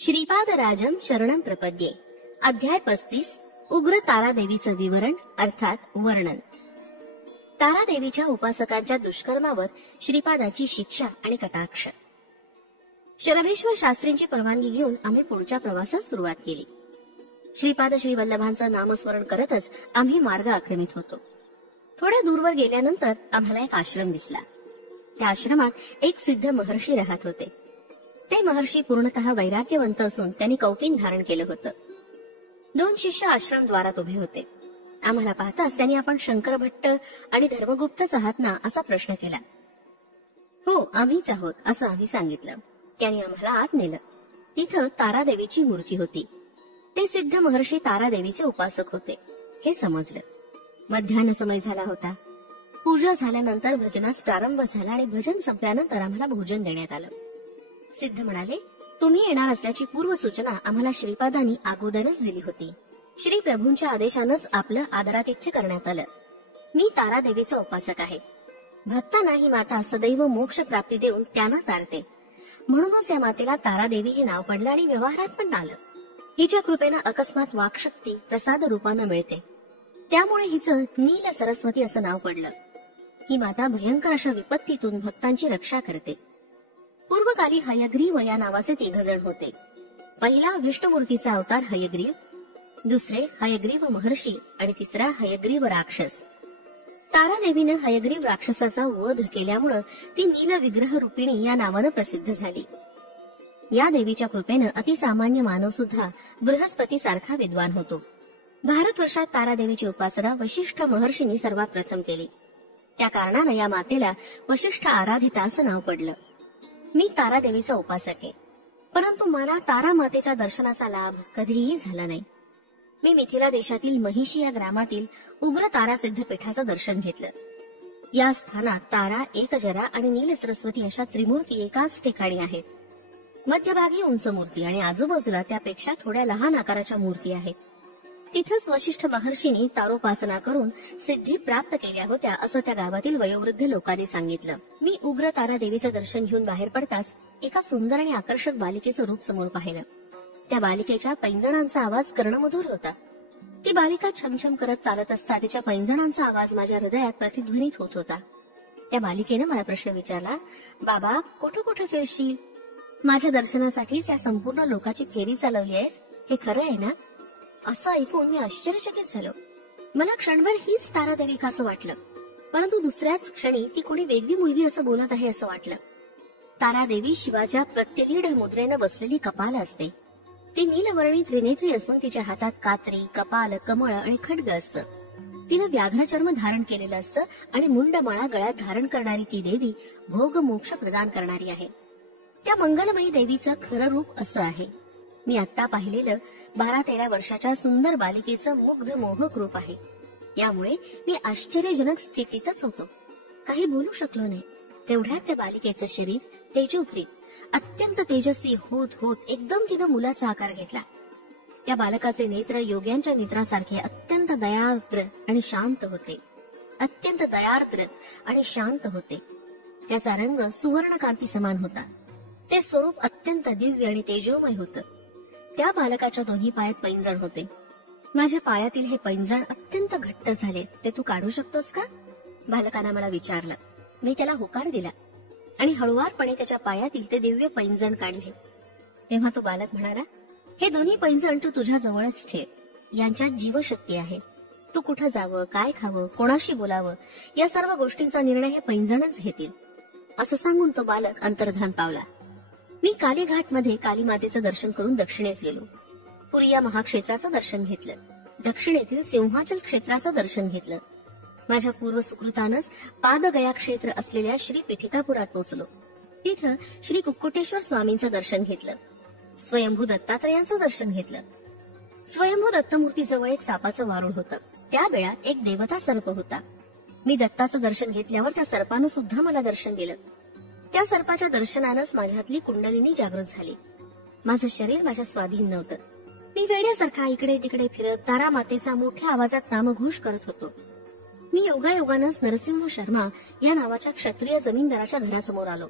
श्रीपादराजम शरणं प्रपद्ये. अध्याय 35. उग्र तारादेवीचं विवरण अर्थात वर्णन. तारादेवीच्या उपासकांच्या दुष्कर्मावर श्रीपादाची शिक्षा आणि कटाक्ष. शरभेश्वर शास्त्रींची परवानगी घेऊन आम्ही पुढच्या प्रवासास सुरुवात केली. श्रीपाद श्रीवल्लभांचं नामस्मरण करतच आम्ही मार्ग आक्रमित होतो. थोड्या दूरवर गेल्यानंतर आम्हाला एक आश्रम दिसला. त्या आश्रमात एक सिद्ध महर्षी राहत होते. ते महर्षी पूर्णतः वैराग्यवंत असून त्यांनी कौपीन धारण केलं होतं. 2 शिष्य आश्रमद्वारात उभे होते. आम्हाला पाहताच त्यांनी आपण शंकर भट्ट आणि धर्मगुप्तच आहात ना असा प्रश्न केला. हो, आम्हीच आहोत असं आम्ही सांगितलं. त्यांनी आम्हाला आत नेलं. तिथं तारादेवीची मूर्ती होती. ते सिद्ध महर्षी तारादेवीचे उपासक होते हे समजलं. मध्यान्ह समय झाला होता. पूजा झाल्यानंतर भजनास प्रारंभ झाला आणि भजन संपल्यानंतर आम्हाला भोजन देण्यात आलं. सिद्ध म्हणाले, तुम्ही येणार असल्याची पूर्व सूचना आम्हाला श्रीपादांनी अगोदरच दिली होती. श्री प्रभूंच्या आदेशानंच आपलं आदरातिथ्य करण्यात आलं. मी तारादेवीचा उपासक आहे. भक्तांना ही माता सदैव मोक्ष प्राप्ती देऊन त्यांना तारते. म्हणूनच या मातेला तारादेवी हे नाव पडलं आणि व्यवहारात पण आलं. हिच्या कृपेनं अकस्मात वाक्शक्ती प्रसाद रूपानं मिळते. त्यामुळे हिचं नील सरस्वती असं नाव पडलं. ही माता भयंकर अशा विपत्तीतून भक्तांची रक्षा करते. पूर्वकाली हयग्रीव या नावाचे 3 जण होते. पहिला विष्णुमूर्तीचा अवतार हयग्रीव, दुसरे हयग्रीव महर्षी आणि तिसरा हयग्रीव राक्षस. तारादेवीनं हयग्रीव राक्षसाचा वध केल्यामुळं ती नील विग्रह रूपिणी या नावानं प्रसिद्ध झाली. या देवीच्या कृपेनं अतिसामान्य मानव सुद्धा बृहस्पती सारखा विद्वान होतो. भारतवर्षात तारादेवीची उपासना वशिष्ठ महर्षींनी सर्वात प्रथम केली. त्या कारणानं या मातेला वशिष्ठ आराधिता असं नाव पडलं. मी तारादेवीचा उपासक आहे, परंतु मला तारा मातेच्या दर्शनाचा लाभ कधीही झाला नाही. मी मिथिला देशातील महिषी या ग्रामातील उग्र तारा सिद्ध पीठाचं दर्शन घेतलं. या स्थानात तारा, एकजरा आणि नील सरस्वती अशा त्रिमूर्ती एकाच ठिकाणी आहेत. मध्यभागी उंच मूर्ती आणि आजूबाजूला त्यापेक्षा थोड्या लहान आकाराच्या मूर्ती आहेत. तिथंच वशिष्ठ महर्षींनी तारोपासना करून सिद्धी प्राप्त केल्या होत्या असं त्या गावातील वयोवृद्ध लोकांनी सांगितलं. मी उग्र तारा देवीचं दर्शन घेऊन बाहेर पडताच एका सुंदर आणि आकर्षक बालिकेचं रूप समोर पाहिलं. त्या बालिकेच्या पैंजणांचा आवाज कर्णमधुर होता. ती बालिका छमछम करत चालत असता तिच्या पैंजणांचा आवाज माझ्या हृदयात प्रतिध्वनित होत होता. त्या बालिकेनं मला प्रश्न विचारला, बाबा कुठं कुठं फिरशील? माझ्या दर्शनासाठीच या संपूर्ण लोकाची फेरी चालवली आहेस, हे खरं आहे ना? असं ऐकून मी आश्चर्यचकित झालो. मला क्षणभर हीच तारादेवी का असं वाटलं, परंतु दुसऱ्याच क्षणी ती कोणी वेगळी मुलगी असं बोलत आहे असं वाटलं. तारादेवी शिवाच्या प्रत्यदीढ मुद्रेनं बसलेली कपाल असते. ती नीलवर्णी त्रिनेत्री असून तिच्या हातात कात्री, कपाल, कमळ आणि खड्ग असतं. तिनं व्याघ्रचर्म धारण केलेलं असतं आणि मुंडमाळा गळ्यात धारण करणारी ती देवी भोग मोक्ष प्रदान करणारी आहे. त्या मंगलमयी देवीचं खरं रूप असं आहे. मी आत्ता पाहिलेलं 12-13 वर्षाच्या सुंदर बालिकेचं मुग्ध मोहक रूप आहे. यामुळे मी आश्चर्यजनक स्थितीतच होतो. काही बोलू शकलो नाही. तेवढ्यात त्या बालिकेचं शरीर तेजोभरीत अत्यंत तेजस्वी होत होत एकदम तिनं मुलाचा आकार घेतला. त्या बालकाचे नेत्र योग्यांच्या नेत्रासारखे अत्यंत दयार्द्र आणि शांत होते. अत्यंत दयार्द्र आणि शांत होते. त्याचा रंग सुवर्णकांती समान होता. ते स्वरूप अत्यंत दिव्य आणि तेजोमय होतं. त्या बालकाच्या दोन्ही पायात पैंजण होते. माझ्या पायातील हे पैंजण अत्यंत घट्ट झाले, ते तू काढू शकतोस का? बालकानं मला विचारलं. मी त्याला होकार दिला आणि हळुवारपणे त्याच्या पायातील ते दिव्य पैंजण काढले. तेव्हा तो बालक म्हणाला, हे दोन्ही पैंजण तू तुझ्या जवळच ठेव. यांच्यात जीवशक्ती आहे. तू कुठं जावं, काय खावं, कोणाशी बोलावं या सर्व गोष्टींचा निर्णय हे पैंजणच घेतील. असं सांगून तो बालक अंतर्धान पावला. मी कालीघाटमध्ये काली मातेचं दर्शन करून दक्षिणेस गेलो. पुरी या महाक्षेत्राचं दर्शन घेतलं. दक्षिणेतील सिंहाचल क्षेत्राचं दर्शन घेतलं. माझ्या पूर्व सुकृतानंच पादगया क्षेत्र असलेल्या श्री पीठिकापुरात पोहोचलो. तिथं श्री कुक्कुटेश्वर स्वामींचं दर्शन घेतलं. स्वयंभू दत्तात्रयांचं दर्शन घेतलं. स्वयंभू दत्तमूर्तीजवळ एक सापाचं वारुळ होतं. त्या वेळात एक देवता सर्प होता. मी दत्ताचं दर्शन घेतल्यावर त्या सर्पानं सुद्धा मला दर्शन दिलं. त्या सर्पाच्या दर्शनानंच माझ्यातली कुंडलिनी जागृत झाली. माझं शरीर माझ्या स्वाधीन नव्हतं. मी वेड्यासारखा इकडे तिकडे फिरत तारा मातेचा मोठ्या आवाजात नामघोष करत होतो. मी योगायोगानंच नरसिंह शर्मा या नावाच्या क्षत्रिय जमीनदाराच्या घरासमोर आलो.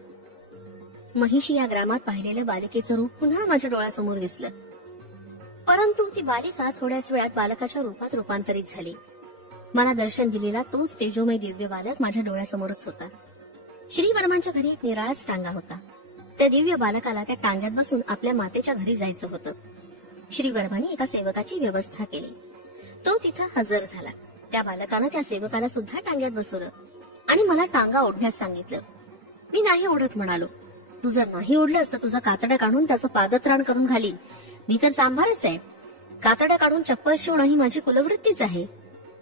महिषी या ग्रामात पाहिलेलं बालिकेचं रूप पुन्हा माझ्या डोळ्यासमोर दिसलं. परंतु ती बालिका थोड्याच वेळात बालकाच्या रूपात रूपांतरित झाली. मला दर्शन दिलेला तोच तेजोमय दिव्य बालक माझ्या डोळ्यासमोरच होता. श्रीवर्मांच्या घरी एक निराळाच टांगा होता. त्या दिव्य बालकाला त्या टांग्यात बसून आपल्या मातेच्या घरी जायचं होतं. श्रीवर्मांनी एका सेवकाची व्यवस्था केली. तो तिथं हजर झाला. त्या बालकानं त्या सेवकाला सुद्धा टांग्यात बसवलं आणि मला टांगा ओढण्यास सांगितलं. मी नाही ओढत म्हणालो. तू जर नाही ओढलंस तर तुझं कातडं काढून त्याचं पादत्राण करून घालीन. मी तर सांभारच आहे. कातडं काढून चप्पल शिवणं ही माझी कुलवृत्तीच आहे.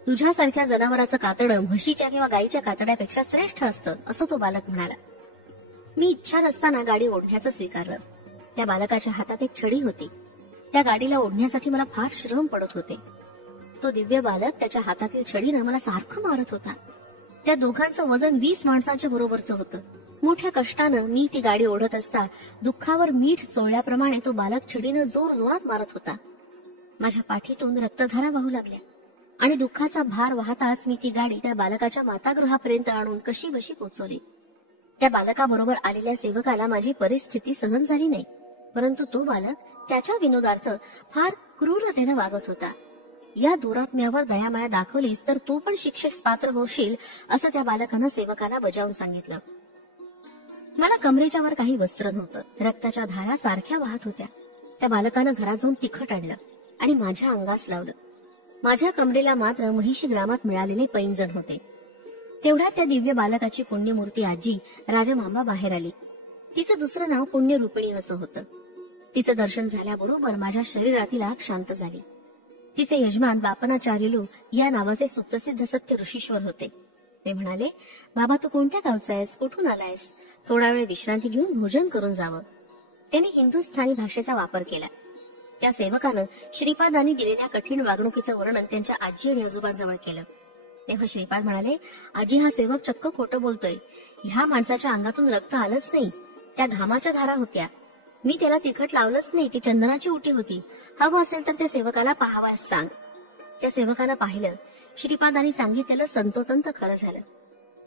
तुझ्यासारख्या जनावराचं कातडं म्हशीच्या किंवा गायीच्या कातड्यापेक्षा श्रेष्ठ असतं, असं तो बालक म्हणाला. मी इच्छा नसताना गाडी ओढण्याचं स्वीकारलं. त्या बालकाच्या हातात एक छडी होती. त्या गाडीला ओढण्यासाठी मला फार श्रम पडत होते. तो दिव्य बालक त्याच्या हातातील छडीनं मला सारखं मारत होता. त्या दोघांचं वजन 20 माणसांच्या बरोबरचं होतं. मोठ्या कष्टानं मी ती गाडी ओढत असता दुःखावर मीठ चोळल्याप्रमाणे तो बालक छडीनं जोर जोरात मारत होता. माझ्या पाठीतून रक्तधारा वाहू लागल्या आणि दुःखाचा भार वाहताच मी ती गाडी त्या बालकाच्या मातागृहापर्यंत आणून कशी बशी पोचवली. त्या बालकाबरोबर आलेल्या सेवकाला माझी परिस्थिती सहन झाली नाही. परंतु तो बालक त्याच्या विनोदार्थ फार क्रूरतेने वागत होता. या दुरात्म्यावर दयामाया दाखवलीस तर तू पण शिक्षेस पात्र होशील, असं त्या बालकानं सेवकाला बजावून सांगितलं. मला कमरेच्या वर काही वस्त्र नव्हतं. रक्ताच्या धारा सारख्या वाहत होत्या. त्या बालकानं घरात जाऊन तिखट आणलं आणि माझ्या अंगास लावलं. माझ्या कमरेला मात्र महिषी ग्रामात मिळालेले पैंजण होते. तेवढ्यात त्या दिव्य बालकाची पुण्यमूर्ती आजी राजमांबा बाहेर आली. तिचं दुसरं नाव पुण्यरूपिणी असं होतं. तिचं दर्शन झाल्याबरोबर माझ्या शरीरातील आग शांत झाली. तिचे यजमान बापनाचार्युलू या नावाचे सुप्रसिद्ध सत्य ऋषीश्वर होते. ते म्हणाले, बाबा तू कोणत्या गावचा आहेस, कुठून आलायस? थोडा वेळ विश्रांती घेऊन भोजन करून जावं. त्याने हिंदुस्थानी भाषेचा वापर केला. त्या सेवकानं श्रीपादांनी दिलेल्या कठीण वागणुकीचं वर्णन त्यांच्या आजी आणि आजोबांजवळ केलं. तेव्हा श्रीपाद म्हणाले, आजी हा सेवक चक्क खोटं बोलतोय. ह्या माणसाच्या अंगातून रक्त आलंच नाही, त्या घामाच्या धारा होत्या. मी त्याला तिखट लावलंच नाही, ती चंदनाची उटी होती. हवं असेल तर त्या सेवकाला पाहावास सांग. त्या सेवकानं पाहिलं. श्रीपादांनी सांगितलेलं संतोतंत खरं झालं.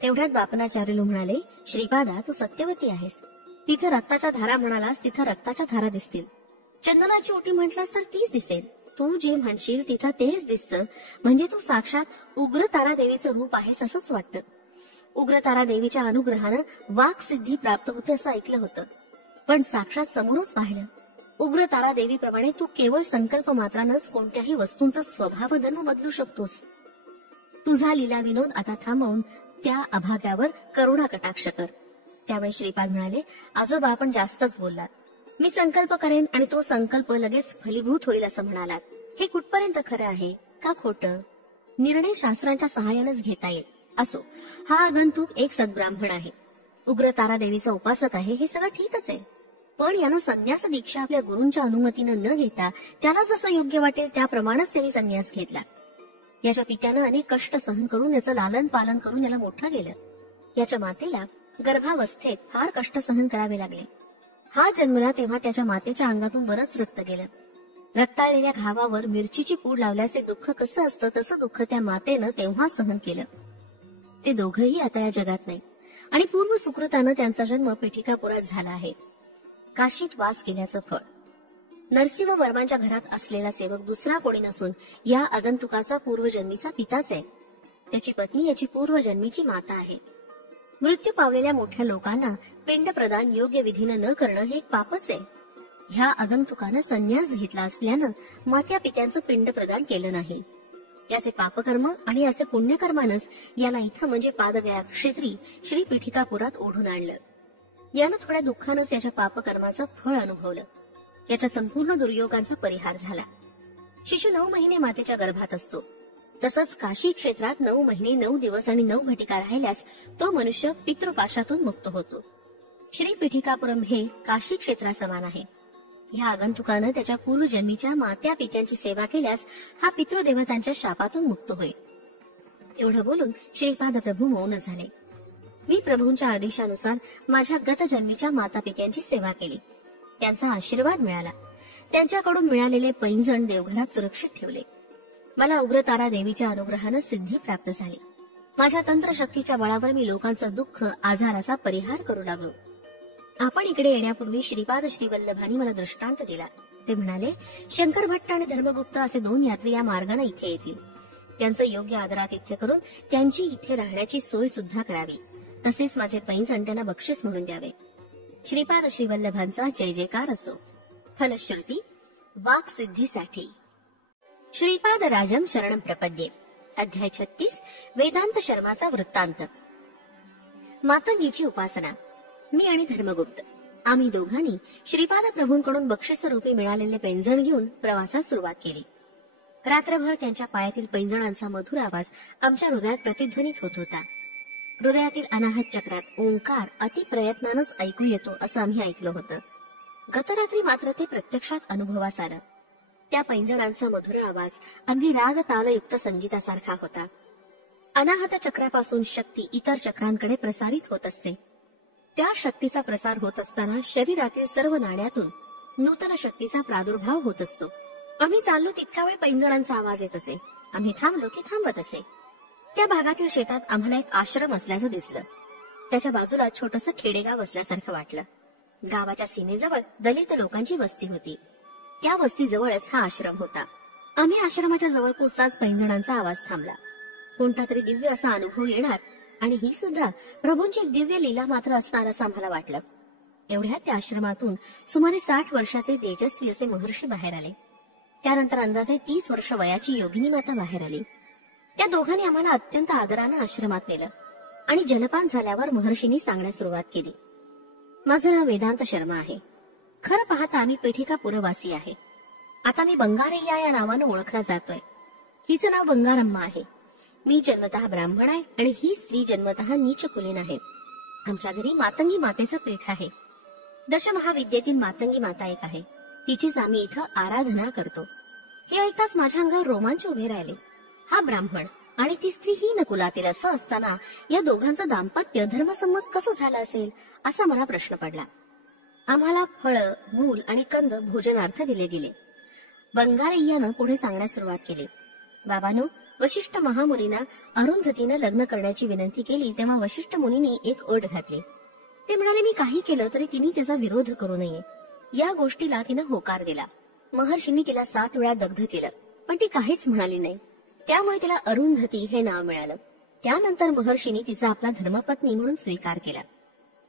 तेवढ्यात बापनाचार्युलू म्हणाले, श्रीपादा तू सत्यवती आहेस. तिथं रक्ताच्या धारा म्हणालास, तिथं रक्ताच्या धारा दिसतील. चंदनाची ओटी म्हटलास तर तीच दिसेल. तू जे म्हणशील तिथं तेच दिसतं. म्हणजे तू साक्षात उग्र तारादेवीचं रूप आहेस असंच वाटतं. उग्र तारादेवीच्या अनुग्रहानं वाक सिद्धी प्राप्त होते असं ऐकलं होतं, पण साक्षात समोरच पाहिलं. उग्र तारादेवीप्रमाणे तू केवळ संकल्प मात्रानंच कोणत्याही वस्तूंचा स्वभाव धर्म बदलू शकतोस. तुझा लीला विनोद आता थांबवून त्या अभाग्यावर करुणा कटाक्ष कर. त्यावेळी श्रीपाद म्हणाले, आजोबा आपण जास्तच बोललात. मी संकल्प करेन आणि तो संकल्प लगेच फलीभूत होईल असं म्हणालात. हे कुठपर्यंत खरं आहे का खोटं? निर्णय शास्त्रांच्या सहाय्यानेच घेता येईल. असो, हा आगंतुक एक सद्ब्राह्मण आहे, उग्र तारादेवीचा उपासक आहे, हे सगळं ठीकच आहे. पण यानं संन्यास दीक्षा आपल्या गुरूंच्या अनुमतीनं न घेता त्याला जसं योग्य वाटेल त्याप्रमाणेच त्यांनी संन्यास घेतला. याच्या पित्यानं अनेक कष्ट सहन करून याचं लालन पालन करून याला मोठं केलं. याच्या मातेला गर्भावस्थेत फार कष्ट सहन करावे लागले. हा जन्मला तेव्हा त्याच्या मातेच्या अंगातून बरंच रक्त गेलं. रक्ताळलेल्या घावावर मिरचीची पूड लावल्यास ते दुःख कसं असतं तसं दुःख त्या मातेनं तेव्हा सहन केलं. ते दोघंही आता या जगात नाही आणि पूर्व सुकृतानं त्यांचा जन्म पिठिकापुरात झाला आहे. काशीत वास केल्याचं फळ. नरसिंह वर्मांच्या घरात असलेला सेवक दुसरा कोणी नसून या आगंतुकाचा पूर्वजन्मीचा पिताच आहे. त्याची पत्नी याची पूर्वजन्मीची माता आहे. मृत्यू पावलेल्या मोठ्या लोकांना पिंड प्रदान योग्य विधीनं न करणं हे एक पापच आहे. ह्या आगंतुकानं संन्यास घेतला असल्यानं मात्या पित्यांचं पिंड प्रदान केलं नाही. याचे पापकर्म आणि याचे पुण्यकर्मानंच याला इथं म्हणजे पादगया क्षेत्री श्री पिठिकापुरात ओढून आणलं. यानं थोड्या दुःखानंच याच्या पापकर्माचं फळ अनुभवलं. याच्या संपूर्ण दुर्योगांचा परिहार झाला. शिशु 9 महिने मातेच्या गर्भात असतो. तसंच काशी क्षेत्रात 9 महिने 9 दिवस आणि 9 घटिका राहिल्यास तो मनुष्य पितृपाशातून मुक्त होतो. श्री पिठिकापुरम हे काशी क्षेत्रासमान आहे. ह्या आगंतुकानं त्याच्या पूर्वजन्मीच्या मात्या पित्यांची सेवा केल्यास हा पितृदेवतांच्या शापातून मुक्त होईल. एवढं बोलून श्रीपाद प्रभू मौन झाले. मी प्रभूंच्या आदेशानुसार माझ्या गतजन्मीच्या माता पित्यांची सेवा केली. त्यांचा आशीर्वाद मिळाला. त्यांच्याकडून मिळालेले पैंजण देवघरात सुरक्षित ठेवले. मला उग्रतारा देवीच्या अनुग्रहानं सिद्धी प्राप्त झाली. माझ्या तंत्रशक्तीच्या बळावर मी लोकांचं दुःख आजाराचा परिहार करू लागलो. आपण इकडे येण्यापूर्वी श्रीपाद श्रीवल्लभांनी मला दृष्टांत दिला. ते म्हणाले, शंकर भट्ट आणि धर्मगुप्त असे 2 यात्री या मार्गाने इथे येतील. त्यांचं योग्य आदरातिथ्य करून त्यांची इथे राहण्याची सोय सुद्धा करावी. तसेच माझे पैंजण त्यांना बक्षीस म्हणून द्यावे. श्रीपाद श्रीवल्लभांचा जय जयकार असो. फलश्रुती वाक सिद्धीसाठी. श्रीपाद राजम शरणम प्रपद्ये. अध्याय 36. वेदांत शर्माचा वृत्तांत. मातंगीची उपासना. मी आणि धर्मगुप्त आम्ही दोघांनी श्रीपाद प्रभूंकडून बक्षिसरूपी मिळालेले पैंजण घेऊन प्रवासास सुरुवात केली. रात्रभर त्यांच्या पायातील पैंजणांचा मधुर आवाज आमच्या हृदयात प्रतिध्वनित होत होता. हृदयातील अनाहत चक्रात ओंकार अति प्रयत्नानच ऐकू येतो असं आम्ही ऐकलं होतं. गतरात्री मात्र ते प्रत्यक्षात अनुभवास आलं. त्या पैंजणांचा मधुर आवाज अगदी राग तालयुक्त संगीतासारखा होता. अनाहत चक्रापासून शक्ती इतर चक्रांकडे प्रसारित होत असते. त्या शक्तीचा प्रसार होत असताना शरीरातील सर्व नाड्यातून नूतन शक्तीचा प्रादुर्भाव होत असतो. आम्ही चाललो तितका वेळ पैंजणांचा आवाज येत असे. आम्ही थांबलो की थांबत असे. त्या भागातील शेतात आम्हाला एक आश्रम असल्याचं दिसलं. त्याच्या बाजूला छोटंसं खेडेगाव असल्यासारखं वाटलं. गावाच्या सीमेजवळ दलित लोकांची वस्ती होती. त्या वस्तीजवळच हा आश्रम होता. आम्ही आश्रमाच्या जवळ पोचताच पैंजणांचा आवाज थांबला. कोणता तरी दिव्य असा अनुभव येणार आणि ही सुद्धा प्रभूंची एक दिव्य लीला मात्र असणार असं आम्हाला वाटलं. एवढ्यात त्या आश्रमातून सुमारे 60 वर्षाचे तेजस्वी असे महर्षी बाहेर आले. त्यानंतर अंदाजे 30 वर्ष वयाची योगिनी माता बाहेर आली. त्या दोघांनी आम्हाला अत्यंत आदरानं आश्रमात नेलं आणि जलपान झाल्यावर महर्षींनी सांगण्यास सुरुवात केली. माझं नाव वेदांत शर्मा आहे. खरं पाहता आम्ही पेठिकापुरवासी आहे. आता मी बंगारय्या या नावानं ओळखला जातोय. हिचं नाव बंगारम्मा आहे. मी जन्मतः ब्राह्मण आहे आणि ही स्त्री जन्मतः नीच कुलीन आहे. आमच्या घरी मातंगी मातेचं पीठ आहे. दशमहाविद्येतील मातंगी माता एक आहे. तिचीच आम्ही इथं आराधना करतो. हे ऐकताच माझ्या अंगावर रोमांच उभे राहिले. हा ब्राह्मण आणि ती स्त्री ही नकुलातील असं असताना या दोघांचं दाम्पत्य धर्मसंमत कसं झालं असेल असा मला प्रश्न पडला. आम्हाला फळं, मूल आणि कंद भोजनार्थ दिले गेले. बंगारय्यानं पुढे सांगण्यास सुरुवात केली. बाबांनो, वशिष्ठ महामुनींना अरुंधतीनं लग्न करण्याची विनंती केली तेव्हा वशिष्ठ मुनींनी एक अट घातली. ते म्हणाले, मी काही केलं तरी तिने त्याचा विरोध करू नये. या गोष्टीला तिनं होकार दिला. महर्षींनी तिला 7 वेळा दग्ध केलं, पण ती काहीच म्हणाली नाही. त्यामुळे तिला अरुंधती हे नाव मिळालं. त्यानंतर महर्षींनी तिचा आपला धर्मपत्नी म्हणून स्वीकार केला.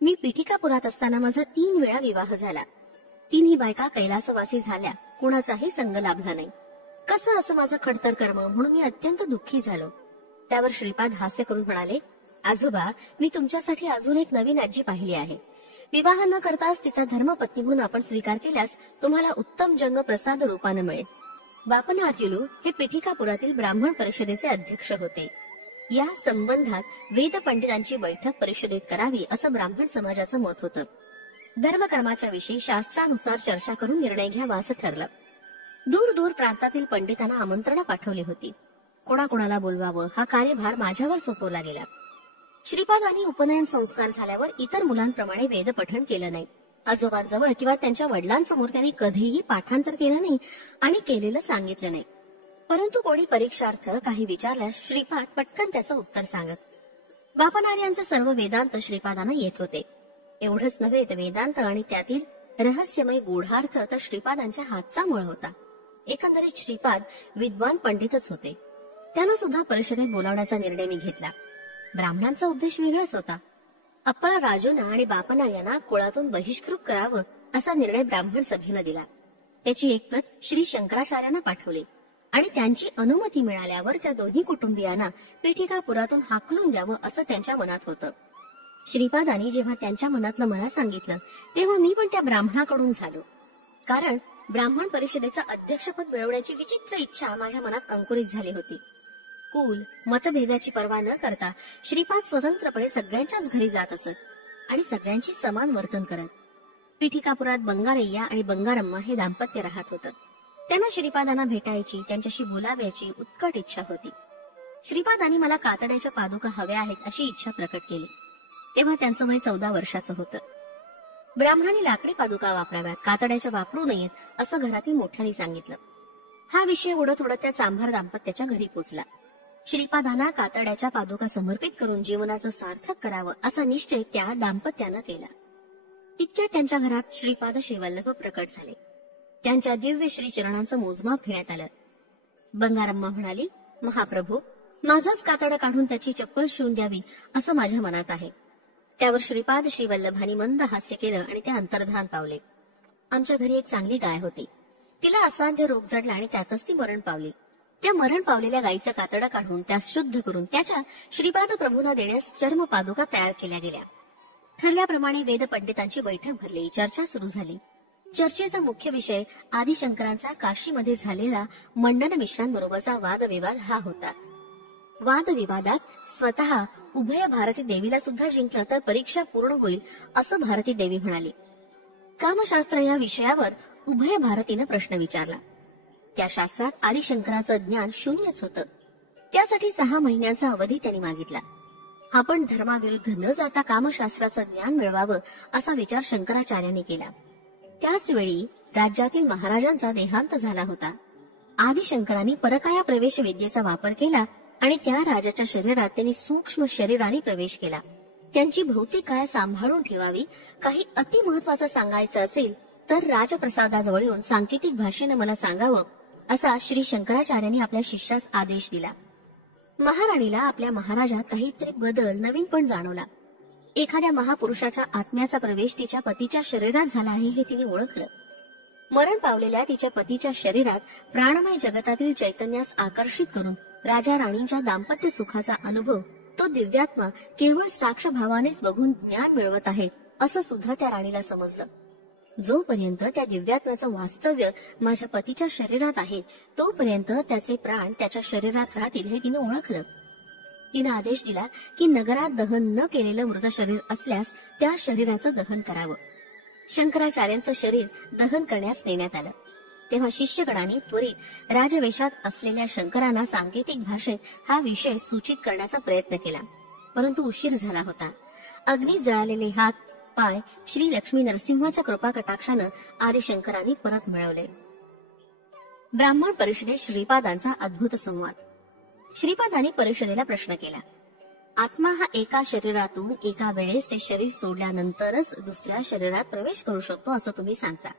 मी पिठिकापुरात असताना माझा 3 वेळा विवाह झाला. 3ही बायका कैलासवासी झाल्या. कुणाचाही संग लाभला नाही. कसं असं माझं खडतर कर्म म्हणून मी अत्यंत दुःखी झालो. त्यावर श्रीपाद हास्य करून म्हणाले, आजोबा, मी तुमच्यासाठी अजून एक नवीन आजी पाहिली आहे. विवाह न करताच तिचा धर्मपत्नी म्हणून आपण स्वीकार केल्यास तुम्हाला उत्तम जन्म प्रसाद रूपानं मिळेल. बापनार्युलू हे पिठिकापुरातील ब्राह्मण परिषदेचे अध्यक्ष होते. या संबंधात वेद पंडितांची बैठक परिषदेत करावी असं ब्राह्मण समाजाचं मत होतं. धर्मकर्माच्या विषयी शास्त्रानुसार चर्चा करून निर्णय घ्यावा असं ठरलं. दूर दूर प्रांतातील पंडितांना आमंत्रणं पाठवली होती. कोणाकोणाला बोलवावं हा कार्यभार माझ्यावर सोपवला गेला. श्रीपादांनी उपनयन संस्कार झाल्यावर इतर मुलांप्रमाणे वेद पठण केलं नाही. आजोबांजवळ किंवा त्यांच्या वडिलांसमोर त्यांनी कधीही पाठांतर केलं नाही आणि केलेलं सांगितलं नाही. परंतु कोणी परीक्षार्थ काही विचारल्यास श्रीपाद पटकन त्याचं उत्तर सांगत. बापनार्यांचे सर्व वेदांत श्रीपादांना येत होते. एवढंच नव्हे तर वेदांत आणि त्यातील रहस्यमय गूढार्थ तर श्रीपादांच्या हातचा मळ होता. एकंदरीत श्रीपाद विद्वान पंडितच होते. त्यांना सुद्धा परिषदेत बोलावण्याचा निर्णय मी घेतला. ब्राह्मणांचा उद्देश वेगळाच होता. अप्पळा राजूंना आणि बापनार्यांना कुळातून बहिष्कृत करावं असा निर्णय ब्राह्मण सभेनं दिला. त्याची एक प्रत श्री शंकराचार्यांना पाठवली आणि त्यांची अनुमती मिळाल्यावर त्या दोन्ही कुटुंबियांना पेठिकापुरातून हाकलून द्यावं असं त्यांच्या मनात होतं. श्रीपादांनी जेव्हा त्यांच्या मनातलं मला सांगितलं तेव्हा मी पण त्या ब्राह्मणाकडून झालो. कारण ब्राह्मण परिषदेचं अध्यक्षपद मिळवण्याची विचित्र इच्छा माझ्या मनात अंकुरित झाली होती. कुल मतभेदाची पर्वा न करता श्रीपाद स्वतंत्रपणे सगळ्यांच्याच घरी जात असत आणि सगळ्यांची समान वर्तन करत. पिठिकापुरात बंगारय्या आणि बंगारम्मा हे दाम्पत्य राहत होतं. त्यांना श्रीपादांना भेटायची, त्यांच्याशी बोलाव्याची उत्कट इच्छा होती. श्रीपादांनी मला कातड्याच्या पादुका हव्या आहेत अशी इच्छा प्रकट केली. तेव्हा त्यांचं वय 14 वर्षाचं होतं. ब्राह्मणांनी लाकडी पादुका वापराव्यात, कातड्याच्या वापरू नयेत असं घरातील मोठ्यांनी सांगितलं. हा विषय उडत उडत त्या चांभार दाम्पत्याच्या घरी पोचला. श्रीपादांना कातड्याच्या पादुका समर्पित करून जीवनाचं सार्थक करावं असा निश्चय त्या दाम्पत्यानं केला. तितक्यात त्यांच्या घरात श्रीपाद श्रीवल्लभ प्रकट झाले. त्यांच्या दिव्य श्री चरणांचं मोजमाप घेण्यात आलं. बंगारम्मा म्हणाली, महाप्रभू, माझंच कातडं काढून त्याची चप्पल शिवून द्यावी असं माझ्या मनात आहे. त्यावर श्रीपाद श्रीवल्लभांनी मंद हास्य केलं आणि ते अंतर्धान पावले. आमच्या घरी एक चांगली गाय होती. तिला असाध्य रोग जडला आणि त्यातच ती मरण पावली. त्या मरण पावलेल्या गायीचं कातडं काढून त्यास शुद्ध करून त्याच्या श्रीपाद प्रभूंना देण्यास चर्म पादुका तयार केल्या गेल्या. ठरल्याप्रमाणे वेद पंडितांची बैठक भरली. चर्चा सुरू झाली. चर्चेचा मुख्य विषय आदिशंकरांचा काशीमध्ये झालेला मंडन मिश्रांबरोबरचा वादविवाद हा होता. वादविवादात स्वतः उभय भारती देवीला सुद्धा जिंकलं तर परीक्षा पूर्ण होईल असं भारती देवी म्हणाली. कामशास्त्र या विषयावर उभय भारतीनं प्रश्न विचारला. त्या शास्त्रात आदिशंकराचं ज्ञान शून्यच होतं. त्यासाठी 6 महिन्यांचा अवधी त्यांनी मागितला. आपण धर्माविरुद्ध न जाता कामशास्त्राचं ज्ञान मिळवावं असा विचार शंकराचार्यांनी केला. त्याच वेळी राज्यातील महाराजांचा देहांत झाला होता. आदिशंकरांनी परकाया प्रवेश विद्येचा वापर केला आणि त्या राजाच्या शरीरात त्यांनी सूक्ष्म शरीराने प्रवेश केला. त्यांची भौतिक काया सांभाळून ठेवावी. काही अति महत्वाचं सांगायचं असेल तर राजप्रसादाजवळ येऊन सांकेतिक भाषेनं मला सांगावं असा श्री शंकराचार्यांनी आपल्या शिष्यास आदेश दिला. महाराणीला आपल्या महाराजात काहीतरी बदल नवीनपण जाणवला. एखाद्या महापुरुषाच्या आत्म्याचा प्रवेश तिच्या पतीच्या शरीरात झाला आहे हे तिने ओळखलं. मरण पावलेल्या तिच्या पतीच्या शरीरात प्राणमय जगतातील चैतन्यास आकर्षित करून राजा राणींच्या दाम्पत्य सुखाचा अनुभव तो दिव्यात्मा केवळ साक्षभावानेच बघून ज्ञान मिळवत आहे असं सुद्धा त्या राणीला समजलं. जोपर्यंत त्या दिव्यात्म्याचं वास्तव्य माझ्या पतीच्या शरीरात आहे तोपर्यंत त्याचे प्राण त्याच्या शरीरात राहतील हे तिने ओळखलं. तिने आदेश दिला की नगरात दहन न केलेलं मृत शरीर असल्यास त्या शरीराचं दहन करावं. शंकराचार्यांचं शरीर दहन करण्यास नेण्यात आलं. तेव्हा शिष्यगणांनी त्वरित राजवेशात असलेल्या शंकरांना सांकेतिक भाषेत हा विषय सूचित करण्याचा प्रयत्न केला, परंतु उशीर झाला होता. अग्नीत जळालेले हात पाय श्री लक्ष्मी नरसिंहाच्या कृपा कटाक्षानं आदिशंकरांनी परत मिळवले. ब्राह्मण परिषदेत श्रीपादांचा अद्भुत संवाद. श्रीपादांनी परिषदेला प्रश्न केला, आत्मा हा एका शरीरातून एका वेळेस ते शरीर सोडल्यानंतरच दुसऱ्या शरीरात प्रवेश करू शकतो असं तुम्ही सांगता.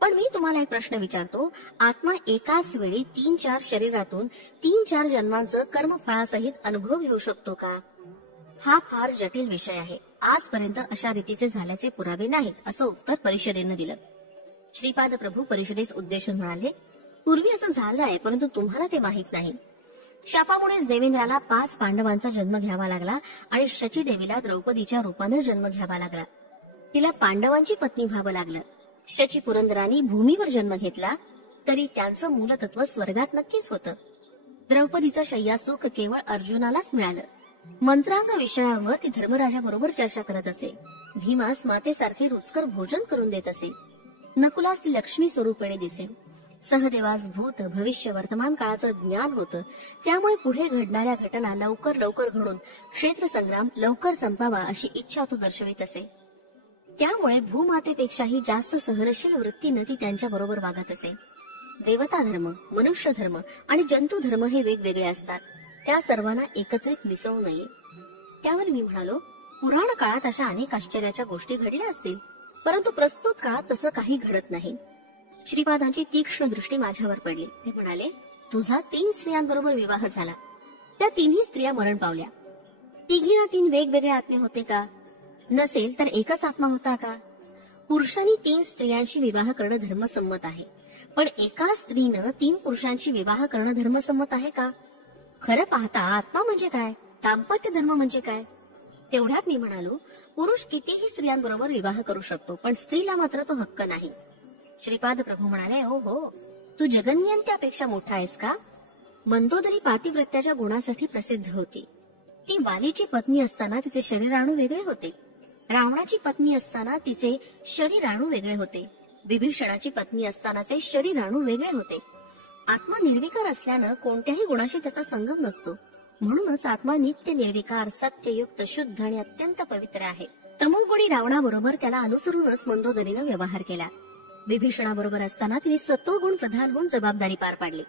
पण मी तुम्हाला एक प्रश्न विचारतो, आत्मा एकाच वेळी 3-4 शरीरातून 3-4 जन्मांचं कर्मफळासहित अनुभव घेऊ शकतो का? हा फार जटिल विषय आहे. आजपर्यंत अशा रीतीचे झाल्याचे पुरावे नाहीत असं उत्तर परिषदेनं दिलं. श्रीपाद प्रभू परिषदेस उद्देशून म्हणाले, पूर्वी असं झालं आहे परंतु तुम्हाला ते माहीत नाही. शापामुळेच देवेंद्राला 5 पांडवांचा जन्म घ्यावा लागला आणि शची देवीला द्रौपदीच्या रूपानं जन्म घ्यावा लागला. तिला पांडवांची पत्नी व्हावं लागलं. शची पुरंदरांनी भूमीवर जन्म घेतला तरी त्यांचं मूलतत्व स्वर्गात नक्कीच होतं. द्रौपदीचं शय्यासुख केवळ अर्जुनालाच मिळालं. मंत्रांग विषयावर ती धर्मराजाबरोबर चर्चा करत असे. भीमास मातेसारखे रुचकर भोजन करून देत असे. नकुलास ती लक्ष्मी स्वरूपेणे दिसे. सहदेवास भूत भविष्य वर्तमान काळाचं ज्ञान होतं. त्यामुळे पुढे घडणाऱ्या घटना लवकर लवकर घडून क्षेत्र संग्राम लवकर संपावा अशी इच्छा तो दर्शवित असे. त्यामुळे भूमातेपेक्षाही जास्त सहनशील वृत्तीनं ती त्यांच्या बरोबर वागत असे. देवता धर्म, मनुष्य धर्म आणि जंतू धर्म हे वेगवेगळे असतात. त्या सर्वांना एकत्रित मिसळू नये. त्यावर मी म्हणालो, पुराण काळात अशा अनेक आश्चर्याच्या गोष्टी घडल्या असतील, परंतु प्रस्तुत काळात तसं काही घडत नाही. श्रीपादांची तीक्ष्ण दृष्टी माझ्यावर पडली. ते म्हणाले, तुझा 3 स्त्रियांबरोबर विवाह झाला. त्या 3ही स्त्रिया मरण पावल्या. तिघींना 3 वेगवेगळे आत्मे होते का? नसेल तर एकच आत्मा होता का? पुरुषांनी 3 स्त्रियांशी विवाह करणं धर्मसंमत आहे, पण एका स्त्रीनं 3 पुरुषांशी विवाह करणं धर्मसंमत आहे का? खरं पाहता आत्मा म्हणजे काय, दाम्पत्य धर्म म्हणजे काय? तेवढ्यात मी म्हणालो, पुरुष कितीही स्त्रियांबरोबर विवाह करू शकतो, पण स्त्रीला मात्र तो हक्क नाही. श्रीपाद प्रभू म्हणाले, ओ हो, तू जगन्यंत्यापेक्षा मोठा आहेस का? मंदोदरी पातिव्रत्याच्या गुणासाठी प्रसिद्ध होती. ती वालीची पत्नी असताना तिचे शरीराणू वेगळे होते. रावणाची पत्नी असताना तिचे शरीराणू वेगळे होते. विभीषणाची पत्नी असतानाचे शरीराणू वेगळे होते. आत्मा निर्विकार असल्यानं कोणत्याही गुणाशी त्याचा संगम नसतो. म्हणूनच आत्मा नित्य निर्विकार, सत्ययुक्त, शुद्ध आणि अत्यंत पवित्र आहे. तमोगुणी रावणाबरोबर त्याला अनुसरूनच मंदोदरीनं व्यवहार केला. विभीषणाबरोबर असताना तिने सत्वगुण प्रधान होऊन जबाबदारी पार पाडली.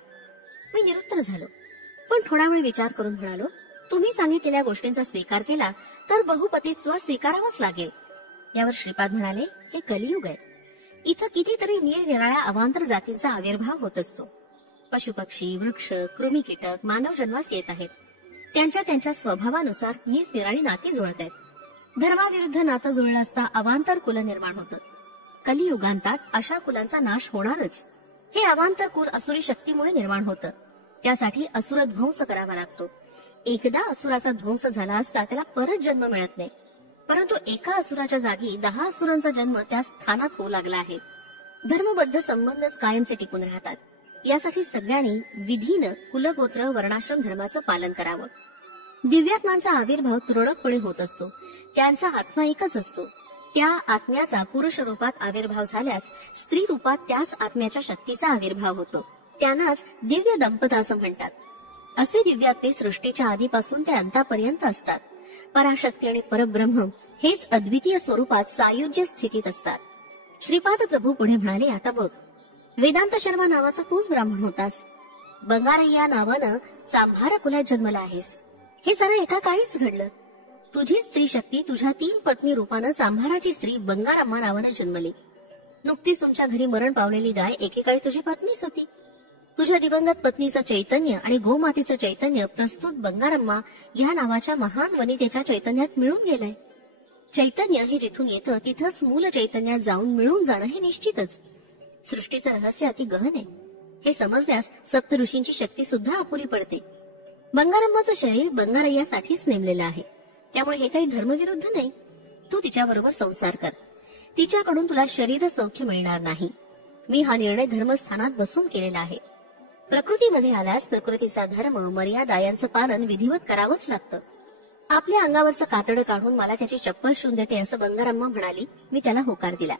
मी निरुत्तर झालो, पण थोडा वेळ विचार करून म्हणालो, तुम्ही सांगितलेल्या गोष्टींचा स्वीकार केला तर बहुपतित्व स्वीकारावंच लागेल. यावर श्रीपाद म्हणाले, हे कलियुग आहे. इथं कितीतरी निरनिराळ्या अवांतर जातींचा आविर्भाव होत असतो. पशुपक्षी, वृक्ष, कृमी, कीटक मानव जन्मास येत आहेत. त्यांच्या त्यांच्या स्वभावानुसार निरनिराळी नाती जुळत आहेत. धर्माविरुद्ध नातं जुळलं असता अवांतर कुल निर्माण होतं. कलियुगांतात अशा कुलांचा नाश होणारच. हे अवांतर कुल असुरी शक्तीमुळे निर्माण होतं. त्यासाठी असुर ध्वंस करावा लागतो. एकदा असुराचा ध्वंस झाला असता त्याला परत जन्म मिळत नाही, परंतु एका असुराच्या जागी 10 असुरांचा जन्म त्या स्थानात होऊ लागला आहे. धर्मबद्ध संबंधच कायमचे टिकून राहतात. यासाठी सगळ्यांनी विधीनं कुलगोत्र वर्णाश्रम धर्माचं पालन करावं. दिव्यात्मांचा आविर्भाव तुरळकपणे होत असतो. त्यांचा आत्मा एकच असतो. त्या आत्म्याचा पुरुष रूपात आविर्भाव झाल्यास स्त्री रूपात त्याच आत्म्याच्या शक्तीचा आविर्भाव होतो. त्यांनाच दिव्य दंपत असं म्हणतात. असे दिव्यात्मे सृष्टीच्या आधीपासून ते अंतापर्यंत असतात. पराशक्ती आणि परब्रह्म हेच अद्वितीय स्वरूपात सायुज्य स्थितीत असतात. श्रीपाद प्रभू पुढे म्हणाले, आता बघ, वेदांत शर्मा नावाचा तूच ब्राह्मण होतास. बंगारय्या नावानं चांभार कुलात जन्मला आहेस. हे सारं एका काळीच घडलं. तुझी स्त्री शक्ती तुझ्या 3 पत्नी रूपानं चांभाराची स्त्री बंगारम्मा नावानं जन्मली. नुकतीच तुमच्या घरी मरण पावलेली गाय एकेकाळी तुझी पत्नीच होती. तुझ्या दिवंगत पत्नीचं चैतन्य आणि गोमातेचं चैतन्य प्रस्तुत बंगारम्मा या नावाच्या महान वनितेच्या चैतन्यात मिळून गेलंय. चैतन्य हे जिथून येतं तिथंच मूल चैतन्यात जाऊन मिळून जाणं हे निश्चितच. सृष्टीचं रहस्य अति गहन आहे. हे समजल्यास सप्त ऋषींची शक्ती सुद्धा अपुरी पडते. बंगारम्माचं शरीर बंगारय्यासाठीच नेमलेलं आहे. त्यामुळे हे काही धर्मविरुद्ध नाही. तू तिच्याबरोबर संसार कर. तिच्याकडून तुला शरीर सौख्य मिळणार नाही. मी हा निर्णय धर्मस्थानात बसून केलेला आहे. प्रकृतीमध्ये आल्यास प्रकृतीचा धर्म मर्यादा यांचं पालन विधिवत करावंच लागतं. आपल्या अंगावरचं कातडं काढून मला त्याची चप्पल शिवून देते असं बंगारम्मा म्हणाली. मी त्याला होकार दिला.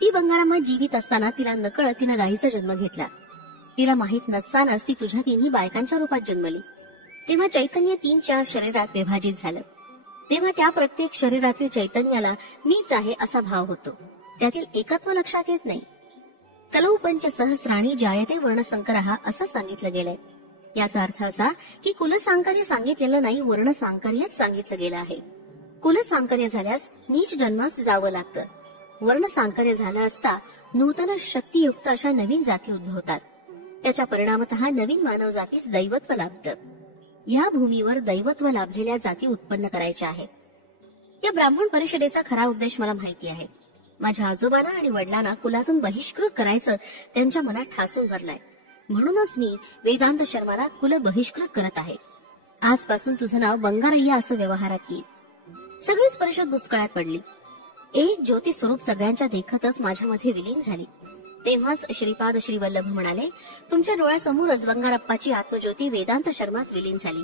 ती बंगारम्मा जीवित असताना तिला नकळत तिनं गायीचा जन्म घेतला. तिला माहित नसतानाच ती तुझ्या 3 बायकांच्या रूपात जन्मली. तेव्हा चैतन्य 3-4 शरीरात विभाजित झालं. तेव्हा त्या प्रत्येक शरीरातील चैतन्याला मीच आहे असा भाव होतो. त्यातील एकत्व लक्षात येत नाही. कलौ पंच सहस्राणी जायते वर्णसंकरहा असं सांगितलं गेलंय. याचा अर्थ असा की कुलसांकर्य सांगितलेलं नाही, वर्णसांकर्यच सांगितलं गेलं आहे. कुलसांकर्य झाल्यास नीच जन्मास जावं लागतं. वर्णसांकर्य झालं असता नूतन शक्तियुक्त अशा नवीन जाती उद्भवतात. त्याच्या परिणामतः नवीन मानव जातीस दैवत्व लाभतं. या भूमीवर दैवत्व लाभलेल्या जाती उत्पन्न करायच्या आहेत. या ब्राह्मण परिषदेचा खरा उद्देश मला माहिती आहे. माझ्या आजोबांना आणि वडिलांना कुलातून बहिष्कृत करायचं त्यांच्या मनात ठासून भरलाय. म्हणूनच मी वेदांत शर्माला कुल बहिष्कृत करत आहे. आजपासून तुझं नाव बंगारय्या असं व्यवहारात येईल. सगळीच परिषद बुचकळ्यात पडली. एक ज्योती स्वरूप सगळ्यांच्या देखतच माझ्यामध्ये विलीन झाली. तेव्हाच श्रीपाद श्रीवल्लभ म्हणाले, तुमच्या डोळ्यासमोरच बंगारप्पाची आत्मज्योती वेदांत शर्मात विलीन झाली.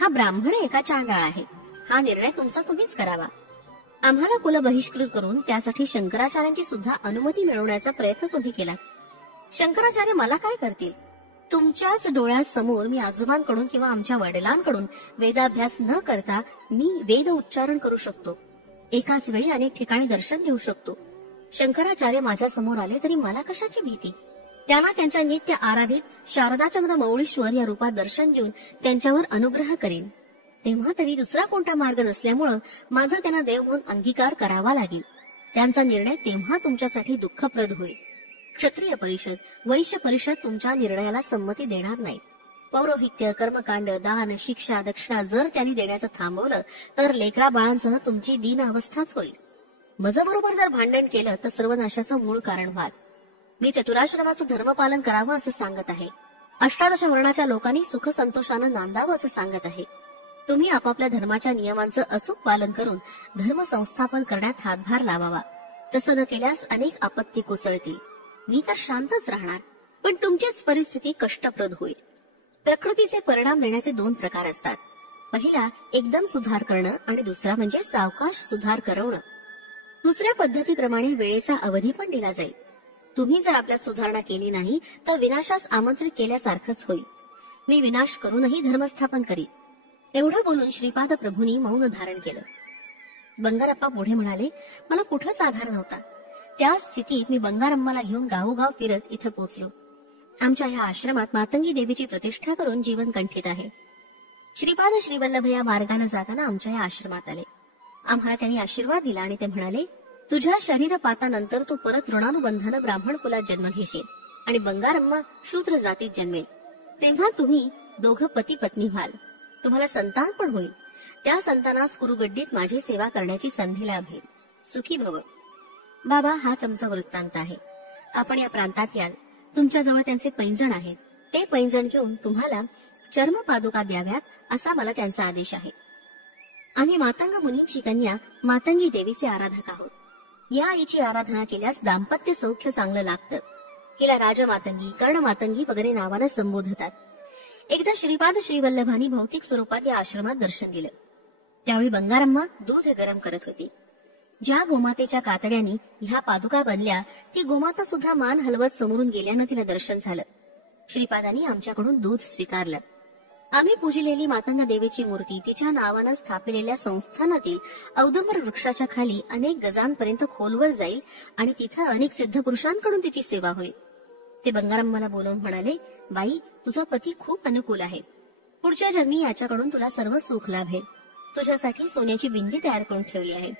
हा ब्राह्मण एका चांडाळ आहे. हा निर्णय तुमचा तुम्हीच करावा. आम्हाला कुल बहिष्कृत करून त्यासाठी शंकराचार्यांची सुद्धा अनुमती मिळवण्याचा प्रयत्न तुम्ही केला. शंकराचार्य मला काय करतील? तुमच्याच डोळ्यासमोर मी आजोबांकडून किंवा आमच्या वडिलांकडून वेदाभ्यास न करता मी वेद उच्चारण करू शकतो. एकाच वेळी अनेक ठिकाणी दर्शन देऊ शकतो. शंकराचार्य माझ्या समोर आले तरी मला कशाची भीती? त्यांना त्यांच्या नित्य आराधित शारदाचंद्र मौळीश्वर या रूपात दर्शन देऊन त्यांच्यावर अनुग्रह करेन. तेव्हा तरी दुसरा कोणता मार्ग नसल्यामुळं माझा त्यांना देव म्हणून अंगीकार करावा लागेल. त्यांचा निर्णय तेव्हा तुमच्यासाठी दुःखप्रद होईल. क्षत्रिय परिषद, वैश्य परिषद तुमच्या निर्णयाला संमती देणार नाही. पौरोहित्य, कर्मकांड, दान, शिक्षा, दक्षिणा जर त्यांनी देण्याचं थांबवलं तर लेकरा बाळांसह तुमची दीन अवस्थाच होईल. माझ्याबरोबर जर भांडण केलं तर सर्वनाशाचं मूळ कारण व्हाल. मी चतुराश्रमाचं धर्मपालन करावं असं सांगत आहे. 18 वर्णाच्या लोकांनी सुख संतोषानं नांदावं असं सांगत आहे. तुम्ही आपापल्या धर्माच्या नियमांचं अचूक पालन करून धर्म संस्थापन करण्यात हातभार लावावा. तसं न केल्यास अनेक आपत्ती कोसळतील. मी तर शांतच राहणार, पण तुमचीच परिस्थिती कष्टप्रद होईल. प्रकृतीचे परिणाम देण्याचे 2 प्रकार असतात. पहिला एकदम सुधार करणं आणि दुसरा म्हणजे सावकाश सुधार करवणं. दुसऱ्या पद्धतीप्रमाणे वेळेचा अवधी पण दिला जाईल. तुम्ही जर आपल्यात सुधारणा केली नाही तर विनाशास आमंत्रित केल्यासारखंच होईल. मी विनाश करूनही धर्मस्थापन करीन. एवढं बोलून श्रीपाद प्रभूंनी मौन धारण केलं. बंगारप्पा पुढे म्हणाले, मला कुठंच आधार नव्हता. त्या स्थितीत मी बंगारम्माला घेऊन गावोगाव फिरत इथं पोचलो. आमच्या ह्या आश्रमात मातंगी देवीची प्रतिष्ठा करून जीवन कंठित आहे. श्रीपाद श्रीवल्लभ या मार्गाने जाताना आमच्या या आश्रमात आले. आम्हाला त्यांनी आशीर्वाद दिला आणि ते म्हणाले, तुझ्या शरीरपातानंतर तू परत ऋणानुबंधानं ब्राह्मण कुलात जन्म घेशील आणि बंगारम्मा शूद्र जातीत जन्मेल. तेव्हा तुम्ही दोघं पती पत्नी व्हाल. तुम्हाला संतान पण होईल. त्या संतानास कुरुगड्डीत माझी सेवा करण्याची संधी लाभेल. सुखी भव. बाबा, हाच आमचा वृत्तांत आहे. आपण या प्रांतात याल. तुमच्याजवळ त्यांचे पैंजण आहेत. ते पैंजण घेऊन तुम्हाला चर्मपादुका द्याव्यात असा मला त्यांचा आदेश आहे. आम्ही मातंग मुनींची कन्या मातंगी देवीचे आराधक आहोत. या आईची आराधना केल्यास दाम्पत्य सौख्य चांगलं लागतं. हिला राजमातंगी, कर्णमातंगी वगैरे नावानं संबोधतात. एकदा श्रीपाद श्रीवल्लभांनी भौतिक स्वरूपात या आश्रमात दर्शन दिलं. त्यावेळी बंगारम्मा दूध गरम करत होती. ज्या गोमातेच्या कातड्यांनी ह्या पादुका बनल्या ती गोमाता सुद्धा मान हलवत समोरून गेल्यानं तिला दर्शन झालं. श्रीपादांनी आमच्याकडून दूध स्वीकारलं. आम्ही पूजलेली मातंग देवीची मूर्ती तिच्या नावानं स्थापिलेल्या संस्थानातील औदुंबर वृक्षाच्या खाली अनेक गजांपर्यंत खोलवर जाईल आणि तिथं अनेक सिद्ध पुरुषांकडून तिची सेवा होईल. ते बंगारम्माला बोलवून म्हणाले, बाई, तुझा पती खूप अनुकूल आहे. पुढच्या जन्मी याच्याकडून तुला सर्व सुख लाभेल. तुझ्यासाठी सोन्याची बिंदी तयार करून ठेवली आहे.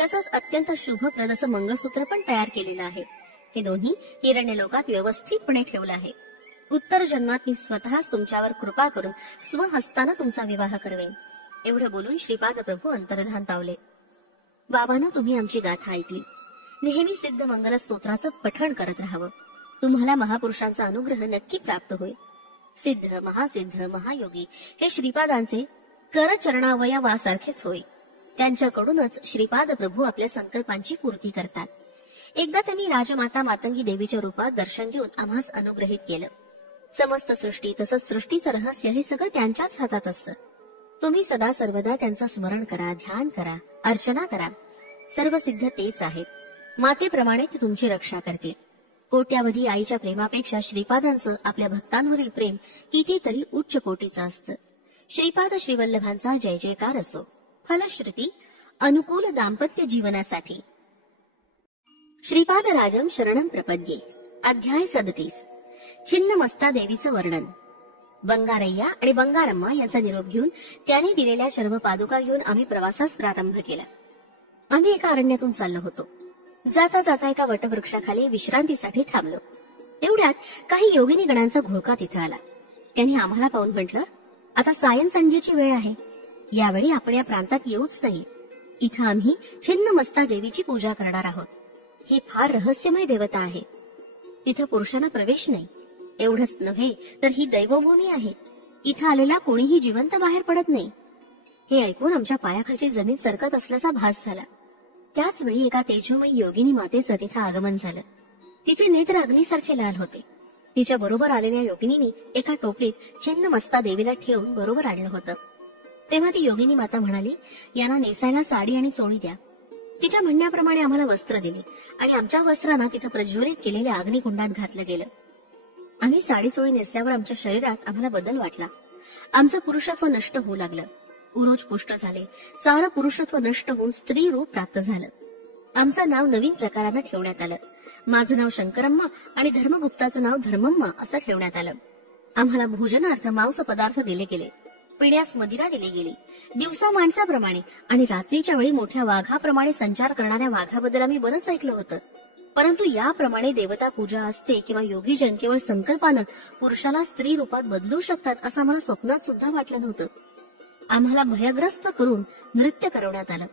तसंच अत्यंत शुभप्रद असं मंगळसूत्र पण तयार केलेलं आहे. हे दोन्ही हिरण्यलोकात व्यवस्थितपणे ठेवलं आहे. उत्तर जन्मात मी स्वतःच तुमच्यावर कृपा करून स्वहस्तानं तुमचा विवाह करवेन. एवढं बोलून श्रीपाद प्रभू अंतर्धान पावले. बाबांनो, तुम्ही आमची गाथा ऐकली. नेहमी सिद्ध मंगल स्तोत्राचं पठण करत राहावं. तुम्हाला महापुरुषांचा अनुग्रह नक्की प्राप्त होईल. सिद्ध, महासिद्ध, महायोगी हे श्रीपादांचे करचरणावयवासारखेच होय. त्यांच्याकडूनच श्रीपाद प्रभू आपल्या संकल्पांची पूर्ती करतात. एकदा त्यांनी राजमाता मातंगी देवीच्या रूपात दर्शन देऊन आम्हास अनुग्रहित केलं. समस्त सृष्टी तसंच सृष्टीचं रहस्य हे सगळं त्यांच्याच हातात असतं. तुम्ही सदा सर्वदा त्यांचं स्मरण करा, ध्यान करा, अर्चना करा. सर्व सिद्ध तेच आहेत. मातेप्रमाणे ते तुमची रक्षा करतील. कोट्यावधी आईच्या प्रेमापेक्षा श्रीपादांचं आपल्या भक्तांवरील प्रेम कितीतरी उच्च कोटीचं असतं. श्रीपाद श्रीवल्लभांचा जय जयकार असो. फलश्रुती अनुकूल दाम्पत्य जीवनासाठी. श्रीपाद राजम शरणम प्रपद्ये. अध्याय 37. छिन्नमस्ता देवीचं वर्णन. बंगारय्या आणि बंगारम्मा यांचा निरोप घेऊन त्यांनी दिलेल्या चर्मपादुका घेऊन आम्ही प्रवासास प्रारंभ केला. आम्ही एका अरण्यातून चाललो होतो. जाता जाता एका वटवृक्षाखाली विश्रांतीसाठी थांबलो. तेवढ्यात काही योगिनी गणांचा घोळका तिथे आला. त्यांनी आम्हाला पाहून म्हटलं, आता सायं संध्येची वेळ आहे. यावेळी आपण या प्रांतात येऊच नाही. इथं आम्ही छिन्नमस्ता देवीची पूजा करणार आहोत. ही फार रहस्यमय देवता आहे. तिथं पुरुषांना प्रवेश नाही. एवढंच नव्हे तर ही दैवभूमी आहे. इथं आलेला कोणीही जिवंत बाहेर पडत नाही. हे ऐकून आमच्या पायाखालची जमीन सरकत असल्याचा भास झाला. त्याच वेळी एका तेजोमयी योगिनी मातेचं तिथं आगमन झालं. तिचे नेत्र अग्नीसारखे लाल होते. तिच्या बरोबर आलेल्या योगिनीने एका टोपलीत छिन्नमस्ता देवीला ठेवून बरोबर आणलं होतं. तेव्हा ती योगिनी माता म्हणाली, यांना नेसायला साडी आणि चोळी द्या. तिच्या म्हणण्याप्रमाणे आम्हाला वस्त्र दिले आणि आमच्या वस्त्रांना तिथं प्रज्वलित केलेल्या अग्निकुंडात घातलं गेलं. आम्ही साडी चोळी नेसल्यावर आमच्या शरीरात आम्हाला बदल वाटला. आमचं पुरुषत्व नष्ट होऊ लागलं. उरोज पुष्ट झाले. सारं पुरुषत्व नष्ट होऊन स्त्री रूप प्राप्त झालं. आमचं नाव नवीन प्रकारानं ठेवण्यात आलं. माझं नाव शंकरम्मा आणि धर्मगुप्ताचं नाव धर्मम्मा असं ठेवण्यात आलं. आम्हाला भोजनार्थ मांस पदार्थ दिले गेले. पिण्यास मदिरा दिली गेली. दिवसा माणसाप्रमाणे आणि रात्रीच्या वेळी मोठ्या वाघाप्रमाणे संचार करणाऱ्या वाघाबद्दल आम्ही बरंच ऐकलं होतं. परंतु याप्रमाणे देवता पूजा असते किंवा योगीजन केवळ संकल्पानं पुरुषाला स्त्री रूपात बदलू शकतात असं आम्हाला स्वप्नात सुद्धा वाटलं नव्हतं. आम्हाला भयग्रस्त करून नृत्य करवण्यात आलं.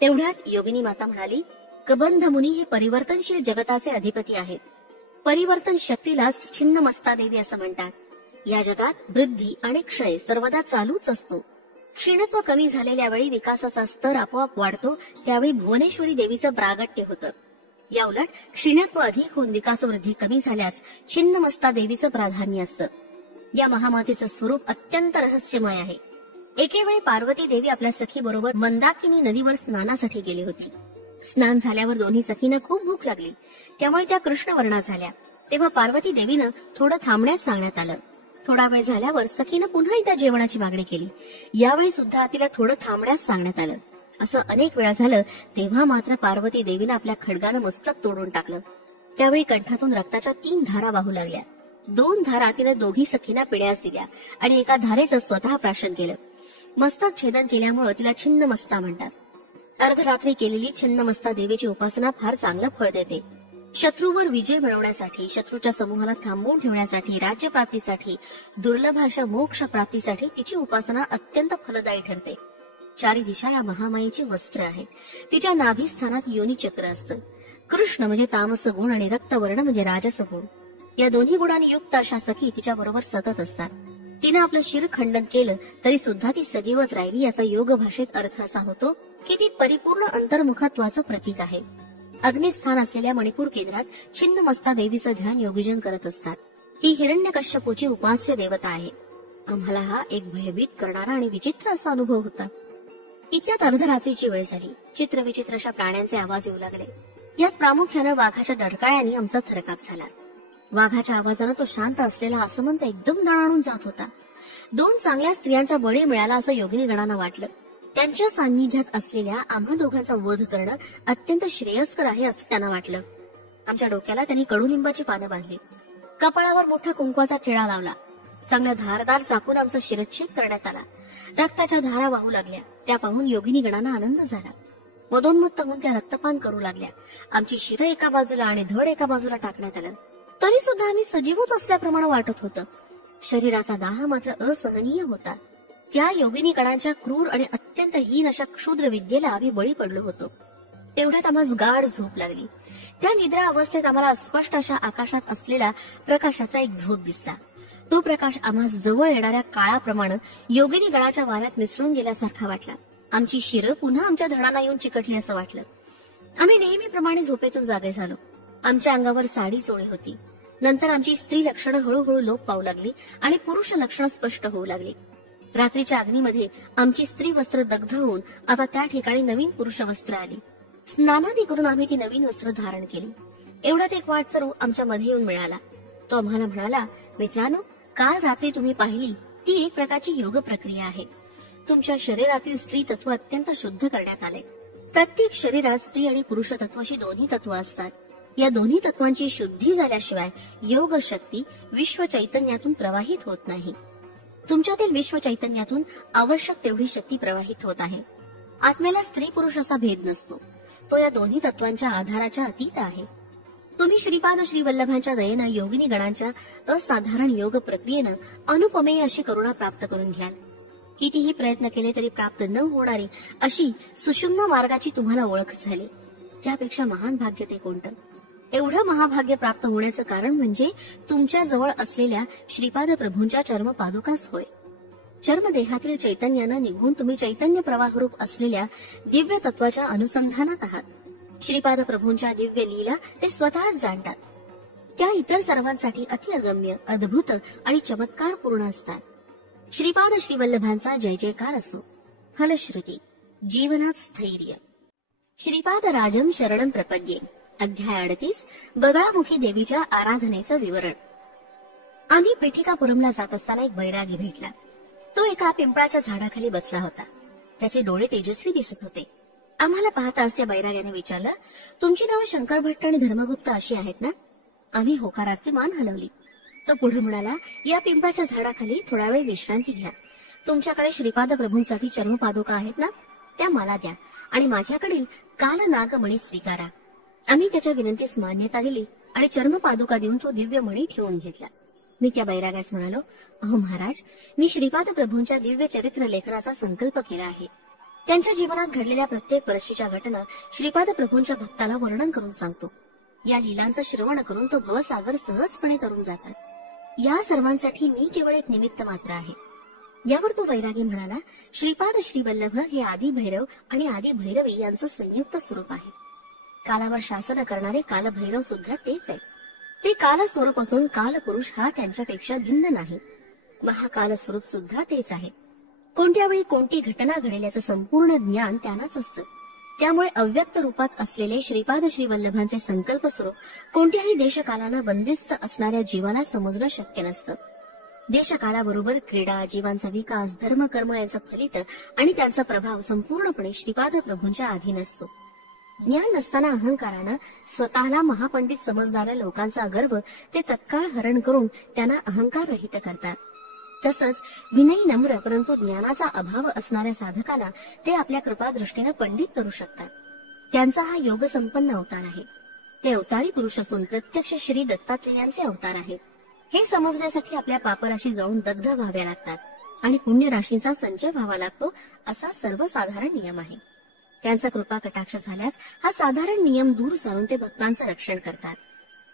तेवढ्यात योगिनी माता म्हणाली, कबंध मुनी हे परिवर्तनशील जगताचे अधिपती आहेत. परिवर्तन शक्तीलाच छिन्नमस्ता देवी असं म्हणतात. या जगात वृद्धी आणि क्षय सर्वदा चालूच असतो. क्षीणत्व कमी झालेल्या वेळी विकासाचा स्तर आपोआप वाढतो. त्यावेळी भुवनेश्वरी देवीचं प्रागट्य होतं. या उलट क्षीणत्व अधिक होऊन विकासवृद्धी कमी झाल्यास छिन्नमस्ता देवीचं प्राधान्य असतं. या महामातेचं स्वरूप अत्यंत रहस्यमय आहे. एकेवेळी पार्वती देवी आपल्या सखी बरोबर मंदाकिनी नदीवर स्नानासाठी गेली होती. स्नान झाल्यावर दोन्ही सखींना खूप भूक लागली. त्यामुळे त्या कृष्णवर्णा झाल्या. तेव्हा पार्वती देवीनं थोडं थांबण्यास सांगण्यात आलं. थोडा वेळ झाल्यावर सखीनं पुन्हा एकदा जेवणाची मागणी केली. यावेळी सुद्धा तिला थोडं थांबण्यास सांगण्यात आलं. असं अनेक वेळा झालं. तेव्हा मात्र पार्वती देवीनं आपल्या खड्गानं मस्तक तोडून टाकलं. त्यावेळी कंठातून रक्ताच्या 3 धारा वाहू लागल्या. 2 धारा तिनं दोघी सखींना पिण्यास दिल्या आणि एका धारेचं स्वतः प्राशन केलं. मस्तक छेदन केल्यामुळे तिला छिन्नमस्ता म्हणतात. अर्धरात्री केलेली छिन्नमस्ता देवीची उपासना फार चांगलं फळ देते. शत्रूवर विजय मिळवण्यासाठी, शत्रूच्या समूहाला थांबवून ठेवण्यासाठी, राज्यप्राप्तीसाठी, दुर्लभ अशा मोक्ष प्राप्तीसाठी तिची उपासना अत्यंत फलदायी ठरते. चारी दिशा या महामायेची वस्त्र आहेत. तिच्या नाभिस्थानात योनिचक्र असतं. कृष्ण म्हणजे तामस गुण आणि रक्तवर्ण म्हणजे राजस गुण. या दोन्ही गुणांनी युक्त अशा सखी तिच्या बरोबर सतत असतात. तिनं आपलं शिर खंडन केलं तरी सुद्धा ती सजीवच राहिली. याचा योग भाषेत अर्थ असा होतो की ती परिपूर्ण अंतर्मुखत्वाचं प्रतीक आहे. अग्निस्थान असलेल्या मणिपूर केंद्रात छिन्नमस्ता देवीचं ध्यान योगीजन करत असतात. ही हिरण्यकश्यपूची उपास्य देवता आहे. आम्हाला हा एक भयभीत करणारा आणि विचित्र असा अनुभव होता. इतक्यात अर्धरात्रीची वेळ झाली. चित्रविचित्र अशा प्राण्यांचे आवाज येऊ लागले. यात प्रामुख्यानं वाघाच्या डरकाळ्यांनी आमचा थरकाप झाला. वाघाच्या आवाजानं तो शांत असलेला आसमंत एकदम दणाणून जात होता. दोन चांगल्या स्त्रियांचा बळी मिळाला असं योगिनी गणांना वाटलं. त्यांच्या सान्निध्यात असलेल्या आम्हा दोघांचा वध करणं अत्यंत श्रेयस्कर आहे असं त्यांना वाटलं. आमच्या डोक्याला त्यांनी कडुलिंबाची पानं बांधली. कपाळावर मोठा कुंकवाचा टिळा लावला. चांगला धारदार चाकून आमचा शिरच्छेद करण्यात आला. रक्ताच्या धारा वाहू लागल्या. त्या पाहून योगिनी गणांना आनंद झाला. मदोन्मत्त होऊन त्या रक्तपान करू लागल्या. आमची शिरं एका बाजूला आणि धड एका बाजूला टाकण्यात आलं. तरी सुद्धा आम्ही सजीवच असल्याप्रमाणे वाटत होतं. शरीराचा दाह मात्र असहनीय होता. त्या योगिनी गणांच्या क्रूर आणि अत्यंत हीन अशा क्षुद्र विद्येला आम्ही बळी पडलो होतो. तेवढ्यात आम्हाला गाढ झोप लागली. त्या निद्रा अवस्थेत आम्हाला अस्पष्ट अशा आकाशात असलेला प्रकाशाचा एक झोत दिसला. तो प्रकाश आम्हाला जवळ येणाऱ्या काळाप्रमाणे योगिनी गणाच्या वाऱ्यात मिसळून गेल्यासारखा वाटला. आमची शिरं पुन्हा आमच्या धडांना येऊन चिकटली असं वाटलं. आम्ही नेहमीप्रमाणे झोपेतून जागे झालो. आमच्या अंगावर साडी चोळी होती. नंतर आमची स्त्री लक्षणं हळूहळू लोप पावू लागली आणि पुरुष लक्षणं स्पष्ट होऊ लागली. रात्रीच्या अग्नीमध्ये आमची स्त्री वस्त्र दग्ध होऊन आता त्या ठिकाणी नवीन पुरुष वस्त्र आली. स्नानादी करून आम्ही ती नवीन वस्त्र धारण केली. एवढ्यात एक वाटसरू आमच्या मध्ये येऊन मिळाला. तो आम्हाला म्हणाला, मित्रांनो, काल रात्री तुम्ही पाहिली ती एक प्रकारची योग प्रक्रिया आहे. तुमच्या शरीरातील स्त्री तत्व अत्यंत शुद्ध करण्यात आले. प्रत्येक शरीरात स्त्री आणि पुरुष तत्व अशी दोन्ही तत्व असतात. या दोन्ही तत्वांची शुद्धी झाल्याशिवाय योग शक्ती विश्व चैतन्यातून प्रवाहित होत नाही. तुमच्यातील विश्व चैतन्यातून आवश्यक तेवढी शक्ती प्रवाहित होत आहे. आत्म्याला स्त्री पुरुष असा भेद नसतो. तो या दोन्ही तत्वांच्या आधाराच्या अतीत आहे. तुम्ही श्रीपाद श्रीवल्लभांच्या दयेनं योगिनी गणांच्या असाधारण योग प्रक्रियेनं अनुपमेय अशी करुणा प्राप्त करून घ्याल. कितीही प्रयत्न केले तरी प्राप्त न होणारी अशी सुषुम्ना मार्गाची तुम्हाला ओळख झाली. त्यापेक्षा महान भाग्य ते कोणतं? एवढं महाभाग्य प्राप्त होण्याचं कारण म्हणजे तुमच्या जवळ असलेल्या श्रीपाद प्रभूंच्या चर्मपादुकाच होय. चर्मदेहातील चैतन्यानं निघून तुम्ही चैतन्य प्रवाहरूप असलेल्या दिव्य तत्वाच्या अनुसंधानात आहात. श्रीपाद प्रभूंच्या दिव्य लीला ते स्वतःच जाणतात. त्या इतर सर्वांसाठी अतिअगम्य, अद्भुत आणि चमत्कारपूर्ण असतात. श्रीपाद श्रीवल्लभांचा जय जयकार असो. फलश्रुती, जीवनात स्थैर्य. श्रीपाद राजम शरणम प्रपद्ये. अध्याय 38. बगळामुखी देवीच्या आराधनेचं विवरण. आम्ही पिठिकापुरमला जात असताना एक बैरागी भेटला. तो एका पिंपळाच्या झाडाखाली बसला होता. त्याचे डोळे तेजस्वी दिसत होते. आम्हाला पाहताच त्या बैराग्याने विचारलं, तुमची नावं शंकर भट्ट आणि धर्मगुप्त अशी आहेत ना? आम्ही होकारार्थी मान हलवली. तो पुढे म्हणाला, या पिंपळाच्या झाडाखाली थोडा वेळ विश्रांती घ्या. तुमच्याकडे श्रीपाद प्रभूंसाठी चर्मपादुका आहेत ना? त्या मला द्या आणि माझ्याकडील काल नागमणी स्वीकारा. आम्ही त्याच्या विनंतीस मान्यता दिली आणि चर्मपादुका देऊन तो दिव्य मणी ठेवून घेतला. मी त्या बैराग्यास म्हणालो, अहो महाराज, मी श्रीपाद प्रभूंच्या दिव्य चरित्र लेखनाचा संकल्प केला आहे. त्यांच्या जीवनात घडलेल्या प्रत्येक वर्षीच्या घटना श्रीपाद प्रभूंच्या भक्ताला वर्णन करून सांगतो. या लीलांचं श्रवण करून तो भवसागर सहजपणे तरून जातात. या सर्वांसाठी मी केवळ एक निमित्त मात्र आहे. यावर तो बैरागी म्हणाला, श्रीपाद श्रीवल्लभ हे आदी भैरव आणि आदी भैरवी यांचं संयुक्त स्वरूप आहे. कालावर शासन करणारे कालभैरव सुद्धा तेच आहे. ते काल स्वरूप असून कालपुरुष हा त्यांच्यापेक्षा भिन्न नाही. महाकाल स्वरूप सुद्धा तेच आहे. कोणत्या वेळी कोणती घटना घडेल याचं संपूर्ण ज्ञान त्यांनाच असतं. त्यामुळे अव्यक्त रूपात असलेले श्रीपाद श्रीवल्लभांचे संकल्प स्वरूप कोणत्याही देशकालानं बंदिस्त असणाऱ्या जीवाला समजणं शक्य नसतं. देशकालाबरोबर क्रीडा, जीवांचा विकास, धर्मकर्म यांचा फलित आणि त्यांचा प्रभाव संपूर्णपणे श्रीपाद प्रभूंच्या अधीन असतो. ज्ञान नसताना अहंकारानं स्वतःला महापंडित समजणाऱ्या लोकांचा गर्व ते तत्काळ हरण करून त्यांना अहंकार रहित करतात. तसंच विनयी नम्र परंतु ज्ञानाचा अभाव असणाऱ्या साधकांना ते आपल्या कृपादृष्टीने पंडित करू शकतात. त्यांचा हा योग संपन्न अवतार आहे. ते अवतारी पुरुष असून प्रत्यक्ष श्री दत्तात्रेयांचे अवतार आहेत. हे समजण्यासाठी आपल्या पापराशी जळून दग्ध व्हाव्या लागतात आणि पुण्यराशींचा संचय व्हावा लागतो, असा सर्वसाधारण नियम आहे. त्यांचा कृपा कटाक्ष झाल्यास हा साधारण नियम दूर सारून ते भक्तांचं रक्षण करतात.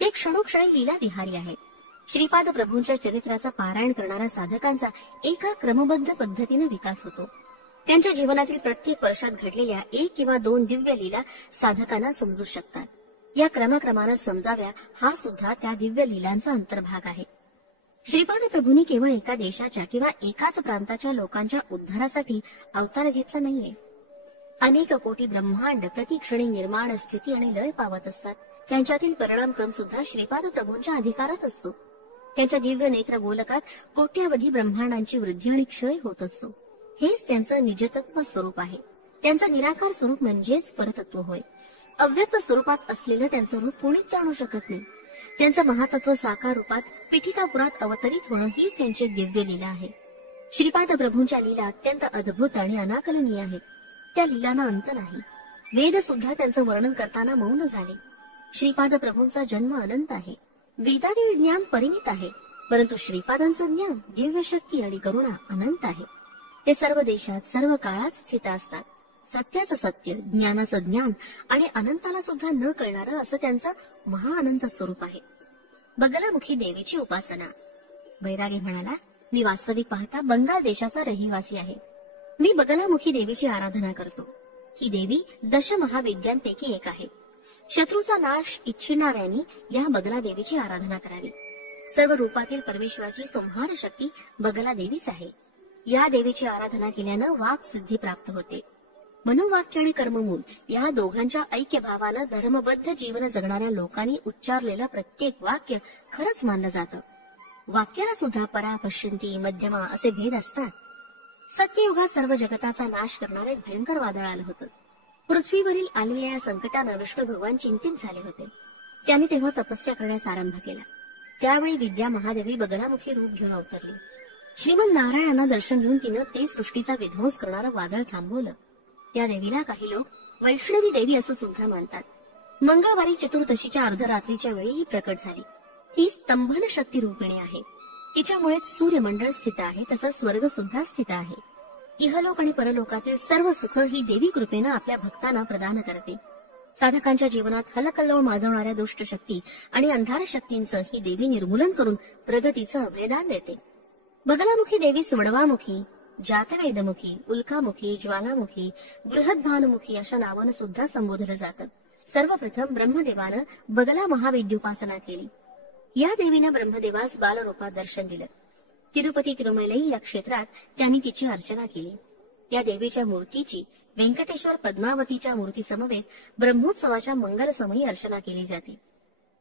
ते क्षणोक्षणी लीला विहारी आहेत. श्रीपाद प्रभूंच्या चरित्राचा पारायण करणाऱ्या साधकांचा एका क्रमबद्ध पद्धतीने विकास होतो. त्यांच्या जीवनातील प्रत्येक वर्षात घडलेल्या 1 किंवा 2 दिव्य लीला साधकांना समजू शकतात. या क्रमाक्रमाने समजाव्या हा सुद्धा त्या दिव्य लीलांचा अंतर्भाग आहे. श्रीपाद प्रभूंनी केवळ एका देशाच्या किंवा एकाच प्रांताच्या लोकांच्या उद्धारासाठी अवतार घेतला नाहीये. अनेक कोटी ब्रह्मांड प्रतिक्षणी निर्माण, स्थिती आणि लय पावत असतात. त्यांच्यातील परिणामक्रम सुद्धा श्रीपाद प्रभूंच्या अधिकारात असतो. त्यांच्या दिव्य नेत्र गोलकात कोट्यावधी ब्रह्मांडांची वृद्धी आणि क्षय होत असतो. हेच त्यांचं निजतत्व स्वरूप आहे. त्यांचं निराकार स्वरूप म्हणजेच परतत्व होय. अव्यक्त स्वरूपात असलेलं त्यांचं रूप कोणीच जाणू शकत नाही. त्यांचं महातत्व साकार रूपात पिठिकापुरात अवतरित होणं हीच त्यांची दिव्य लीला आहे. श्रीपाद प्रभूंच्या लीला अत्यंत अद्भुत आणि अनाकलनीय आहेत. त्या लीलांना अंत नाही. वेद सुद्धा त्यांचं वर्णन करताना मौन झाले. श्रीपाद प्रभूंचा जन्म अनंत आहे. वेदातील ज्ञान परिमित आहे, परंतु श्रीपादांचं ज्ञान, दिव्य शक्ती आणि करुणा अनंत आहे. ते सर्व देशात सर्व काळात स्थित असतात. सत्याचं सत्य, ज्ञानाचं ज्ञान आणि अनंताला सुद्धा न कळणारं असं त्यांचं महाअनंत स्वरूप आहे. बगलामुखी देवीची उपासना. बैरागी म्हणाला, मी वास्तविक पाहता बंगाल देशाचा रहिवासी आहे. मी बगलामुखी देवीची आराधना करतो. ही देवी दशमहाविद्यांपैकी एक आहे. शत्रूचा नाश इच्छिणाऱ्यांनी या बगला देवीची आराधना करावी. सर्व रूपातील परमेश्वराची संहार शक्ती बगला देवीच आहे. या देवीची आराधना केल्यानं वाक सिद्धी प्राप्त होते. मनोवाक्य आणि कर्ममूल या दोघांच्या ऐक्यभावानं धर्मबद्ध जीवन जगणाऱ्या लोकांनी उच्चारलेलं प्रत्येक वाक्य खरंच मानलं जातं. वाक्याला सुद्धा परा, पश्चिंती, मध्यमा असे भेद असतात. सत्ययुगात सर्व जगताचा नाश करणारे एक भयंकर वादळ आलं होतं. पृथ्वीवरील आलेल्या या संकटानं विष्णू भगवान चिंतित झाले होते. त्यांनी तेव्हा तपस्या करण्यास आरंभ केला. त्यावेळी विद्या महादेवी बगलामुखी रूप घेऊन अवतरली. श्रीमंत नारायणांना दर्शन देऊन तिनं ते सृष्टीचा विध्वंस करणारं वादळ थांबवलं. या देवीला काही लोक वैष्णवी देवी असं सुद्धा मानतात. मंगळवारी चतुर्दशीच्या अर्धरात्रीच्या वेळी ही प्रकट झाली. ही स्तंभन शक्ती रूपिणी आहे. तिच्यामुळेच सूर्यमंडळ स्थित आहे, तसंच स्वर्ग सुद्धा स्थित आहे. इहलोक आणि परलोकातील सर्व सुख ही देवी कृपेनं आपल्या भक्तांना प्रदान करते. साधकांच्या जीवनात हलकल्लोळ माजवणाऱ्या दुष्ट शक्ती आणि अंधार शक्तींचं ही देवी निर्मूलन करून प्रगतीचं अभयदान देते. बगलामुखी देवी वडवामुखी, जातवेदमुखी, उल्कामुखी, ज्वालामुखी, बृहद्भानुमुखी अशा नावानं सुद्धा संबोधलं जातं. सर्वप्रथम ब्रह्मदेवानं बगला महाविद्योपासना केली. या देवीनं ब्रह्मदेवास बालरूपात दर्शन दिलं. तिरुपती तिरुमलई या क्षेत्रात त्यांनी तिची अर्चना केली. या देवीच्या मूर्तीची व्यंकटेश्वर पद्मावतीच्या मूर्ती समवेत ब्रह्मोत्सवाच्या मंगलसमयी अर्चना केली जाते.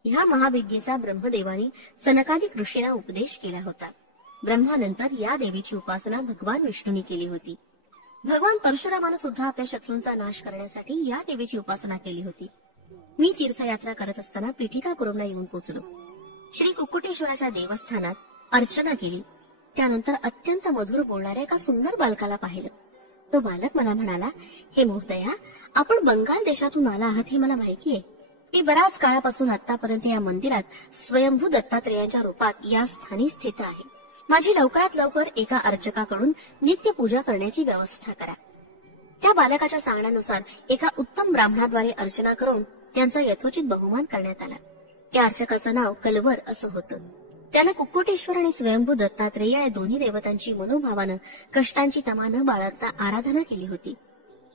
ह्या महाविद्येचा ब्रह्मदेवानी सनकादिक ऋषींना उपदेश केला होता. ब्रह्मानंतर या देवीची उपासना भगवान विष्णूंनी केली होती. भगवान परशुरामानं सुद्धा आपल्या शत्रूंचा नाश करण्यासाठी या देवीची उपासना केली होती. मी तीर्थयात्रा करत असताना पिठिकापुरमला येऊन पोचलो. श्री कुक्कुटेश्वराच्या देवस्थानात अर्चना केली. त्यानंतर अत्यंत मधुर बोलणाऱ्या एका सुंदर बालकाला पाहिलं. तो बालक मला म्हणाला, हे मोहदया, आपण बंगाल देशातून आला आहात हे मला माहितीये. मी बराच काळापासून आतापर्यंत या मंदिरात स्वयंभू दत्तात्रेयांच्या रूपात या स्थानी स्थित आहे. माझी लवकरात लवकर एका अर्चकाकडून नित्य पूजा करण्याची व्यवस्था करा. त्या बालकाच्या सांगण्यानुसार एका उत्तम ब्राह्मणाद्वारे अर्चना करून त्यांचा यथोचित बहुमान करण्यात आला. त्या अर्चकाचं नाव कलवर असं होतं. त्यानं कुक्कुटेश्वर आणि स्वयंभू दत्तात्रेय या दोन्ही देवतांची मनोभावानं कष्टांची तमा न बाळगता आराधना केली होती.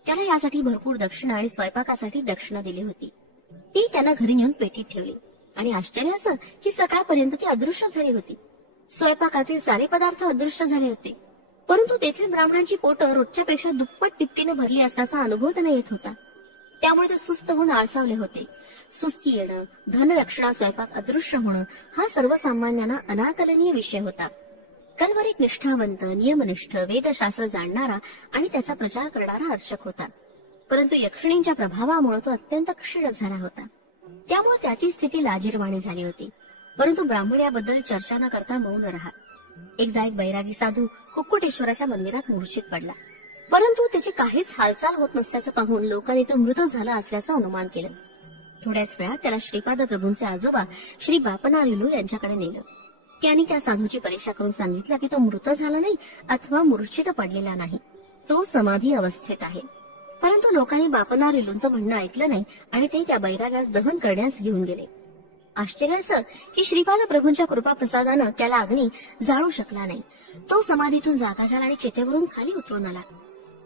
त्याला यासाठी भरपूर दक्षिणा आणि स्वयंपाकासाठी दक्षिणा दिली होती. ती त्यानं घरी नेऊन पेटीत ठेवली आणि आश्चर्य असं की सकाळपर्यंत ती अदृश्य झाली होती. स्वयंपाकातील सारे पदार्थ अदृश्य झाले होते, परंतु तेथील ब्राह्मणांची पोटं रोजच्यापेक्षा दुप्पट तिपटीने भरली असल्याचा अनुभव त्यांना येत होता. त्यामुळे ते सुस्त होऊन आळसावले होते. सुस्ती येणं, धनदक्षिणा स्वयंपाक अदृश्य होणं हा सर्वसामान्यांना अनाकलनीय विषय होता. कलवर एक निष्ठावंत, नियमनिष्ठ, वेदशास्त्र जाणणारा आणि त्याचा प्रचार करणारा अर्चक होता. परंतु यक्षिणींच्या प्रभावामुळे तो अत्यंत क्षीण झाला होता. त्यामुळे त्याची स्थिती लाजिरवाणी झाली होती. परंतु ब्राह्मण याबद्दल चर्चा न करता मौन राहा. एकदा एक बैरागी साधू कुक्कुटेश्वराच्या मंदिरात मूर्छित पडला, परंतु त्याची काहीच हालचाल होत नसल्याचं पाहून लोकांनी तो मृत झाला असल्याचं अनुमान केलं. थोड्याच वेळात त्याला श्रीपाद प्रभूंचे आजोबा श्री बापनारिलू यांच्याकडे नेलं. त्यांनी त्या साधूची परीक्षा करून सांगितलं की तो मृत झाला नाही अथवा मूर्छित पडलेला नाही, तो समाधी अवस्थेत आहे. परंतु लोकांनी बापनारिलूंचं म्हणणं ऐकलं नाही आणि ते त्या बैराग्यास दहन करण्यास घेऊन गेले. आश्चर्य असं की श्रीपाद प्रभूंच्या कृपाप्रसादानं त्याला अग्नी जाळू शकला नाही. तो समाधीतून जागा झाला आणि चितेवरून खाली उतरून आला.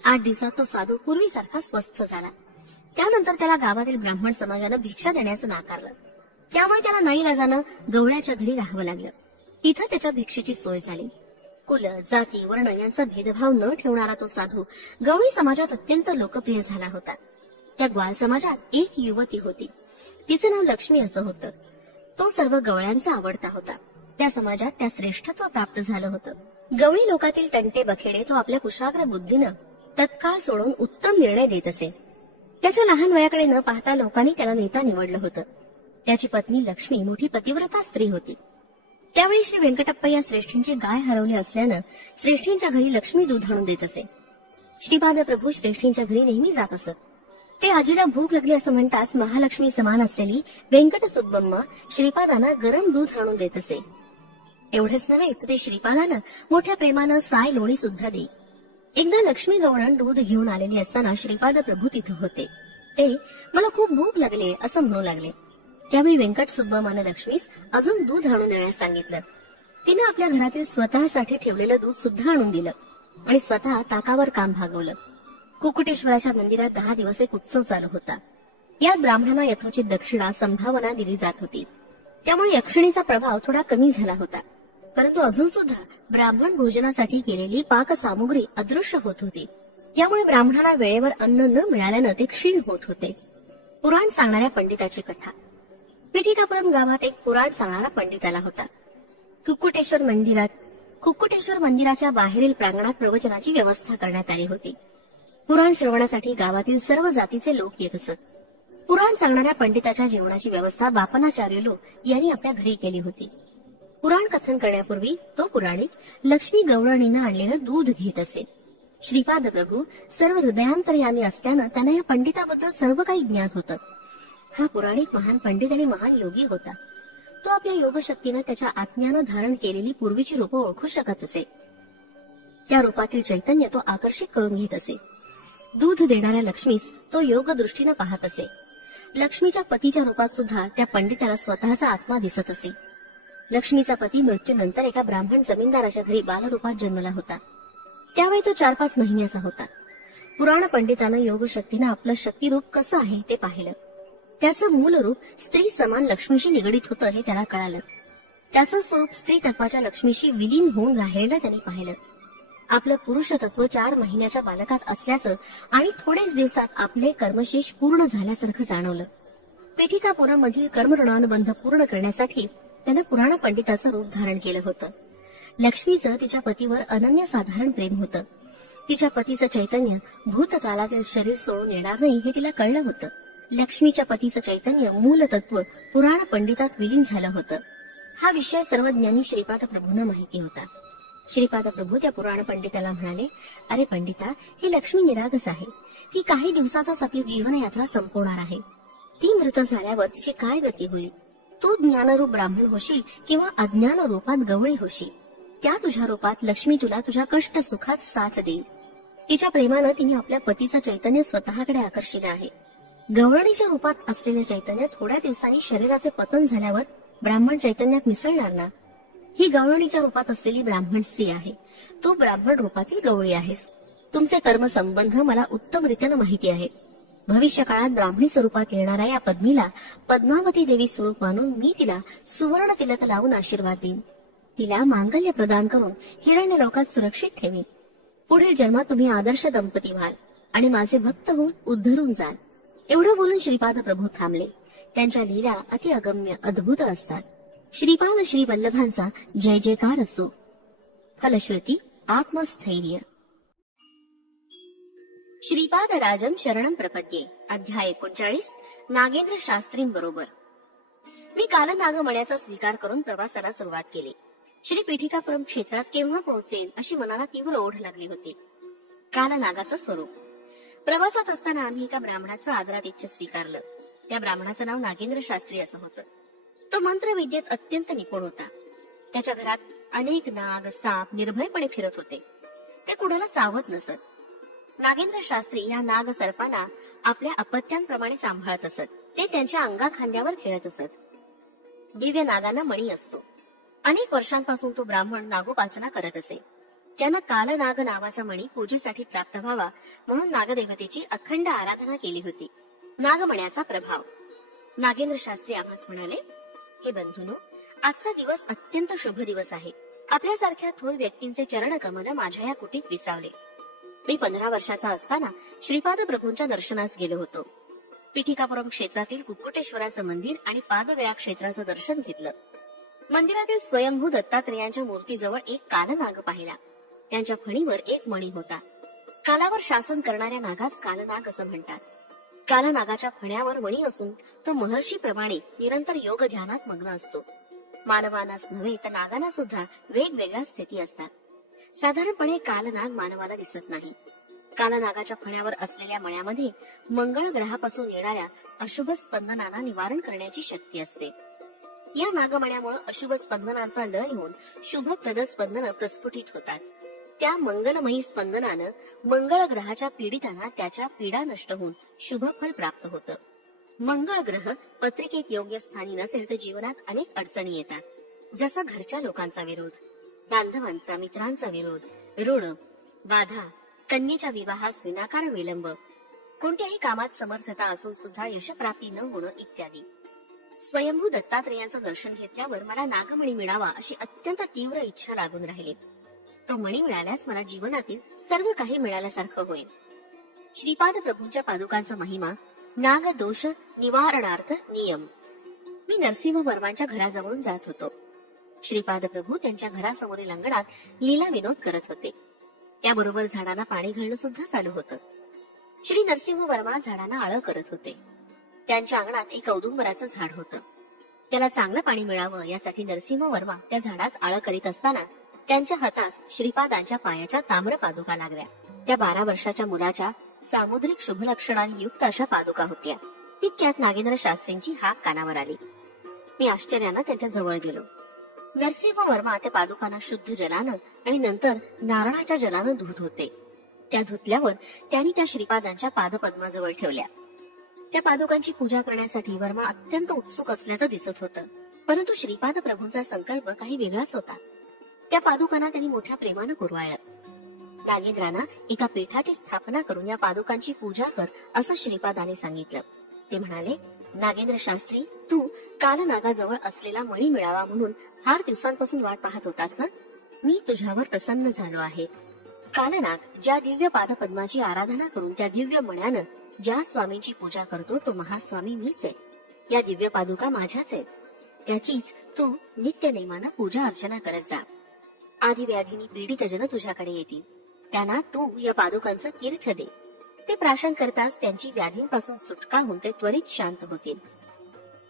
8 दिवसात तो साधू पूर्वीसारखा स्वस्थ झाला. त्यानंतर त्याला गावातील ब्राह्मण समाजानं भिक्षा देण्याचं नाकारलं. त्यामुळे त्याला नाईलाजानं गवळ्याच्या घरी राहावं लागलं. तिथं त्याच्या भिक्षेची सोय झाली. कुल, जाती, वर्ण यांचा भेदभाव न ठेवणारा तो साधू गवळी समाजात अत्यंत लोकप्रिय झाला होता. त्या ग्वाल समाजात एक युवती होती. तिचं नाव लक्ष्मी असं होतं. तो सर्व गवळ्यांचा आवडता होता. त्या समाजात त्या श्रेष्ठत्व प्राप्त झालं होतं. गवळी लोकातील तंटे बखेडे तो आपल्या कुशाग्र बुद्धीनं तत्काळ सोडून उत्तम निर्णय देत असे. त्याच्या लहान वयाकडे न पाहता लोकांनी त्याला नेता निवडलं होतं. त्याची पत्नी लक्ष्मी मोठी पतिव्रता स्त्री होती. त्यावेळी श्री व्यंकटप्पा या श्रेष्ठींची गाय हरवली असल्यानं श्रेष्ठींच्या घरी लक्ष्मी दूध आणून देत असे. श्रीपाद प्रभू श्रेष्ठींच्या घरी नेहमी जात असत. ते आजीला भूक लागली असं म्हणताच महालक्ष्मी समान असलेली व्यंकट सुब्बम्मा श्रीपादांना गरम दूध आणून देत असे. एवढेच नव्हे तर ते श्रीपादांना मोठ्या प्रेमानं साय लोणी सुद्धा दे. एकदा लक्ष्मी गवळण दूध घेऊन आलेली असताना श्रीपाद प्रभू तिथे होते. ते मला खूप भूक लागले असं म्हणू लागले. त्यावेळी व्यंकट सुब्बम्मानं लक्ष्मीस अजून दूध आणून देण्यास सांगितलं. तिनं आपल्या घरातील स्वतःसाठी ठेवलेलं दूध सुद्धा आणून दिलं आणि स्वतः ताकावर काम भागवलं. कुक्कुटेश्वराच्या मंदिरात 10 दिवस एक उत्सव चालू होता. यात ब्राह्मणांना यथोचित दक्षिणा संभावना दिली जात होती. त्यामुळे यक्षिणीचा प्रभाव थोडा कमी झाला होता. परंतु अजून सुद्धा ब्राह्मण भोजनासाठी केलेली पाकसामुग्री अदृश्य होत होती. यामुळे ब्राह्मणांना वेळेवर अन्न न मिळाल्यानं ते क्षीण होत होते. पुराण सांगणाऱ्या पंडिताची कथा. पिठिकापुरम गावात एक पुराण सांगणारा पंडित आला होता. कुक्कुटेश्वर मंदिराच्या बाहेरील प्रांगणात प्रवचनाची व्यवस्था करण्यात आली होती. पुराण श्रवणासाठी गावातील सर्व जातीचे लोक येत असत. पुराण सांगणाऱ्या पंडिताच्या जेवणाची व्यवस्था बापनाचार्युलू यांनी आपल्या घरी केली होती. पुराण कथन करण्यापूर्वी तो पुराणिक लक्ष्मी गवळणीनं आणलेलं दूध घेत असे. श्रीपाद प्रभू सर्व हृदयांतर्यामी असल्यानं त्यांना या पंडिताबद्दल सर्व काही ज्ञात होतं. हा पुराणिक महान पंडित आणि महान योगी होता. तो आपल्या योगशक्तीनं त्याच्या आत्म्यानं धारण केलेली पूर्वीची रूपं ओळखू शकत असे. त्या रूपातील चैतन्य तो आकर्षित करून घेत असे. दूध देणाऱ्या लक्ष्मीस तो योग दृष्टीनं पाहत असे. लक्ष्मीच्या पतीच्या रूपात सुद्धा त्या पंडिताला स्वतःचा आत्मा दिसत असे. लक्ष्मीचा पती मृत्यूनंतर एका ब्राह्मण जमीनदाराच्या घरी बालरूपात जन्मला होता. त्यावेळी तो 4-5 महिन्याचा होता. पुराण पंडितानं योगशक्तीनं आपलं शक्तिरूप कसं आहे ते पाहिलं. त्याचं मूल रूप स्त्री समान लक्ष्मीशी निगडीत होतं हे त्याला कळालं. त्याचं स्वरूप स्त्री तत्वाच्या लक्ष्मीशी विलीन होऊन राहिलेलं त्याने पाहिलं. आपलं पुरुष तत्व 4 महिन्याच्या बालकात असल्याचं आणि थोडेच दिवसात आपले कर्मशेष पूर्ण झाल्यासारखं जाणवलं. पेठिकापुरम मधील कर्मऋणानुबंध पूर्ण करण्यासाठी त्यानं पुराण पंडिताचं रूप धारण केलं होतं. लक्ष्मीचं तिच्या पतीवर अनन्यसाधारण प्रेम होतं. तिच्या पतीचं चैतन्य भूतकालातील शरीर सोडून येणार नाही हे तिला कळलं होतं. लक्ष्मीच्या पतीचं चैतन्य मूल तत्व पुराण पंडितात विलीन झालं होतं. हा विषय सर्वज्ञानी श्रीपाद प्रभूंना माहिती होता. श्रीपाद प्रभू त्या पुराण पंडिताला म्हणाले, अरे पंडिता, ही लक्ष्मी निरागस आहे. ती काही दिवसातच आपली जीवनयात्रा संपवणार आहे. ती मृत झाल्यावर तिची काय गती होईल? तू ज्ञानरूप ब्राह्मण होशील किंवा अज्ञान रूपात गवळी होशील. त्या तुझ्या रूपात लक्ष्मी तुला तुझ्या कष्ट सुखात साथ देईल. तिच्या प्रेमानं तिने आपल्या पतीचं चैतन्य स्वतःकडे आकर्षिले आहे. गवळणीच्या रूपात असलेले चैतन्य थोड्या दिवसांनी शरीराचे पतन झाल्यावर ब्राह्मण चैतन्यात मिसळणार ना. ही गवळणीच्या रूपात असलेली ब्राह्मण स्त्री आहे. तू ब्राह्मण रूपातील गवळी आहेस. तुमचे कर्म संबंध मला उत्तमरित्यानं माहिती आहे. भविष्य काळात ब्राह्मणी स्वरूपात येणाऱ्या या पद्मीला पद्मावती देवी स्वरूप मानून मी तिला सुवर्ण तिलक लावून आशीर्वाद देईन. तिला मांगल्य प्रदान करून हिरण्य लोकात सुरक्षित ठेवीन. पुढील जन्मात तुम्ही आदर्श दंपती व्हाल आणि माझे भक्त होऊन उद्धरून जाल. एवढं बोलून श्रीपाद प्रभू थांबले. त्यांच्या लीला अति अगम्य अद्भुत असतात. श्रीपाद श्री वल्लभांचा जय जयकार असो. फलश्रुती आत्मस्थैर्य. श्रीपाद राजम शरणम प्रपद्ये. अध्याय 39. नागेंद्र शास्त्रींबरोबर. मी कालनाग मण्याचा स्वीकार करून प्रवासाला सुरुवात केली. श्री पीठिकापुरम क्षेत्रास केव्हा पोहोचेन अशी मनाला तीव्र ओढ लागली होती. काल नागाचं स्वरूप. प्रवासात असताना आम्ही एका ब्राह्मणाचं आदरातिथ्य स्वीकारलं. त्या ब्राह्मणाचं नाव नागेंद्र शास्त्री असं होतं. तो मंत्रविद्येत अत्यंत निपुण होता. त्याच्या घरात अनेक नाग साप निर्भयपणे फिरत होते. ते कुणाला चावत नसत. नागेंद्र शास्त्री या नाग सर्पांना आपल्या अपत्यांप्रमाणे सांभाळत असत. ते त्यांच्या अंगा खांद्यावर खेळत असत. दिव्य नागांना मणी असतो. अनेक वर्षांपासून तो ब्राह्मण नागोपासना करत असे. त्यानं कालनाग नावाचा मणी पूजेसाठी प्राप्त व्हावा म्हणून नागदेवतेची अखंड आराधना केली होती. नागमण्याचा प्रभाव. नागेंद्र शास्त्री आम्हास म्हणाले, हे बंधूनो, आजचा दिवस अत्यंत शुभ दिवस आहे. आपल्यासारख्या थोर व्यक्तींचे चरणकमल माझ्या या कुटीत विसावले. मी 15 वर्षाचा असताना श्रीपाद प्रभूंच्या दर्शनास गेलो होतो. पीठिकापुरम क्षेत्रातील कुक्कुटेश्वराचं मंदिर आणि पादगया क्षेत्राचं दर्शन घेतलं. मंदिरातील स्वयंभू दत्तात्रेयांच्या मूर्तीजवळ एक कालनाग पाहिला. त्यांच्या फणीवर एक मणी होता. कालावर शासन करणाऱ्या नागास कालनाग असं म्हणतात. कालनागाच्या फण्यावर मणी असून तो महर्षीप्रमाणे निरंतर योग ध्यानात मग्न असतो. मानवानाच नव्हे तर नागांना सुद्धा वेगवेगळ्या स्थिती असतात. साधारणपणे कालनाग मानवाला दिसत नाही. कालनागाच्या फण्यावर असलेल्या मण्यामध्ये मंगळ ग्रहापासून येणाऱ्या अशुभ स्पंदनांना निवारण करण्याची शक्ती असते. या नागमण्यामुळे अशुभ स्पंदनांचा लय होऊन शुभप्रद स्पंदन प्रस्फुटित होतात. त्या मंगलमयी स्पंदनानं मंगळ ग्रहाच्या पीडितांना त्याच्या पीडा नष्ट होऊन शुभ फल प्राप्त होतं. मंगळ ग्रह पत्रिकेत योग्य स्थानी नसेल तर जीवनात अनेक अडचणी येतात. जसा घरच्या लोकांचा विरोध, बांधवांचा मित्रांचा विरोध, ऋण, बाधा, कन्येच्या विवाहास विनाकारण विलंब, कोणत्याही कामात समर्थता असून सुद्धा यशप्राप्ती न होणं इत्यादी. स्वयंभू दत्तात्रेयांचं दर्शन घेतल्यावर मला नागमणी मिळावा अशी अत्यंत तीव्र इच्छा लागून राहिली. तो मणी मिळाल्यास मला जीवनातील सर्व काही मिळाल्यासारखं होईल. श्रीपाद प्रभूंच्या पादुकांचा महिमा. नाग दोष निवारणार्थ नियम. मी नरसिंह वर्मांच्या घराजवळून जात होतो. श्रीपाद प्रभू त्यांच्या घरासमोरील अंगणात लीला विनोद करत होते. त्याबरोबर झाडांना पाणी घालणं सुद्धा चालू होतं. श्री नरसिंह वर्मा झाडांना आळं करत होते. त्यांच्या अंगणात एक औदुंबराचं झाड होतं. त्याला चांगलं पाणी मिळावं यासाठी नरसिंह वर्मा त्या झाडास आळं करीत असताना त्यांच्या हातास श्रीपादांच्या पायाच्या ताम्र पादुका लागल्या. त्या 12 वर्षाच्या मुलाच्या सामुद्रिक शुभ लक्षणांनी युक्त अशा पादुका होत्या. तितक्यात नागेंद्र शास्त्रींची हाक कानावर आली. मी आश्चर्यानं त्यांच्या जवळ गेलो. नरसिंह वर्मा त्या पादुकांना शुद्ध जलानं आणि नंतर नारळाच्या जलानं धुत होते. त्या धुतल्यावर त्यांनी त्या श्रीपादांच्या पादपद्माजवळ ठेवल्या. त्या पादुकांची पूजा करण्यासाठी वर्मा अत्यंत उत्सुक असल्याचं दिसत होतं. परंतु श्रीपाद प्रभूंचा संकल्प काही वेगळाच होता. त्या पादुकांना त्यांनी मोठ्या प्रेमानं कुरवाळलं. नागेंद्रांना एका पीठाची स्थापना करून या पादुकांची पूजा कर असं श्रीपादांनी सांगितलं. ते म्हणाले, नागेंद्र शास्त्री, तू कालनागाजवळ असलेला मणी मिळावा म्हणून फार दिवसांपासून वाट पाहत होतास ना? मी तुझ्यावर प्रसन्न झालो आहे. कालनाग ज्या दिव्य पादपद्माची आराधना करून त्या दिव्य मण्यानं ज्या स्वामींची पूजा करतो तो महास्वामी मीच आहे. या दिव्य पादुका माझ्याच आहेत. त्याचीच तू नित्य नेमानं पूजा अर्चना करत जा. आधी व्याधीनी पीडित जन तुझ्याकडे येतील. त्यांना तू या पादुकांचं तीर्थ दे. ते प्राशन करताच त्यांची व्याधींपासून सुटका होऊन ते त्वरित शांत होतील.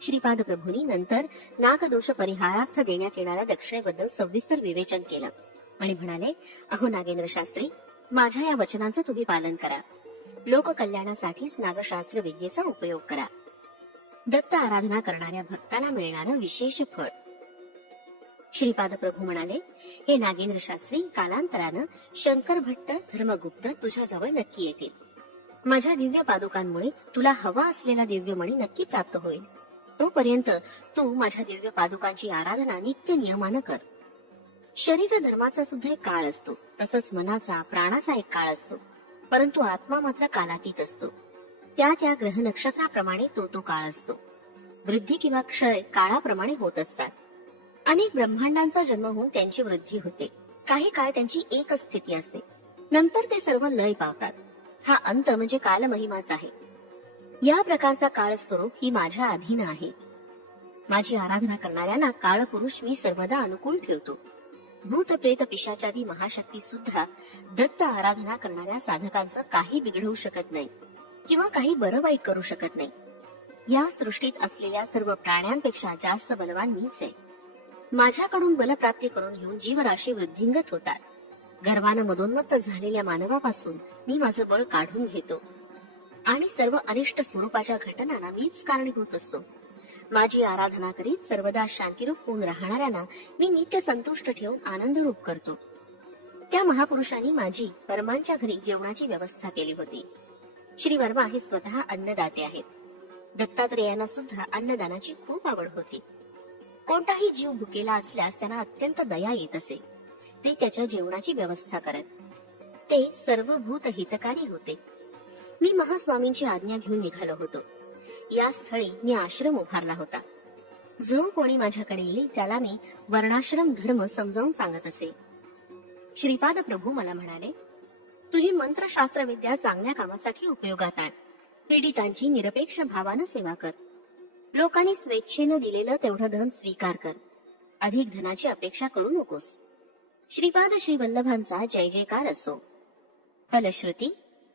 श्रीपाद प्रभूंनी नंतर नागदोष परिहारार्थ देण्यात येणाऱ्या दक्षिणेबद्दल सविस्तर विवेचन केलं आणि म्हणाले, अहो नागेंद्र शास्त्री, माझ्या या वचनांचं तुम्ही पालन करा. लोककल्याणासाठीच नागशास्त्र विद्येचा उपयोग करा. दत्त आराधना करणाऱ्या भक्तांना मिळणारं विशेष फळ. श्रीपाद प्रभू म्हणाले, हे नागेंद्र शास्त्री, कालांतरानं शंकर भट्ट धर्मगुप्त तुझ्याजवळ नक्की येतील. माझ्या दिव्य पादुकांमुळे तुला हवा असलेला दिव्यमणी नक्की प्राप्त होईल. तोपर्यंत तू माझ्या दिव्य पादुकांची आराधना नित्य नियमानं कर. शरीर धर्माचा सुद्धा एक काळ असतो, तसंच मनाचा प्राणाचा एक काळ असतो. परंतु आत्मा मात्र कालातीत असतो. त्या ग्रह नक्षत्राप्रमाणे तो काळ असतो. वृद्धी किंवा क्षय काळाप्रमाणे होत असतात. अनेक ब्रह्मांडांचा जन्म होऊन त्यांची वृद्धी होते. काही काळ त्यांची एकच स्थिती असते. नंतर ते सर्व लय पावतात. हा अंत म्हणजे कालमहिमाच आहे. या प्रकारचा काळ स्वरूप ही माझ्या अधीन आहे. माझी आराधना करणाऱ्यांना काळपुरुष मी सर्वदा अनुकूल ठेवतो. भूत प्रेत पिशाचादी महाशक्ती सुद्धा दत्त आराधना करणाऱ्या साधकांचं काही बिघडवू शकत नाही किंवा काही बरं वाईट करू शकत नाही. या सृष्टीत असलेल्या सर्व प्राण्यांपेक्षा जास्त बलवान मीच आहे. माझ्याकडून बलप्राप्ती करून घेऊन जीवराशी वृद्धिंगत होतात. गर्वानं मदोन्मत्त झालेल्या मानवापासून मी माझं बळ काढून घेतो आणि सर्व अनिष्ट स्वरूपाच्या घटनांना मीच कारणीभूत असतो. माझी आराधना करीत सर्वदा शांतिरूप होऊन राहणाऱ्यांना मी नित्य संतुष्ट ठेवून आनंदरूप करतो. त्या महापुरुषांनी माझी परमांच्या घरी जेवणाची व्यवस्था केली होती. श्री वर्मा हे स्वतः अन्नदाते आहेत. दत्तात्रेयांना सुद्धा अन्नदानाची खूप आवड होती. कोणताही जीव भुकेला असल्यास त्यांना अत्यंत दया येत असे. ते त्याच्या जेवणाची व्यवस्था करत. ते सर्वभूत हितकारी होते. मी महास्वामींची आज्ञा घेऊन निघालो होतो. या स्थळी मी आश्रम उभारला होता. जो कोणी माझ्याकडे येईल त्याला मी वर्णाश्रम धर्म समजावून सांगत असे. श्रीपाद प्रभू मला म्हणाले, तुझी मंत्रशास्त्र विद्या चांगल्या कामासाठी उपयोगात आण. पीडितांची निरपेक्ष भावानं सेवा कर. लोकांनी स्वेच्छेनं दिलेलं तेवढं धन स्वीकार कर. अधिक धनाची अपेक्षा करू नकोस. श्रीपाद श्री वल्लभांचा जय जयकार असो. फलश्रुती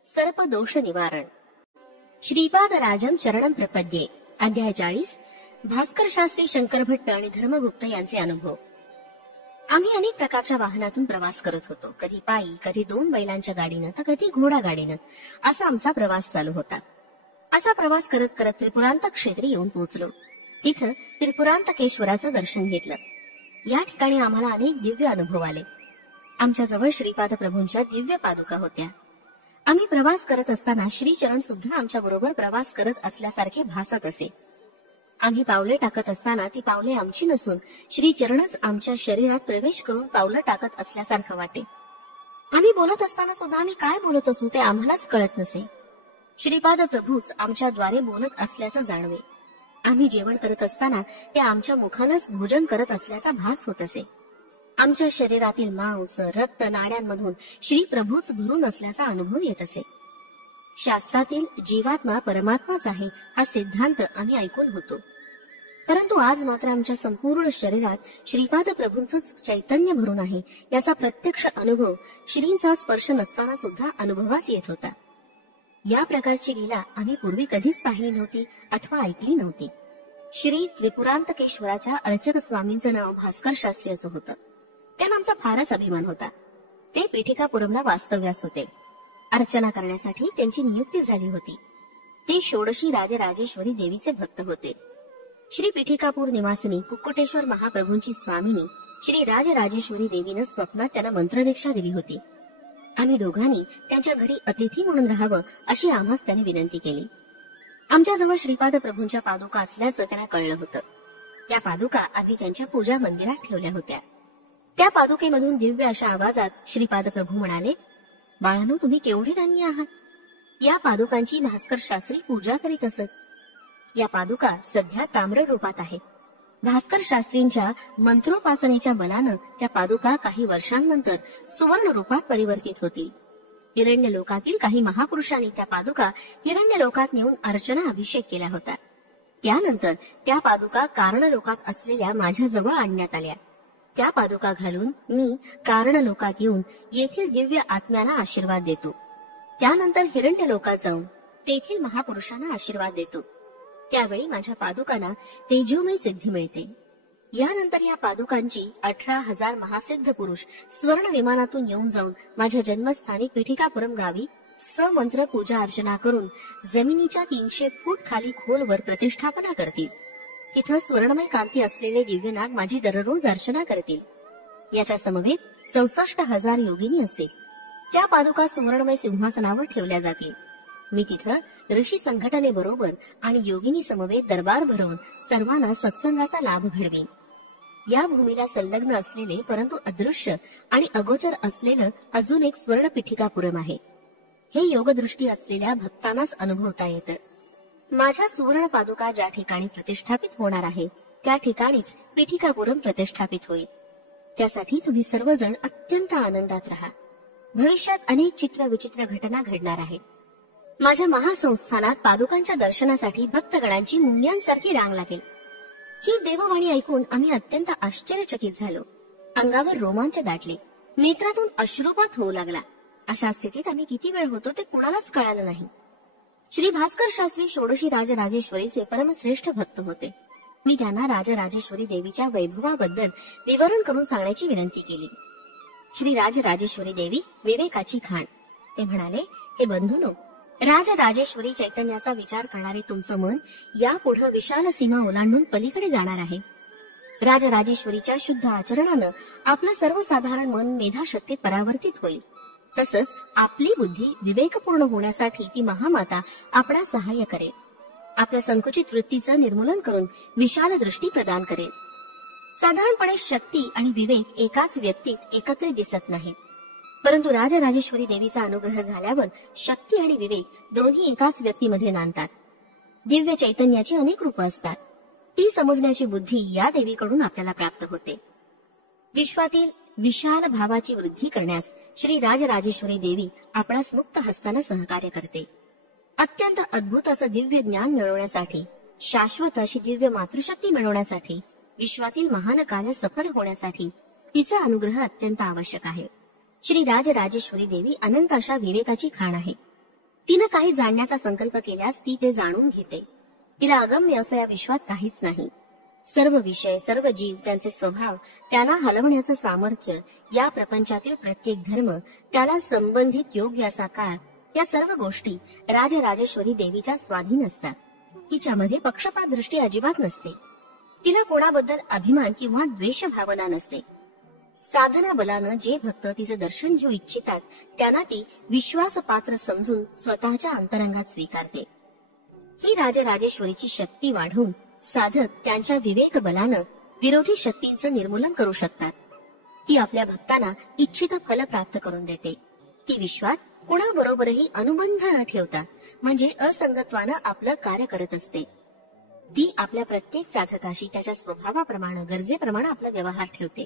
सर्प दोष निवारण. श्रीपाद राजम चरणम प्रपद्ये. अध्याय 40. भास्कर शास्त्री, शंकर भट्ट आणि धर्मगुप्त यांचे अनुभव. आम्ही अनेक प्रकारच्या वाहनातून प्रवास करत होतो. कधी पायी, कधी 2 बैलांच्या गाडीनं, तर कधी घोडा गाडीनं. असा आमचा प्रवास चालू होता. असा प्रवास करत करत त्रिपुरांत क्षेत्री येऊन पोहोचलो. तिथं त्रिपुरांतकेश्वराचं दर्शन घेतलं. या ठिकाणी आम्हाला अनेक दिव्य अनुभव आले. आमच्या जवळ श्रीपाद प्रभूंच्या दिव्य पादुका होत्या. आम्ही प्रवास करत असताना श्रीचरण सुद्धा आमच्या बरोबर प्रवास करत असल्यासारखे भासत असे. आम्ही पावले टाकत असताना ती पावले आमची नसून श्रीचरणच आमच्या शरीरात प्रवेश करून पावलं टाकत असल्यासारखं वाटे. आम्ही बोलत असताना सुद्धा आम्ही काय बोलत असू ते आम्हालाच कळत नसे. श्रीपाद प्रभूच आमच्याद्वारे बोलत असल्याचं जाणवे. आम्ही जेवण करत असताना ते आमच्या मुखानच भोजन करत असल्याचा भास होत असे. आमच्या शरीरातील मांस, रक्त, नाड्यांमधून श्री प्रभूच भरून असल्याचा अनुभव येत असे. शास्त्रातील जीवात्मा परमात्माच आहे हा सिद्धांत आम्ही ऐकून होतो. परंतु आज मात्र आमच्या संपूर्ण शरीरात श्रीपाद प्रभूंचंच चैतन्य भरून आहे याचा प्रत्यक्ष अनुभव श्रींचा स्पर्श नसताना सुद्धा अनुभवास येत होता. या प्रकारची लीला आम्ही पूर्वी कधीच पाहिली नव्हती अथवा ऐकली नव्हती. श्री त्रिपुरांतकेश्वराच्या अर्चक स्वामींचं नाव भास्कर शास्त्री असं होतं. त्यांना आमचा फारच अभिमान होता. ते पीठिकापुरमला वास्तव्यास होते. अर्चना करण्यासाठी त्यांची नियुक्ती झाली होती. ते षोडशी राजराजेश्वरी देवीचे भक्त होते. श्री पीठिकापूर निवासिनी कुक्कुटेश्वर महाप्रभूंची स्वामिनी श्री राजराजेश्वरी देवीनं स्वप्नात त्यांना मंत्रदीक्षा दिली होती. आम्ही दोघांनी त्यांच्या घरी अतिथी म्हणून राहावं अशी आम्हास त्यांनी विनंती केली. आमच्याजवळ श्रीपाद प्रभूंच्या पादुका असल्याचं त्यांना कळलं होतं. त्या पादुका आम्ही त्यांच्या पूजा मंदिरात ठेवल्या होत्या. त्या पादुकेमधून दिव्य अशा आवाजात श्रीपाद प्रभू म्हणाले, बाळांनो, तुम्ही केवढे धन्य आहात. या पादुकांची भास्कर शास्त्री पूजा करीत असत. या पादुका सध्या ताम्र रूपात आहेत. भास्कर शास्त्रींच्या मंत्रोपासनेच्या बलानं त्या पादुका काही वर्षांनंतर सुवर्ण रूपात परिवर्तित होतील. हिरण्य लोकातील काही महापुरुषांनी त्या पादुका हिरण्य लोकात नेऊन अर्चना अभिषेक केला होता. त्यानंतर त्या पादुका कारण लोकात असलेल्या माझ्या जवळ आणण्यात आल्या. त्या पादुका घालून मी कारण लोकात येऊन येथील दिव्य आत्म्याला आशीर्वाद देतो. त्यानंतर हिरण्य लोकात जाऊन तेथील महापुरुषांना आशीर्वाद देतो. त्यावेळी माझ्या पादुकांना तेजोमय सिद्धी मिळते. यानंतर या पादुकांची 18,000 महासिद्ध पुरुष स्वर्ण विमानातून येऊन जाऊन माझ्या जन्मस्थानी पीठिकापुरम गावी समंत्र पूजा अर्चना करून जमिनीच्या 300 फूट खाली खोलवर प्रतिष्ठापना करतील. तिथं स्वर्णमय कांती असलेले दिव्यनाग माझी दररोज अर्चना करतील. याच्या समवेत 64,000 योगिनी असेल. त्या पादुका सुवर्णमय सिंहासनावर ठेवल्या जातील. मी तिथं ऋषी संघटनेबरोबर आणि योगिनी समवेत दरबार भरवून सर्वांना सत्संगाचा लाभ घडवीन. या भूमीला संलग्न असलेले परंतु अदृश्य आणि अगोचर असलेलं अजून एक स्वर्ण पीठिकापुरम आहे. हे योगदृष्टी असलेल्या भक्तांनाच अनुभवता येतं. माझ्या सुवर्ण पादुका ज्या ठिकाणी प्रतिष्ठापित होणार आहे त्या ठिकाणीच पीठिकापुरम प्रतिष्ठापित होईल. त्यासाठी तुम्ही सर्वजण अत्यंत आनंदात राहा. भविष्यात अनेक चित्र विचित्र घटना घडणार आहेत. माझ्या महासंस्थानात पादुकांच्या दर्शनासाठी भक्तगणांची मुंग्यांसारखी रांग लागेल. ही देववाणी ऐकून आम्ही अत्यंत आश्चर्यचकित झालो. अंगावर रोमांच दाटले. नेत्रातून अश्रुपात होऊ लागला. अशा स्थितीत आम्ही किती वेळ होतो ते कुणालाच कळालं नाही. श्री भास्कर शास्त्री षोडशी राजराजेश्वरीचे परमश्रेष्ठ भक्त होते. मी त्यांना राजराजेश्वरी देवीच्या वैभवाबद्दल विवरण करून सांगण्याची विनंती केली. श्री राजराजेश्वरी देवी विवेकाची खाण. ते म्हणाले, हे बंधूनो, राजराजेश्वरी चैतन्याचा विचार करणारे तुमचं मन यापुढे विशाल सीमा ओलांडून पलीकडे जाणार आहे. राजराजेश्वरीच्या शुद्ध आचरणानं आपलं सर्वसाधारण मन मेधाशक्तीत परावर्तित होईल. तसंच आपली बुद्धी विवेकपूर्ण होण्यासाठी ती महामाता आपणा सहाय्य करेल. आपल्या संकुचित वृत्तीचं निर्मूलन करून विशाल दृष्टी प्रदान करेल. साधारणपणे शक्ती आणि विवेक एकाच व्यक्तीत एकत्रित दिसत नाहीत, परंतु राजराजेश्वरी देवीचा अनुग्रह झाल्यावर शक्ती आणि विवेक दोन्ही एकाच व्यक्तीमध्ये नांदतात. दिव्य चैतन्याची अनेक रूपं असतात. ती समजण्याची बुद्धी या देवीकडून आपल्याला प्राप्त होते. विश्वातील विशाल भावाची वृद्धी करण्यास श्री राजराजेश्वरी देवी आपणास मुक्त हस्ताने सहकार्य करते. अत्यंत अद्भुत असं दिव्य ज्ञान मिळवण्यासाठी, शाश्वत अशी दिव्य मातृशक्ती मिळवण्यासाठी, विश्वातील महान कार्य सफल होण्यासाठी तिचा अनुग्रह अत्यंत आवश्यक आहे. श्री राजराजेश्वरी देवी अनंत अशा विवेकाची खाण आहे. तिनं काही जाणण्याचा संकल्प केल्यास ती ते जाणून घेते. तिला अगम्य असं या विश्वात काहीच नाही. सर्व विषय, सर्व जीव, त्यांचे स्वभाव, त्यांना हलवण्याचं सामर्थ्य, या प्रपंचातील प्रत्येक धर्म, त्याला संबंधित योग्य असा काळ, या सर्व गोष्टी राजराजेश्वरी देवीच्या स्वाधीन असतात. तिच्यामध्ये पक्षपात दृष्टी अजिबात नसते. तिला कोणाबद्दल अभिमान किंवा द्वेष भावना नसते. साधना बलानं जे भक्त तिचं दर्शन घेऊ इच्छितात त्यांना ती विश्वासपात्र समजून स्वतःच्या अंतरंगात स्वीकारते. ही राजराजेश्वरीची शक्ती वाढवून साधक त्यांच्या विवेक बलानं विरोधी शक्तींचं निर्मूलन करू शकतात. ती आपल्या भक्तांना इच्छित फल प्राप्त करून देते. ती विश्वात कुणाबरोबरही अनुबंध न ठेवता म्हणजे असंगत्वानं आपलं कार्य करत असते. ती आपल्या प्रत्येक साधकाशी त्याच्या स्वभावाप्रमाणे, गरजेप्रमाणे आपला व्यवहार ठेवते.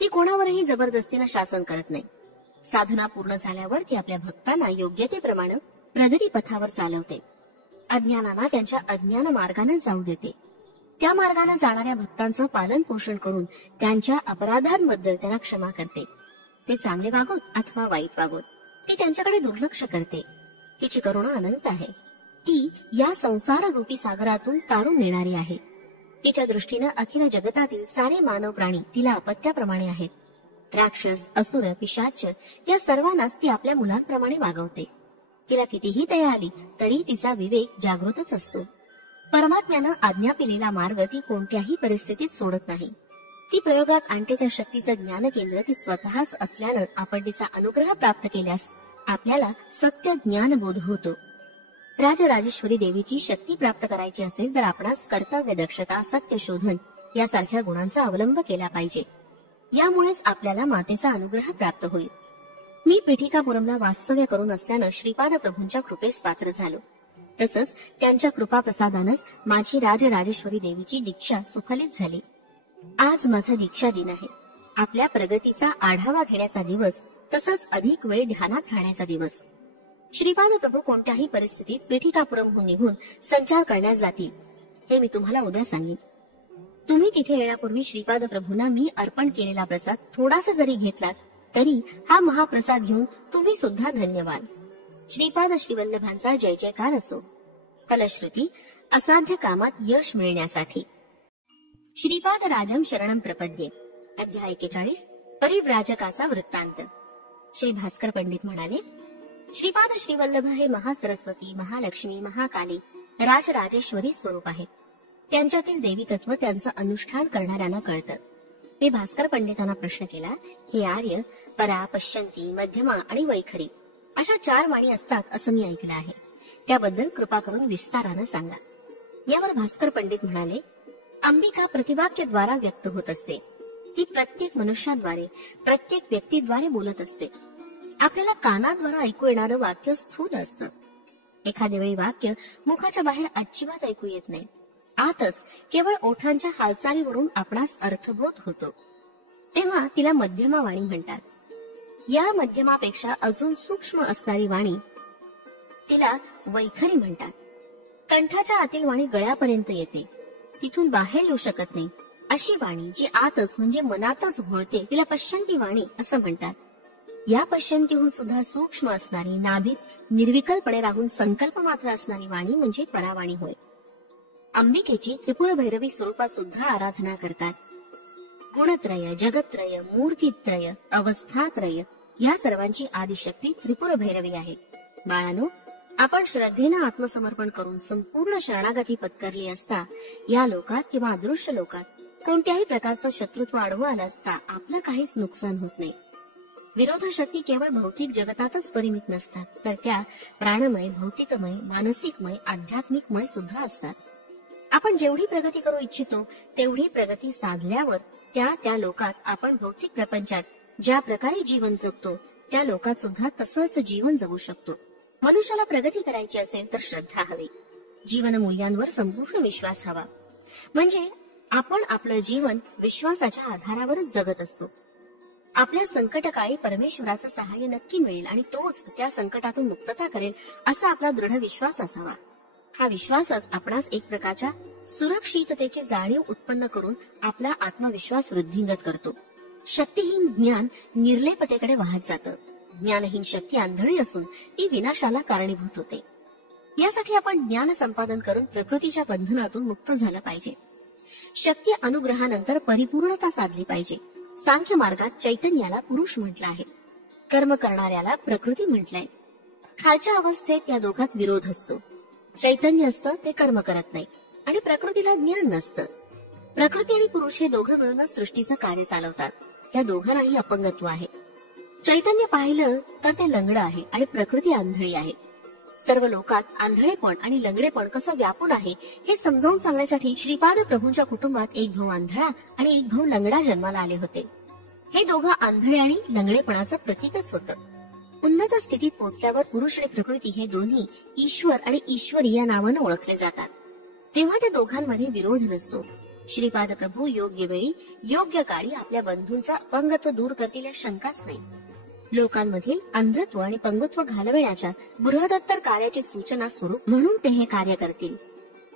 ती कोणावरही जबरदस्तीनं शासन करत नाही. साधना पूर्ण झाल्यावर ती आपल्या भक्तांना योग्यतेप्रमाणे प्रगती पथावर चालवते. अज्ञानांना त्यांच्या अज्ञान मार्गाने जाऊ देते. त्या मार्गाने जाणाऱ्या भक्तांचं पालन पोषण करून त्यांच्या अपराधांबद्दल त्यांना क्षमा करते. ते चांगले वागोत अथवा वाईट वागोत, ती त्यांच्याकडे दुर्लक्ष करते. तिची करुणा अनंत आहे. ती या संसार रूपी सागरातून तारून नेणारी आहे. तिच्या दृष्टीनं अखिल जगतातील सारे मानव प्राणी तिला अपत्याप्रमाणे आहेत. राक्षस, असुर, पिशाच या सर्वांनाच ती आपल्या मुलांप्रमाणे वागवते. तिला कितीही दया आली तरी तिचा विवेक जागृतच असतो. परमात्म्यानं आज्ञा पिलेला मार्ग ती कोणत्याही परिस्थितीत सोडत नाही. ती प्रयोगात आणते त्या शक्तीचं ज्ञान केंद्र ती स्वतःच असल्यानं आपण तिचा अनुग्रह प्राप्त केल्यास आपल्याला सत्य ज्ञान बोध होतो. राजराजेश्वरी देवीची शक्ती प्राप्त करायची असेल तर आपणास कर्तव्य दक्षता, सत्य शोधन यासारख्या गुणांचा अवलंब केला पाहिजे. यामुळेच आपल्याला मातेचा अनुग्रह प्राप्त होईल. मी पीठिकापुरमला वास्तव्य करून असल्यानं श्रीपाद प्रभूंच्या कृपेस पात्र झालो. तसंच त्यांच्या कृपा प्रसादानच माझी राजराजेश्वरी देवीची दीक्षा सुफलित झाली. आज माझा दीक्षा दिन आहे. आपल्या प्रगतीचा आढावा घेण्याचा दिवस, तसंच अधिक वेळ ध्यानात राहण्याचा दिवस. श्रीपाद प्रभू कोणत्याही परिस्थितीत पीठिकापुरमहून निघून संचार करण्यास जातील हे मी तुम्हाला उद्या सांगेन. तुम्ही तिथे येण्यापूर्वी श्रीपाद प्रभूंना मी अर्पण केलेला प्रसाद थोडासा जरी घेतलात तरी हा महाप्रसाद घेऊन तुम्ही सुद्धा धन्यवाद. श्रीपाद श्रीवल्लभांचा जय जयकार असो. फलश्रुती असाध्य कामात यश मिळण्यासाठी. श्रीपाद राजम शरणम प्रपद्ये. अध्याय 41. परिव्राजकाचा वृत्तांत. श्री भास्कर पंडित म्हणाले, श्रीपाद श्रीवल्लभ हे महासरस्वती, महालक्ष्मी, महाकाली, राजराजेश्वरी स्वरूप आहेत. त्यांच्यातील देवी तत्व त्यांचं अनुष्ठान करणाऱ्यांना कळतं. मी भास्कर पंडितांना प्रश्न केला, हे आर्य, परा, पश्यंती, मध्यमा आणि वैखरी अशा 4 वाणी असतात असं मी ऐकलं आहे. त्याबद्दल कृपा करून विस्तारानं सांगा. यावर भास्कर पंडित म्हणाले, अंबिका प्रतिवाक्यद्वारा व्यक्त होत असते. ती प्रत्येक मनुष्याद्वारे, प्रत्येक व्यक्तीद्वारे बोलत असते. आपल्याला कानाद्वारा ऐकू येणारं वाक्य स्थूल असतं. एखाद्या वेळी वाक्य मुखाच्या बाहेर अजिबात ऐकू येत नाही. आतच केवळ ओठांच्या हालचालीवरून आपणास अर्थबोध होतो. तेव्हा तिला मध्यमा वाणी म्हणतात. या मध्यमापेक्षा अजून सूक्ष्म असणारी वाणी तिला वैखरी म्हणतात. कंठाच्या आतील वाणी गळ्यापर्यंत येते, तिथून बाहेर येऊ शकत नाही अशी वाणी जी आतच म्हणजे मनातच घोळते तिला पश्यंती वाणी असं म्हणतात. या पश्यंतीहून सुद्धा सूक्ष्म असणारी, नाभीत निर्विकल्पणे राहून संकल्प मात्र असणारी वाणी म्हणजे परावाणी होय. अंबिकेची त्रिपुर भैरवी स्वरूपात सुद्धा आराधना करतात. गुणत्रय, जगत्रय, मूर्तीत्रय, अवस्थात्रय या सर्वांची आदिशक्ती त्रिपुर भैरवी आहे. बाळांनो, आपण श्रद्धेनं आत्मसमर्पण करून संपूर्ण शरणागती पत्करली असता या लोकात किंवा अदृश्य लोकात कोणत्याही प्रकारचं शत्रुत्व आढळून आलं असता आपलं काहीच नुकसान होत नाही. विरोध शक्ती केवळ भौतिक जगतातच परिमित नसतात, तर त्या प्राणमय, भौतिकमय, मानसिकमय, आध्यात्मिकमय सुद्धा असतात. आपण जेवढी प्रगती करू इच्छितो तेवढी प्रगती साधल्यावर त्या लोकात आपण भौतिक प्रपंचात ज्या प्रकारे जीवन जगतो त्या लोकात सुद्धा तसंच जीवन जगू शकतो. मनुष्याला प्रगती करायची असेल तर श्रद्धा हवी, जीवन मूल्यांवर संपूर्ण विश्वास हवा. म्हणजे आपण आपलं जीवन विश्वासाच्या आधारावरच जगत असतो. आपल्या संकटकाळी परमेश्वराचं सहाय्य नक्की मिळेल आणि तोच त्या संकटातून मुक्तता करेल असा आपला दृढ विश्वास असावा. हा विश्वासच आपणास एक प्रकारच्या सुरक्षिततेची जाणीव उत्पन्न करून आपला आत्मविश्वास वृद्धिंगत करतो. शक्तिहीन ज्ञान निर्लेपतेकडे वाहत जातं. ज्ञानहीन शक्ती आंधळी असून ती विनाशाला कारणीभूत होते. यासाठी आपण ज्ञान संपादन करून प्रकृतीच्या बंधनातून मुक्त झालं पाहिजे. शक्ती अनुग्रहानंतर परिपूर्णता साधली पाहिजे. सांख्य मार्गात चैतन्याला पुरुष म्हटलं आहे, कर्म करणाऱ्याला प्रकृती म्हटलंय. खालच्या अवस्थेत या दोघात विरोध असतो. चैतन्य असतं ते कर्म करत नाही आणि प्रकृतीला ज्ञान नसतं. प्रकृती आणि पुरुष हे दोघं मिळूनच सृष्टीचं कार्य चालवतात. त्या दोघांनाही अपंगत्व आहे. चैतन्य पाहिलं तर ते लंगडं आहे आणि प्रकृती आंधळी आहे. सर्व लोकात आंधळेपण आणि लंगडेपण कसं व्यापून आहे हे समजावून सांगण्यासाठी श्रीपाद प्रभूंच्या कुटुंबात एक भाऊ आंधळा आणि एक भाऊ लंगडा जन्माला आले होते. हे दोघं आंधळे आणि लंगडेपणाचं प्रतीकच होतं. उन्नत स्थितीत पोहोचल्यावर पुरुष आणि प्रकृती हे दोन्ही ईश्वर आणि ईश्वरी या नावानं ओळखले जातात. तेव्हा त्या दोघांमध्ये विरोध नसतो. श्रीपाद प्रभू योग्य वेळी योग्य काळी आपल्या बंधूंचा अपंगत्व दूर करतील या शंकाच नाही. लोकांमधील अंधत्व आणि पंगुत्व घालविण्याच्या बृहदत्तर कार्याची सूचना स्वरूप म्हणून ते हे कार्य करतील.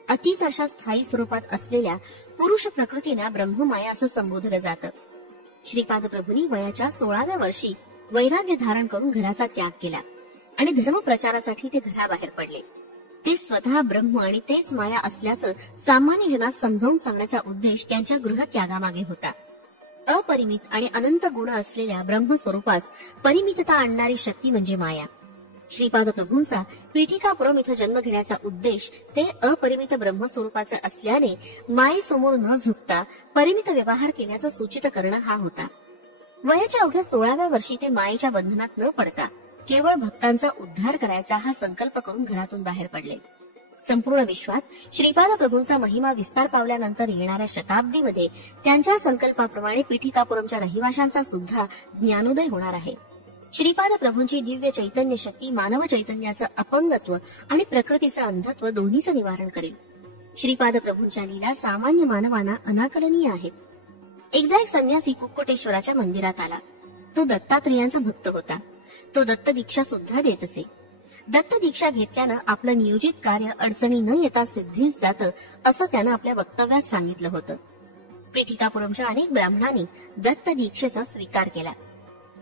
अतीत अशा स्थायी स्वरूपात असलेल्या पुरुष प्रकृतीला ब्रह्ममाया असं संबोधलं जातं. श्रीपाद प्रभूंनी वयाच्या 16व्या वर्षी वैराग्य धारण करून घराचा त्याग केला आणि धर्म प्रचारासाठी ते घराबाहेर पडले. ते स्वतः ब्रह्म आणि तेच माया असल्याचं सामान्य जनास समजावून सांगण्याचा उद्देश त्यांच्या गृहत्यागामागे होता. अपरिमित आणि अनंत गुण असलेल्या ब्रह्मस्वरूपास परिमितता आणणारी शक्ती म्हणजे माया. श्रीपाद प्रभूंचा पीठिकापुरम इथं जन्म घेण्याचा उद्देश ते अपरिमित ब्रह्मस्वरूपाचे असल्याने मायेसमोर न झुकता परिमित व्यवहार केल्याचं सूचित करणं हा होता. वयाच्या अवघ्या 16व्या वर्षी ते मायेच्या बंधनात न पडता केवळ भक्तांचा उद्धार करायचा हा संकल्प करून घरातून बाहेर पडले. संपूर्ण विश्वात श्रीपाद प्रभूंचा महिमा विस्तार पावल्यानंतर येणाऱ्या शताब्दीमध्ये त्यांच्या संकल्पाप्रमाणे पीठिकापुरमच्या रहिवाशांचा सुद्धा ज्ञानोदय होणार आहे. श्रीपाद प्रभूंची दिव्य चैतन्य शक्ती मानव चैतन्याचं अपंगत्व आणि प्रकृतीचं अंधत्व दोन्हीचं निवारण करेल. श्रीपाद प्रभूंच्या लीला सामान्य मानवांना अनाकलनीय आहेत. एकदा एक संन्यासी कुक्कुटेश्वराच्या मंदिरात आला. तो दत्तात्रेयांचा भक्त होता. तो दत्त दीक्षा सुद्धा देत असे. दत्त दीक्षा घेतल्यानं आपलं नियोजित कार्य अडचणी न येता सिद्धीस जातं असं त्यानं आपल्या वक्तव्यात सांगितलं होतं. पीठिकापुरमच्या अनेक ब्राह्मणांनी दत्त दीक्षेचा स्वीकार केला.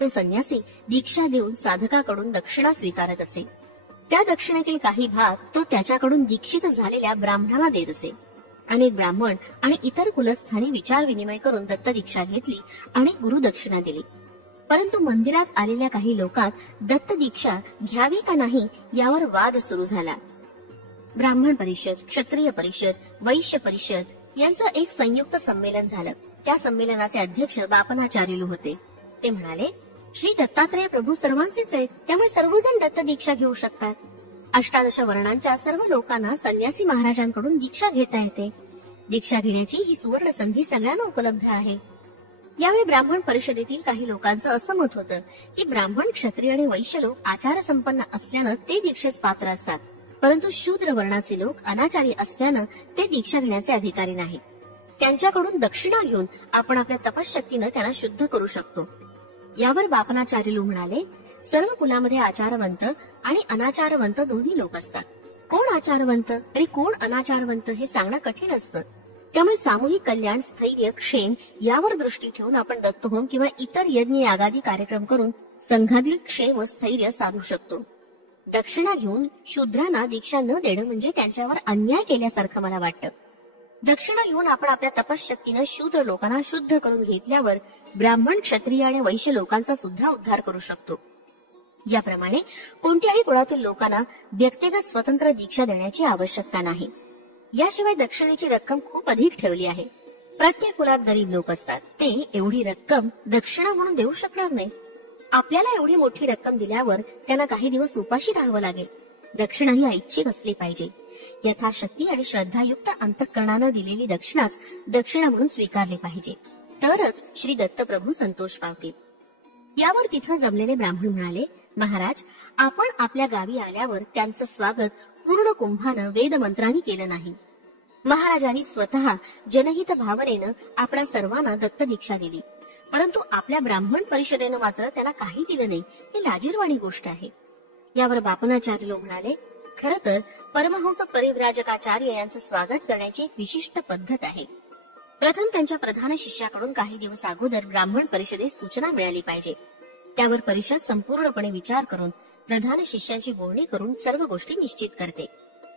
तो संन्यासी दीक्षा देऊन साधकाकडून दक्षिणा स्वीकारत असे. त्या दक्षिणेतील काही भाग तो त्याच्याकडून दीक्षित झालेल्या ब्राह्मणाला देत असे. अनेक ब्राह्मण आणि इतर कुलस्थांनी विचार विनिमय करून दत्त दीक्षा घेतली आणि गुरुदक्षिणा दिली. परंतु मंदिरात आलेल्या काही लोकात दत्त दीक्षा घ्यावी का नाही यावर वाद सुरू झाला. ब्राह्मण परिषद, क्षत्रिय परिषद, वैश्य परिषद यांचं एक संयुक्त संमेलन झालं. त्या संमेलनाचे अध्यक्ष बापनाचार्युलू होते. ते म्हणाले, श्री दत्तात्रेय प्रभू सर्वांचेच आहेत, त्यामुळे सर्वजण दत्त दीक्षा घेऊ शकतात. 18 वर्णांच्या सर्व लोकांना संन्यासी महाराजांकडून दीक्षा घेता येते. दीक्षा घेण्याची ही सुवर्ण संधी सगळ्यांना उपलब्ध आहे. यावेळी ब्राह्मण परिषदेतील काही लोकांचं असं मत होतं की ब्राह्मण, क्षत्रिय आणि वैश्य लोक आचार संपन्न असल्यानं ते दीक्षेस पात्र असतात, परंतु शूद्र वर्णाचे लोक अनाचारी असल्यानं ते दीक्षा घेण्याचे अधिकारी नाहीत. त्यांच्याकडून दक्षिणा घेऊन आपण आपल्या तपशक्तीनं त्यांना शुद्ध करू शकतो. यावर बापनाचार्युलू म्हणाले, सर्व कुलामध्ये आचारवंत आणि अनाचारवंत दोन्ही लोक असतात. कोण आचारवंत आणि कोण अनाचारवंत हे सांगणं कठीण असतं. त्यामुळे सामूहिक कल्याण, स्थैर्य, क्षेम यावर दृष्टी ठेवून आपण दत्तहोम किंवा इतर यज्ञ यागादी कार्यक्रम करून संघातील क्षेम, स्थैर्य साधू शकतो. दक्षिणा घेऊन शूद्रांना दीक्षा न देणं म्हणजे त्यांच्यावर अन्याय केल्यासारखं मला वाटतं. दक्षिणा घेऊन आपण आपल्या तपश्शक्तीनं शूद्र लोकांना शुद्ध करून घेतल्यावर ब्राह्मण, क्षत्रिय आणि वैश्य लोकांचा सुद्धा उद्धार करू शकतो. याप्रमाणे कोणत्याही कुळातील लोकांना व्यक्तिगत स्वतंत्र दीक्षा देण्याची आवश्यकता नाही. याशिवाय दक्षिणेची रक्कम खूप अधिक ठेवली आहे. प्रत्येक कुलात गरीब लोक असतात, ते एवढी रक्कम दक्षिणा म्हणून देऊ शकणार नाही. आपल्याला एवढी मोठी रक्कम दिल्यावर त्यांना काही दिवस उपाशी राहावं लागेल. दक्षिणा ही ऐच्छिक असली पाहिजे. यथाशक्ती आणि श्रद्धायुक्त अंतःकरणानं दिलेली दक्षिणाच दक्षिणा म्हणून स्वीकारली पाहिजे, तरच श्री दत्तप्रभू संतोष पावतील. यावर तिथं जमलेले ब्राह्मण म्हणाले, महाराज, आपण आपल्या गावी आल्यावर त्यांचं स्वागत पूर्ण कुंभानं वेदमंत्रांनी केलं नाही. महाराजांनी स्वतः जनहित भावनेनं आपल्या सर्वांना दत्त दीक्षा दिली, परंतु आपल्या ब्राह्मण परिषदेनं मात्र त्याला काही दिलं नाही. ही लाजिरवाणी गोष्ट आहे. यावर बापनाचार्य म्हणाले, खर तर परमहंस परिव्राजकाचार्य यांचं स्वागत करण्याची एक विशिष्ट पद्धत आहे. प्रथम त्यांच्या प्रधान शिष्याकडून काही दिवस अगोदर ब्राह्मण परिषदेस सूचना मिळाली पाहिजे. त्यावर परिषद संपूर्णपणे विचार करून प्रधान शिष्याची बोलणी करून सर्व गोष्टी निश्चित करते.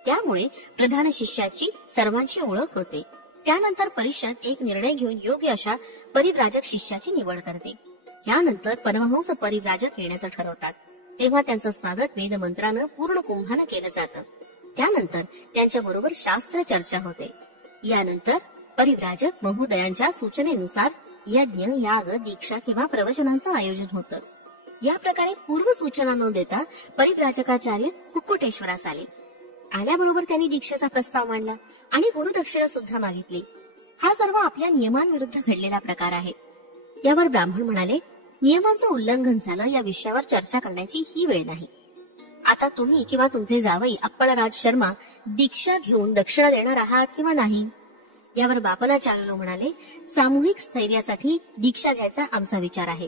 त्यामुळे प्रधान शिष्याची सर्वांची ओळख होते. त्यानंतर परिषद एक निर्णय घेऊन योग्य अशा परिव्राजक शिष्याची निवड करते. त्यानंतर परमहंस परिव्राजक येण्याचं ठरवतात. तेव्हा त्यांचं स्वागत वेदमंत्रानं पूर्ण कुंभानं केलं जातं. त्यानंतर त्यांच्या बरोबर शास्त्र चर्चा होते. यानंतर परिव्राजक महोदयांच्या सूचनेनुसार यज्ञ, याग, दीक्षा किंवा प्रवचनांचं आयोजन होतं. या प्रकारे पूर्व सूचना न देता परिव्राजकाचार्य कुक्कुटेश्वरास आले. आल्याबरोबर त्यांनी दीक्षेचा प्रस्ताव मांडला आणि गुरुदक्षिणा सुद्धा मागितली. हा सर्व आपल्या नियमांविरुद्ध घडलेला प्रकार आहे. यावर ब्राह्मण म्हणाले, नियमांचं उल्लंघन झालं, या विषयावर चर्चा करण्याची ही वेळ नाही. आता तुम्ही किंवा तुमचे जावई अप्पळराज शर्मा दीक्षा घेऊन दक्षिणा देणार आहात किंवा नाही? यावर बापनाचार्य म्हणाले, सामूहिक स्थैर्यासाठी दीक्षा घ्यायचा आमचा विचार आहे,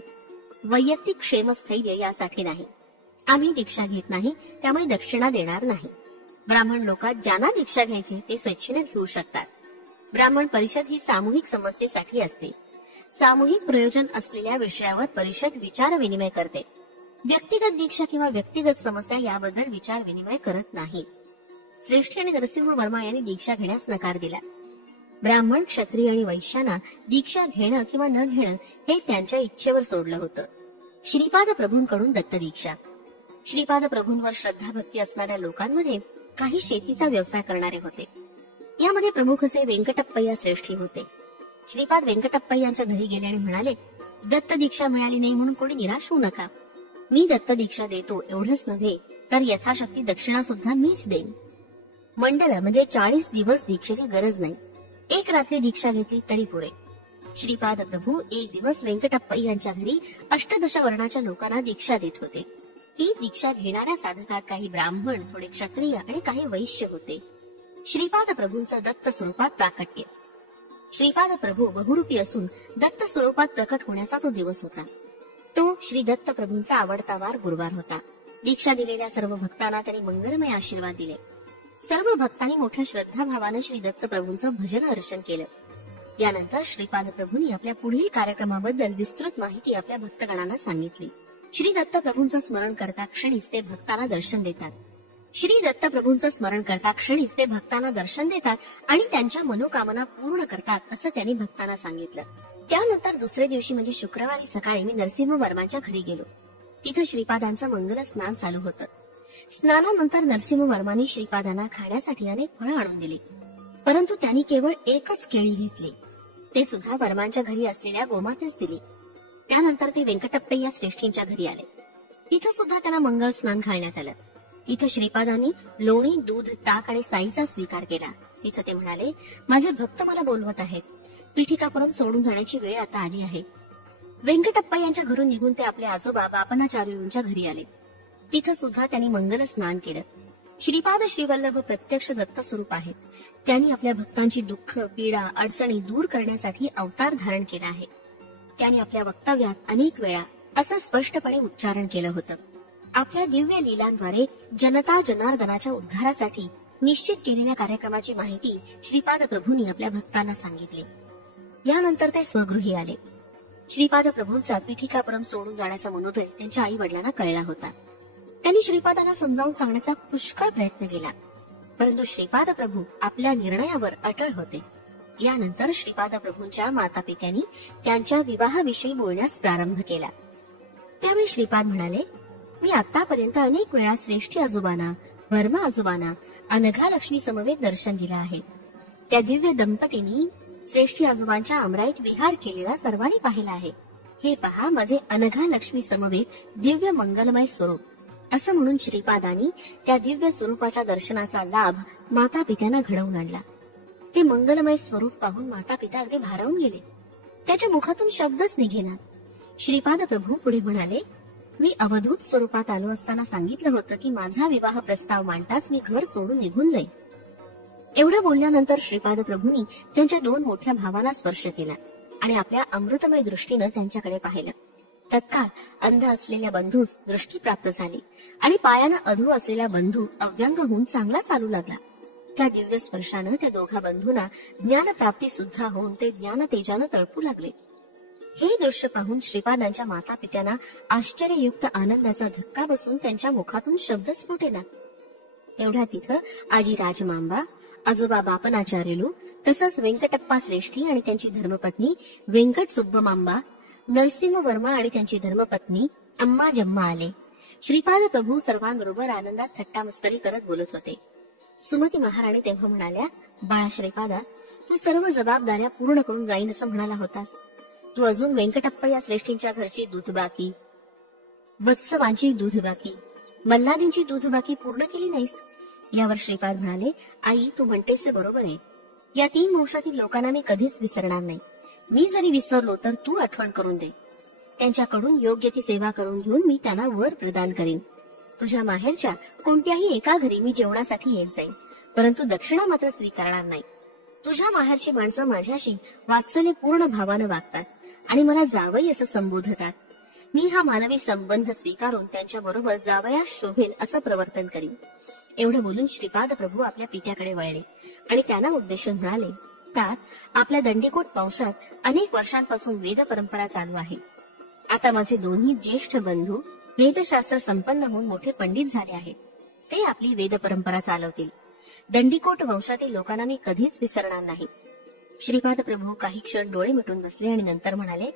वैयक्तिक क्षेमस्थैर्य यासाठी नाही. आम्ही दीक्षा घेत नाही, त्यामुळे दक्षिणा देणार नाही. ब्राह्मण लोकात ज्यांना दीक्षा घ्यायची ते स्वेच्छेने घेऊ शकतात. ब्राह्मण परिषद ही सामूहिक समस्येसाठी असते. सामूहिक प्रयोजन असलेल्या विषयावर परिषद विचार विनिमय करते. व्यक्तिगत दीक्षा किंवा व्यक्तिगत समस्या याबद्दल विचार विनिमय करत नाही. श्रेष्ठी आणि नरसिंह वर्मा यांनी दीक्षा घेण्यास नकार दिला. ब्राह्मण, क्षत्रिय आणि वैश्यांना दीक्षा घेणं किंवा न घेणं हे त्यांच्या इच्छेवर सोडलं होतं. श्रीपाद प्रभूंकडून दत्त दीक्षा. श्रीपाद प्रभूंवर श्रद्धाभक्ती असणाऱ्या लोकांमध्ये काही शेतीचा व्यवसाय करणारे होते. यामध्ये प्रमुख असे व्यंकटप्पय्या श्रेष्ठी होते. श्रीपाद व्यंकटप्पय्यांच्या घरी गेले आणि म्हणाले, दत्त दीक्षा मिळाली नाही म्हणून कोणी निराश होऊ नका. मी दत्त दीक्षा देतो, एवढंच नव्हे तर यथाशक्ती दक्षिणा सुद्धा मीच देईन. मंडल म्हणजे 40 दिवस दीक्षेची गरज नाही. एक रात्री दीक्षा घेतली तरी पुरे. श्रीपाद प्रभू एक दिवस व्यंकटप्पय्यांच्या घरी अष्टदश वर्णाच्या लोकांना दीक्षा देत होते. ही दीक्षा घेणाऱ्या साधकात काही ब्राह्मण, थोडे क्षत्रिय आणि काही वैश्य होते. श्रीपाद प्रभूंचं दत्त स्वरूपात प्राकट्य. श्रीपाद प्रभू बहुरूपी असून दत्त स्वरूपात प्रकट होण्याचा तो दिवस होता. तो श्री दत्त प्रभूंचा आवडता वार गुरुवार होता. दीक्षा दिलेल्या सर्व भक्तांना त्यांनी मंगलमय आशीर्वाद दिले. सर्व भक्तांनी मोठ्या श्रद्धाभावानं श्री दत्त प्रभूंचं भजन अर्चन केलं. यानंतर श्रीपाद प्रभूंनी आपल्या पुढील कार्यक्रमाबद्दल विस्तृत माहिती आपल्या भक्तगणांना सांगितली. श्री दत्त प्रभूंचं स्मरण करता क्षणीच ते भक्तांना दर्शन देतात. श्री दत्त प्रभूंचं स्मरण करता क्षणीच ते भक्तांना दर्शन देतात आणि त्यांच्या मनोकामना पूर्ण करतात, असं त्यांनी भक्तांना सांगितलं. त्यानंतर दुसऱ्या दिवशी म्हणजे शुक्रवारी सकाळी मी नरसिंह वर्मांच्या घरी गेलो. तिथं श्रीपादांचं मंगल स्नान चालू होतं. स्नानानंतर नरसिंह वर्मांनी श्रीपादांना खाण्यासाठी अनेक फळं आणून दिली, परंतु त्यांनी केवळ एकच केळी घेतली. ते सुद्धा वर्मांच्या घरी असलेल्या गोमातेस दिली. त्यानंतर ते व्यंकटप्पय्या श्रेष्ठींच्या घरी आले. तिथं सुद्धा त्यांना मंगल स्नान घालण्यात आलं. तिथं श्रीपादांनी लोणी, दूध, ताक आणि साईचा स्वीकार केला. तिथं ते म्हणाले, माझे भक्त मला बोलवत आहेत. पीठिकापुरम सोडून जाण्याची वेळ आता आली आहे. व्यंकटप्पय्यांच्या घरून निघून ते आपले आजोबा बापनाचार्यूंच्या घरी आले. तिथं सुद्धा त्यांनी मंगल स्नान केलं. श्रीपाद श्रीवल्लभ प्रत्यक्ष दत्त स्वरूप आहेत. त्यांनी आपल्या भक्तांची दुःख, पीडा, अडचणी दूर करण्यासाठी अवतार धारण केला आहे. त्यांनी आपल्या वक्तव्यात अनेक वेळा असं स्पष्टपणे उच्चारण केलं होतं. आपल्या दिव्य लीलांद्वारे जनता जनार्दनाच्या उद्धारासाठी निश्चित केलेल्या कार्यक्रमाची माहिती श्रीपाद प्रभूंनी आपल्या भक्तांना सांगितली. यानंतर ते स्वगृही आले. श्रीपाद प्रभूंचा पीठिकापुरम सोडून जाण्याचा मनोदय त्यांच्या आई वडिलांना कळला होता. त्यांनी श्रीपादांना समजावून सांगण्याचा पुष्कळ प्रयत्न केला, परंतु श्रीपाद प्रभू आपल्या निर्णयावर अटळ होते. यानंतर श्रीपाद प्रभूंच्या माता पित्यांनी त्यांच्या विवाहाविषयी बोलण्यास प्रारंभ केला. त्यावेळी श्रीपाद म्हणाले, मी आतापर्यंत अनेक वेळा श्रेष्ठी आजोबांना, वर्मा आजोबांना अनघा लक्ष्मी समवेत दर्शन दिलं आहे. त्या दिव्य दंपतींनी श्रेष्ठी आजोबांच्या आमराईत विहार केलेला सर्वांनी पाहिला आहे. हे पहा माझे अनघा लक्ष्मी समवेत दिव्य मंगलमय स्वरूप. असं म्हणून श्रीपादांनी त्या दिव्य स्वरूपाच्या दर्शनाचा लाभ माता पित्यांना घडवून आणला. ते मंगलमय स्वरूप पाहून माता पिता अगदी भारावून गेले. त्याच्या मुखातून शब्दच निघेना. श्रीपाद प्रभू पुढे म्हणाले, मी अवधूत स्वरूपात आलो असताना सांगितलं होतं की माझा विवाह प्रस्ताव मांडताच मी घर सोडून निघून जाईल. एवढं बोलल्यानंतर श्रीपाद प्रभूंनी त्यांच्या दोन मोठ्या भावांना स्पर्श केला आणि आपल्या अमृतमय दृष्टीनं त्यांच्याकडे पाहिलं. तत्काळ अंध असलेल्या बंधूस दृष्टी प्राप्त झाली आणि पायानं अधू असलेला बंधू अव्यंग होऊन चांगला चालू लागला. त्या दिव्य स्पर्शानं त्या दोघा बंधूंना ज्ञानप्राप्ती सुद्धा होऊन ते ज्ञान तेजानं तळपू लागले. हे दृश्य पाहून श्रीपादांच्या माता पित्यांना आश्चर्ययुक्त आनंदाचा धक्का बसून त्यांच्या मुखातून शब्दच फुटेना. तेवढ्या तिथं आजी राजमांबा, आजोबा बापनाचार्युलू, तसंच व्यंकटप्पा श्रेष्ठी आणि त्यांची धर्मपत्नी व्यंकट सुब्बमांबा, नरसिंह वर्मा आणि त्यांची धर्मपत्नी अम्मा जम्मा आले. श्रीपाद प्रभू सर्वांबरोबर आनंदात थट्टामस्करी करत बोलत होते. सुमती महाराणी तेव्हा म्हणाल्या, बाळा श्रीपादा, तू सर्व जबाबदाऱ्या पूर्ण करून जाईन असं म्हणाला होतास. तू अजून व्यंकटप्पा या श्रेष्ठींच्या घरची दूध बाकी, वत्सवांची दूध बाकी, मल्हादींची दूध बाकी पूर्ण केली नाहीस. यावर श्रीपाद म्हणाले, आई तू म्हणतेस ते बरोबर आहे. या 3 वंशातील लोकांना मी कधीच विसरणार नाही. मी जरी विसरलो तर तू आठवण करून दे. त्यांच्याकडून योग्य ती सेवा करून घेऊन मी त्यांना वर प्रदान करीन. तुझ्या माहेरच्या कोणत्याही एका घरी मी जेवणासाठी येत जाईन, परंतु दक्षिणा मात्र स्वीकारणार नाही. तुझ्या माहेरची माणसं माझ्याशी वात्सल्य पूर्ण भावानं वागतात आणि मला जावई असं संबोधतात. मी हा मानवी संबंध स्वीकारून त्यांच्या बरोबर जावयास शोभेल असं प्रवर्तन करीन. एवढं बोलून श्रीपाद प्रभू आपल्या पित्याकडे वळले आणि त्यांना उद्देशून म्हणाले, त्यात आपल्या दंडीकोट वंशात अनेक वर्षांपासून वेद परंपरा चालू आहे. आता माझे दोन्ही ज्येष्ठ बंधू वेदशास्त्र संपन्न होऊन मोठे पंडित झाले आहेत. ते आपली वेद परंपरा चालवतील. दंडीकोट वंशातील लोकांना मी कधीच विसरणार नाही. श्रीपाद प्रभू काही क्षण डोळे मिटून बसले आणि नंतर म्हणाले,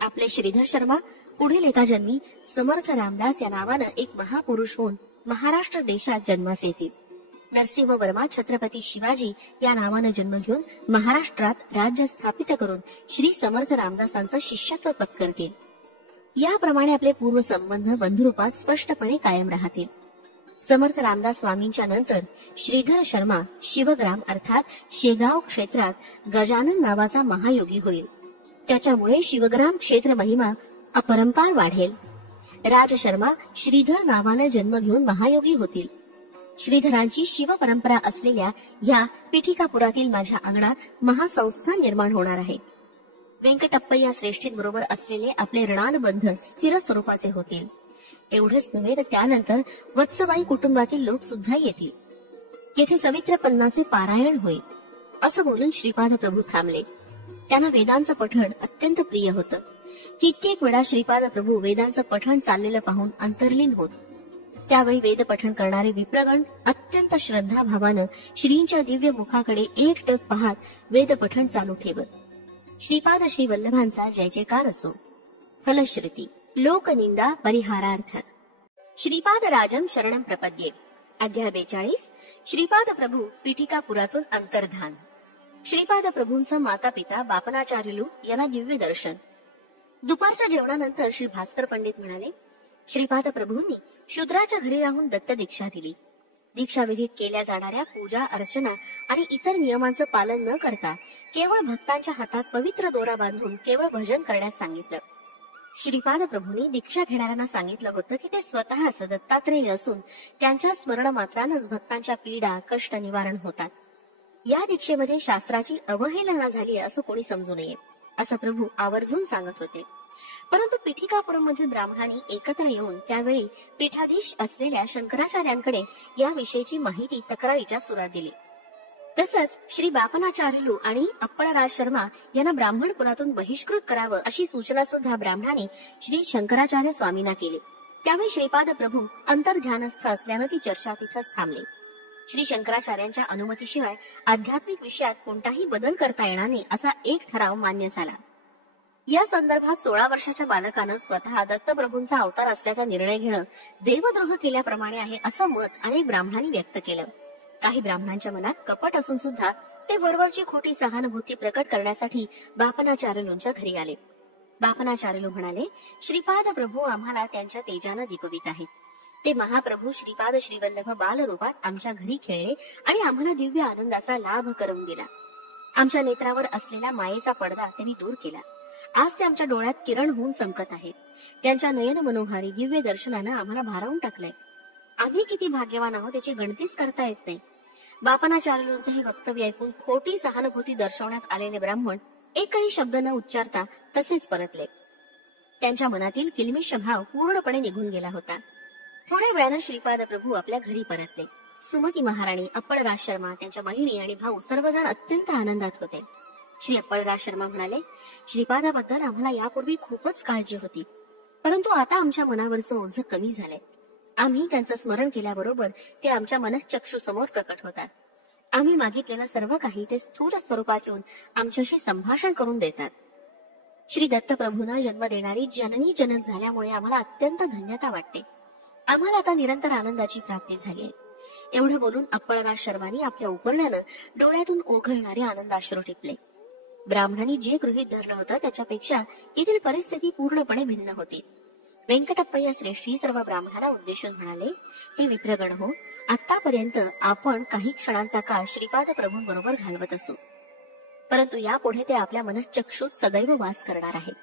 आपले श्रीधर शर्मा पुढील एका जन्मी समर्थ रामदास या नावानं एक महापुरुष होऊन महाराष्ट्र देशात जन्मास येतील. नरसिंह वर्मा छत्रपती शिवाजी या नावानं जन्म घेऊन महाराष्ट्रात राज्य स्थापित करून श्री समर्थ रामदासांचं शिष्यत्व पत्करतील. याप्रमाणे आपले पूर्व संबंध बंधुरूपात स्पष्टपणे कायम राहतील. समर्थ रामदास स्वामींच्या नंतर श्रीधर शर्मा शिवग्राम अर्थात शेगाव क्षेत्रात गजानन नावाचा महायोगी होईल. त्याच्यामुळे शिवग्राम क्षेत्र महिमा अपरंपार वाढेल. राज शर्मा श्रीधर नावाने जन्म घेऊन महायोगी होतील. श्रीधरांची शिव परंपरा असलेल्या या पिठिकापुरातील माझ्या अंगणात महासंस्थान निर्माण होणार आहे. व्यंकटप्पय्या श्रेष्ठींबरोबर असलेले आपले ऋणानुबंध स्थिर स्वरूपाचे होतील. एवढेच नव्हे तर त्यानंतर वत्सबाई कुटुंबातील लोक सुद्धा येतील. येथे सवित्र पन्नाचे पारायण होईल. असं बोलून श्रीपाद प्रभू थांबले. त्यांना वेदांचं पठण अत्यंत प्रिय होतं. कित्येक वेळा श्रीपाद प्रभू वेदांचं पठण चाललेलं पाहून अंतर्लीन होत. त्यावेळी वेद पठण करणारे विप्रगण अत्यंत श्रद्धाभावानं श्रींच्या दिव्य मुखाकडे एकटक पाहत वेद पठण चालू ठेवत. श्रीपाद श्री वल्लभांचा जय जयकार असो. फलश्रुती लोकनिंदा परिहारार्थ श्रीपाद राजम शरणम प्रपद्ये. अध्याय 42. श्रीपाद प्रभू पिठिकापुरातून अंतर्धान. श्रीपाद प्रभूंचं माता पिता बापनाचार्युलू यांना दिव्य दर्शन. दुपारच्या जेवणानंतर श्री भास्कर पंडित म्हणाले, श्रीपाद प्रभूंनी शूद्राच्या घरी राहून दत्त दीक्षा दिली. दीक्षाविधीत केल्या जाणाऱ्या पूजा अर्चना आणि इतर नियमांचं पालन न करता केवळ भक्तांच्या हातात पवित्र दोरा बांधून केवळ भजन करण्यास सांगितलं. श्रीपाद प्रभूंनी दीक्षा घेणाऱ्यांना सांगितलं होतं की ते स्वतःच दत्तात्रेय असून त्यांच्या स्मरण मात्रानच भक्तांच्या पीडा कष्ट निवारण होतात. या दीक्षेमध्ये शास्त्राची अवहेलना झाली असं कोणी समजू नये असं प्रभू आवर्जून सांगत होते. परंतु पिठिकापुरम मधील ब्राह्मणांनी एकत्र येऊन त्यावेळी पीठाधीश असलेल्या शंकराचार्यांकडे याविषयीची माहिती तक्रारीच्या सुरात दिली. तसंच श्री बापनाचार्युलू आणि अप्पळराज शर्मा यांना ब्राह्मण कुलातून बहिष्कृत करावं अशी सूचना सुद्धा ब्राह्मणांनी श्री शंकराचार्य स्वामींना केली. त्यावेळी श्रीपाद प्रभू अंतर्ध्यानस्थ असल्यानं ती चर्चा तिथंच थांबली. श्री शंकराचार्यांच्या अनुमतीशिवाय आध्यात्मिक विषयात कोणताही बदल करता येणार नाही असा एक ठराव मान्य झाला. या संदर्भात 16 वर्षाच्या बालकानं स्वतः दत्तप्रभूंचा अवतार असल्याचा निर्णय घेणं देवद्रोह केल्याप्रमाणे आहे असं मत अनेक ब्राह्मणांनी व्यक्त केलं. काही ब्राह्मणांच्या मनात कपट असून सुद्धा ते वरवरची खोटी सहानुभूती प्रकट करण्यासाठी बापनाचार्यूंच्या घरी आले. बापनाचार्यू म्हणाले, श्रीपाद प्रभू आम्हाला त्यांच्या तेजानं दीपवित आहेत. ते महाप्रभू श्रीपाद श्रीवल्लभ बालरूपात आमच्या घरी खेळले आणि आम्हाला दिव्य आनंदाचा लाभ करून दिला. आमच्या नेत्रावर असलेला मायेचा पडदा त्यांनी दूर केला. आज ते आमच्या डोळ्यात किरण होऊन चमकत आहेत. त्यांच्या नयन मनोहारी दिव्य दर्शनानं आम्हाला भारावून टाकलंय. आम्ही किती भाग्यवान आहोत याची गणतीच करता येत नाही. बापनाचार्यूंचे हे वक्तव्य ऐकून खोटी सहानुभूती दर्शवण्यास आलेले ब्राह्मण एकही शब्द न उच्चारता तसेच परतले. त्यांच्या मनातील किलमिष भाव पूर्णपणे निघून गेला होता. थोड्या वेळानं श्रीपाद प्रभू आपल्या घरी परतले. सुमती महाराणी, अप्पळराज शर्मा, त्यांच्या बहिणी आणि भाऊ सर्वजण अत्यंत आनंदात होते. श्री अप्पळराज शर्मा म्हणाले, श्रीपादाबद्दल आम्हाला यापूर्वी खूपच काळजी होती, परंतु आता आमच्या मनावरचं ओझं कमी झालंय. आम्ही त्यांचं स्मरण केल्याबरोबर ते आमच्या मनःचक्षू समोर प्रकट होतात. आम्ही मागितलेलं सर्व काही ते स्थूल स्वरूपात येऊन आमच्याशी संभाषण करून देतात. श्री दत्तप्रभूंना जन्म देणारी जननी जनक झाल्यामुळे आम्हाला अत्यंत धन्यता वाटते. आम्हाला आता निरंतर आनंदाची प्राप्ती झाली आहे. एवढं बोलून अप्पळराज शर्मांनी आपल्या उपरण्यानं डोळ्यातून ओघळणारे आनंदाश्रू टिपले. ब्राह्मणांनी जे गृहीत धरलं होतं त्याच्यापेक्षा येथील परिस्थिती पूर्णपणे भिन्न होती. व्यंकटप्पय्या श्रेष्ठी सर्व ब्राह्मणांना उद्देशून म्हणाले, हे विप्रगण हो, आतापर्यंत आपण काही क्षणांचा काळ श्रीपाद प्रभूंबरोबर घालवत असू, परंतु यापुढे ते आपल्या मनःचक्षुत सदैव वास करणार आहेत.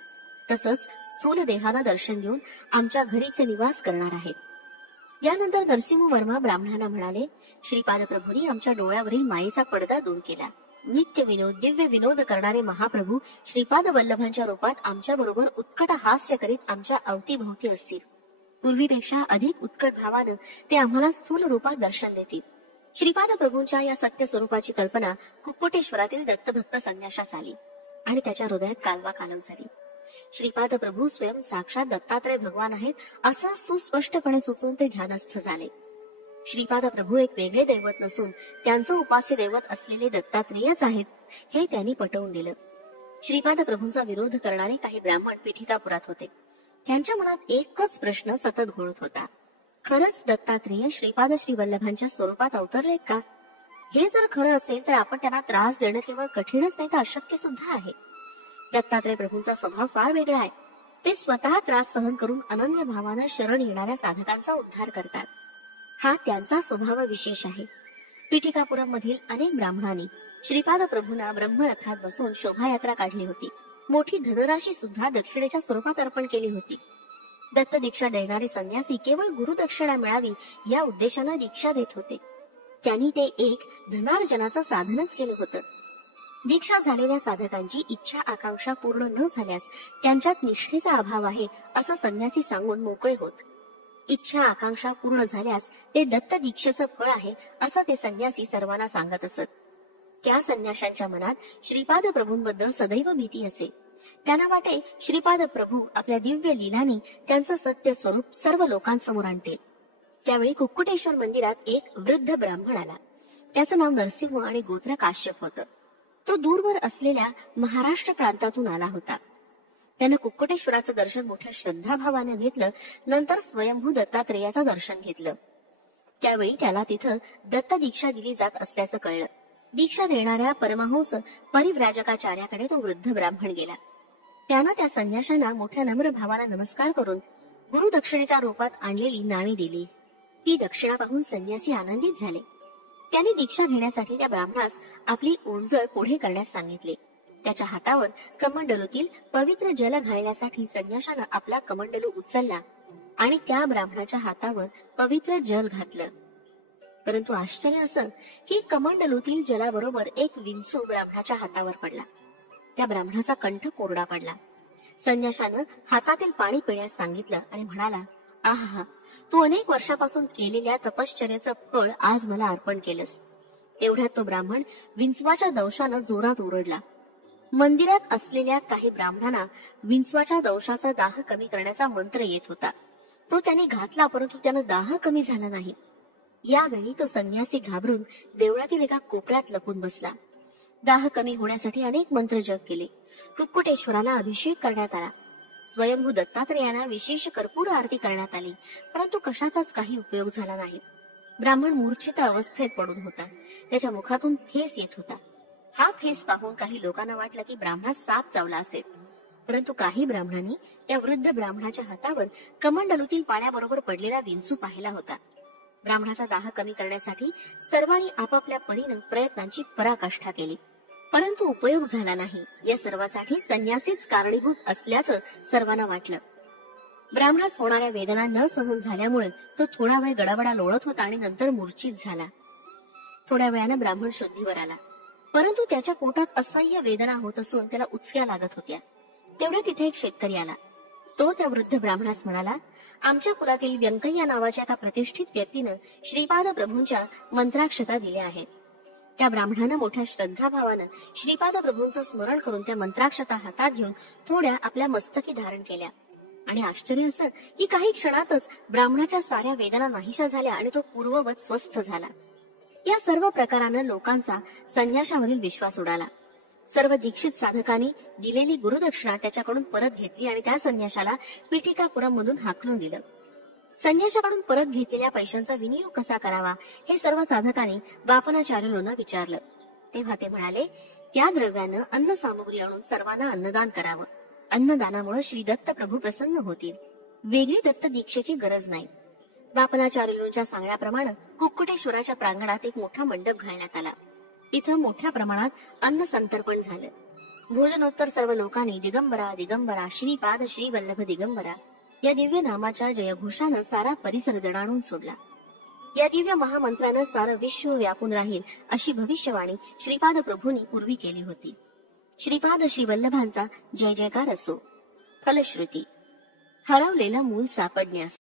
तसंच स्थूल देहानं दर्शन देऊन आमच्या घरीचे निवास करणार आहेत. यानंतर नरसिंह वर्मा ब्राह्मणांना म्हणाले, श्रीपाद प्रभूंनी आमच्या डोळ्यावरील मायेचा पडदा दूर केला. नित्य विनोद, दिव्य विनोद करणारे महाप्रभू श्रीपाद वल्लभांच्या रूपात आमच्या बरोबर उत्कट हास्य करीत आमच्या अवतीभोवती असतील. पूर्वीपेक्षा अधिक उत्कट भावानं ते आम्हाला स्थूल रूपात दर्शन देतील. श्रीपाद प्रभूंच्या या सत्य स्वरूपाची कल्पना कुक्कुटेश्वरातील दत्तभक्त संन्याशास आली आणि त्याच्या हृदयात कालवा कालव झाली. श्रीपाद प्रभू स्वयं साक्षात दत्तात्रय भगवान आहेत असं सुस्पष्टपणे सुचून ते ध्यानस्थ झाले. श्रीपाद प्रभू एक वेगळे दैवत नसून त्यांचं उपास्य दैवत असलेले दत्तात्रेयच आहेत हे त्यांनी पटवून दिलं. श्रीपाद प्रभूंचा विरोध करणारे काही ब्राह्मण पीठिकापुरात होते. त्यांच्या मनात एकच प्रश्न सतत घोळत होता, खरंच दत्तात्रेय श्रीपाद श्रीवल्लभांच्या स्वरूपात अवतरलेत का? हे जर खरं असेल तर आपण त्यांना त्रास देणं केवळ कठीणच नाही तर अशक्य सुद्धा आहे. दत्तात्रय प्रभूंचा स्वभाव फार वेगळा आहे. ते स्वतः त्रास सहन करून अनन्य भावानं शरण येणाऱ्या साधकांचा उद्धार करतात. हा त्यांचा स्वभाव विशेष आहे. पीठिकापुरम मधील अनेक ब्राह्मणांनी श्रीपाद प्रभूंना ब्रह्मरथात बसून शोभायात्रा काढली होती. मोठी धनराशी सुद्धा दक्षिणेच्या स्वरूपात अर्पण केली होती. दत्त दीक्षा देणारे संन्यासी केवळ गुरुदक्षिणा मिळावी या उद्देशाने दीक्षा देत होते. त्यांनी ते एक धनार्जनाचं साधनच केलं होतं. दीक्षा झालेल्या साधकांची इच्छा आकांक्षा पूर्ण न झाल्यास त्यांच्यात निष्ठेचा अभाव आहे असं संन्यासी सांगून मोकळे होत. इच्छा आकांक्षा पूर्ण झाल्यास ते दत्त दीक्षेचं फळ आहे असं ते संन्यासी सर्वांना सांगत असत. त्या संन्याशांच्या मनात श्रीपाद प्रभूंबद्दल सदैव भीती असे. त्यांना वाटे श्रीपाद प्रभू आपल्या दिव्य लीलांनी त्यांचं सत्य स्वरूप सर्व लोकांसमोर आणतील. त्यावेळी कुक्कुटेश्वर मंदिरात एक वृद्ध ब्राह्मण आला. त्याचं नाव नरसिंह आणि गोत्र काश्यप होतं. तो दूरवर असलेल्या महाराष्ट्र प्रांतातून आला होता. त्यानं कुक्कुटेश्वराचं दर्शन मोठ्या श्रद्धाभावाने घेतलं. नंतर स्वयंभू दत्तात्रेयाचं दर्शन घेतलं. त्यावेळी त्याला तिथं दत्त दीक्षा दिली जात असल्याचं कळलं. दीक्षा देणाऱ्या परमहंस परिव्राजकाचार्याकडे तो वृद्ध ब्राह्मण गेला. त्यानं त्या संन्याशांना मोठ्या नम्र भावानं नमस्कार करून गुरुदक्षिणेच्या रूपात आणलेली नाणी दिली. ती दक्षिणा पाहून संन्यासी आनंदित झाले. त्यांनी दीक्षा घेण्यासाठी त्या ब्राह्मणास आपली ओंजळ पुढे करण्यास सांगितले. त्याच्या हातावर कमंडलूतील पवित्र जल घालण्यासाठी संन्याशानं आपला कमंडलू उचलला आणि त्या ब्राह्मणाच्या हातावर पवित्र जल घातलं. परंतु आश्चर्य असं की कमंडलूतील जलाबरोबर एक विंचू ब्राह्मणाच्या हातावर पडला. त्या ब्राह्मणाचा कंठ कोरडा पडला. संन्याशानं हातातील पाणी पिण्यास सांगितलं आणि म्हणाला, आहा, तू अनेक वर्षापासून केलेल्या तपश्चर्याचं फळ आज मला अर्पण केलंस. एवढ्यात तो ब्राह्मण विंचवाच्या दंशानं जोरात ओरडला. मंदिरात असलेल्या काही ब्राह्मणांना विंचवाच्या दंशाचा दाह कमी करण्याचा मंत्र येत होता. तो त्याने घातला, परंतु त्यानं दाह कमी झाला नाही. यावेळी तो संन्यासी घाबरून देवळातील एका कोपऱ्यात लपून बसला. दाह कमी होण्यासाठी अनेक मंत्र जप केले. कुक्कुटेश्वराला अभिषेक करण्यात आला. स्वयंभू दत्तात्रेयांना विशेष कर्पूर आरती करण्यात आली, परंतु कशाचाच काही उपयोग झाला नाही. ब्राह्मण मूर्छित अवस्थेत पडून होता. त्याच्या मुखातून फेस येत होता. हा फेस पाहून काही लोकांना वाटलं की ब्राह्मणास साप चावला असेल, परंतु काही ब्राह्मणांनी त्या वृद्ध ब्राह्मणाच्या हातावर कमंडलूतील पाण्याबरोबर पडलेला विंचू पाहिला होता. ब्राह्मणाचा दाह कमी करण्यासाठी सर्वांनी आपापल्या परीनं प्रयत्नांची पराकाष्ठा केली, परंतु उपयोग झाला नाही. या सर्वासाठी संन्यासीच कारणीभूत असल्याचं सर्वांना वाटलं. ब्राह्मणास होणाऱ्या वेदना न सहन झाल्यामुळे तो थोडा वेळ गडाबडा लोळत होता आणि नंतर मूर्छित झाला. थोड्या वेळानं ब्राह्मण शुद्धीवर आला, परंतु त्याच्या पोटात असह्य वेदना होत असून त्याला उचक्या लागत होत्या. तेवढ्या तिथे एक शेतकरी आला. तो त्या वृद्ध ब्राह्मणास म्हणाला, आमच्या कुलातील व्यंकय्या नावाच्या एका प्रतिष्ठित व्यक्तीनं श्रीपाद प्रभूंच्या मंत्राक्षता दिल्या आहेत. त्या ब्राह्मणानं मोठ्या श्रद्धाभावानं श्रीपाद प्रभूंचं स्मरण करून त्या मंत्राक्षता हातात घेऊन थोड्या आपल्या मस्तकी धारण केल्या. आणि आश्चर्य असं की काही क्षणातच ब्राह्मणाच्या साऱ्या वेदना नाहीशा झाल्या आणि तो पूर्ववत स्वस्थ झाला. या सर्व प्रकारानं लोकांचा संन्याशावरील विश्वास उडाला. सर्व दीक्षित साधकांनी दिलेली गुरुदक्षिणा त्याच्याकडून परत घेतली आणि त्या संन्याशाला पिठिकापुरम मधून हाकलून दिलं. संन्याशाकडून परत घेतलेल्या पैशांचा विनियोग कसा करावा हे सर्व साधकांनी बापनाचार्युलोंना विचारलं. तेव्हा ते म्हणाले, त्या द्रव्यानं अन्न सामुग्री आणून सर्वांना अन्नदान करावं. अन्नदानामुळे श्री दत्त प्रभू प्रसन्न होतील. वेगळी दत्त दीक्षेची गरज नाही. बापनाचार्युलोंच्या सांगण्याप्रमाणे कुक्कुटेश्वराच्या प्रांगणात एक मोठा मंडप घालण्यात आला. इथं मोठ्या प्रमाणात अन्न संतर्पण झालं. भोजनोत्तर सर्व लोकांनी दिगंबरा दिगंबरा श्रीपाद श्री वल्लभ दिगंबरा या दिव्य नामाच्या जयघोषानं सारा परिसर दणाणून सोडला. या दिव्य महामंत्रानं सारं विश्व व्यापून राहील अशी भविष्यवाणी श्रीपाद प्रभूंनी पूर्वी केली होती. श्रीपाद श्री वल्लभांचा जय जयकार असो. फलश्रुती, हरवलेलं मूल सापडण्यास.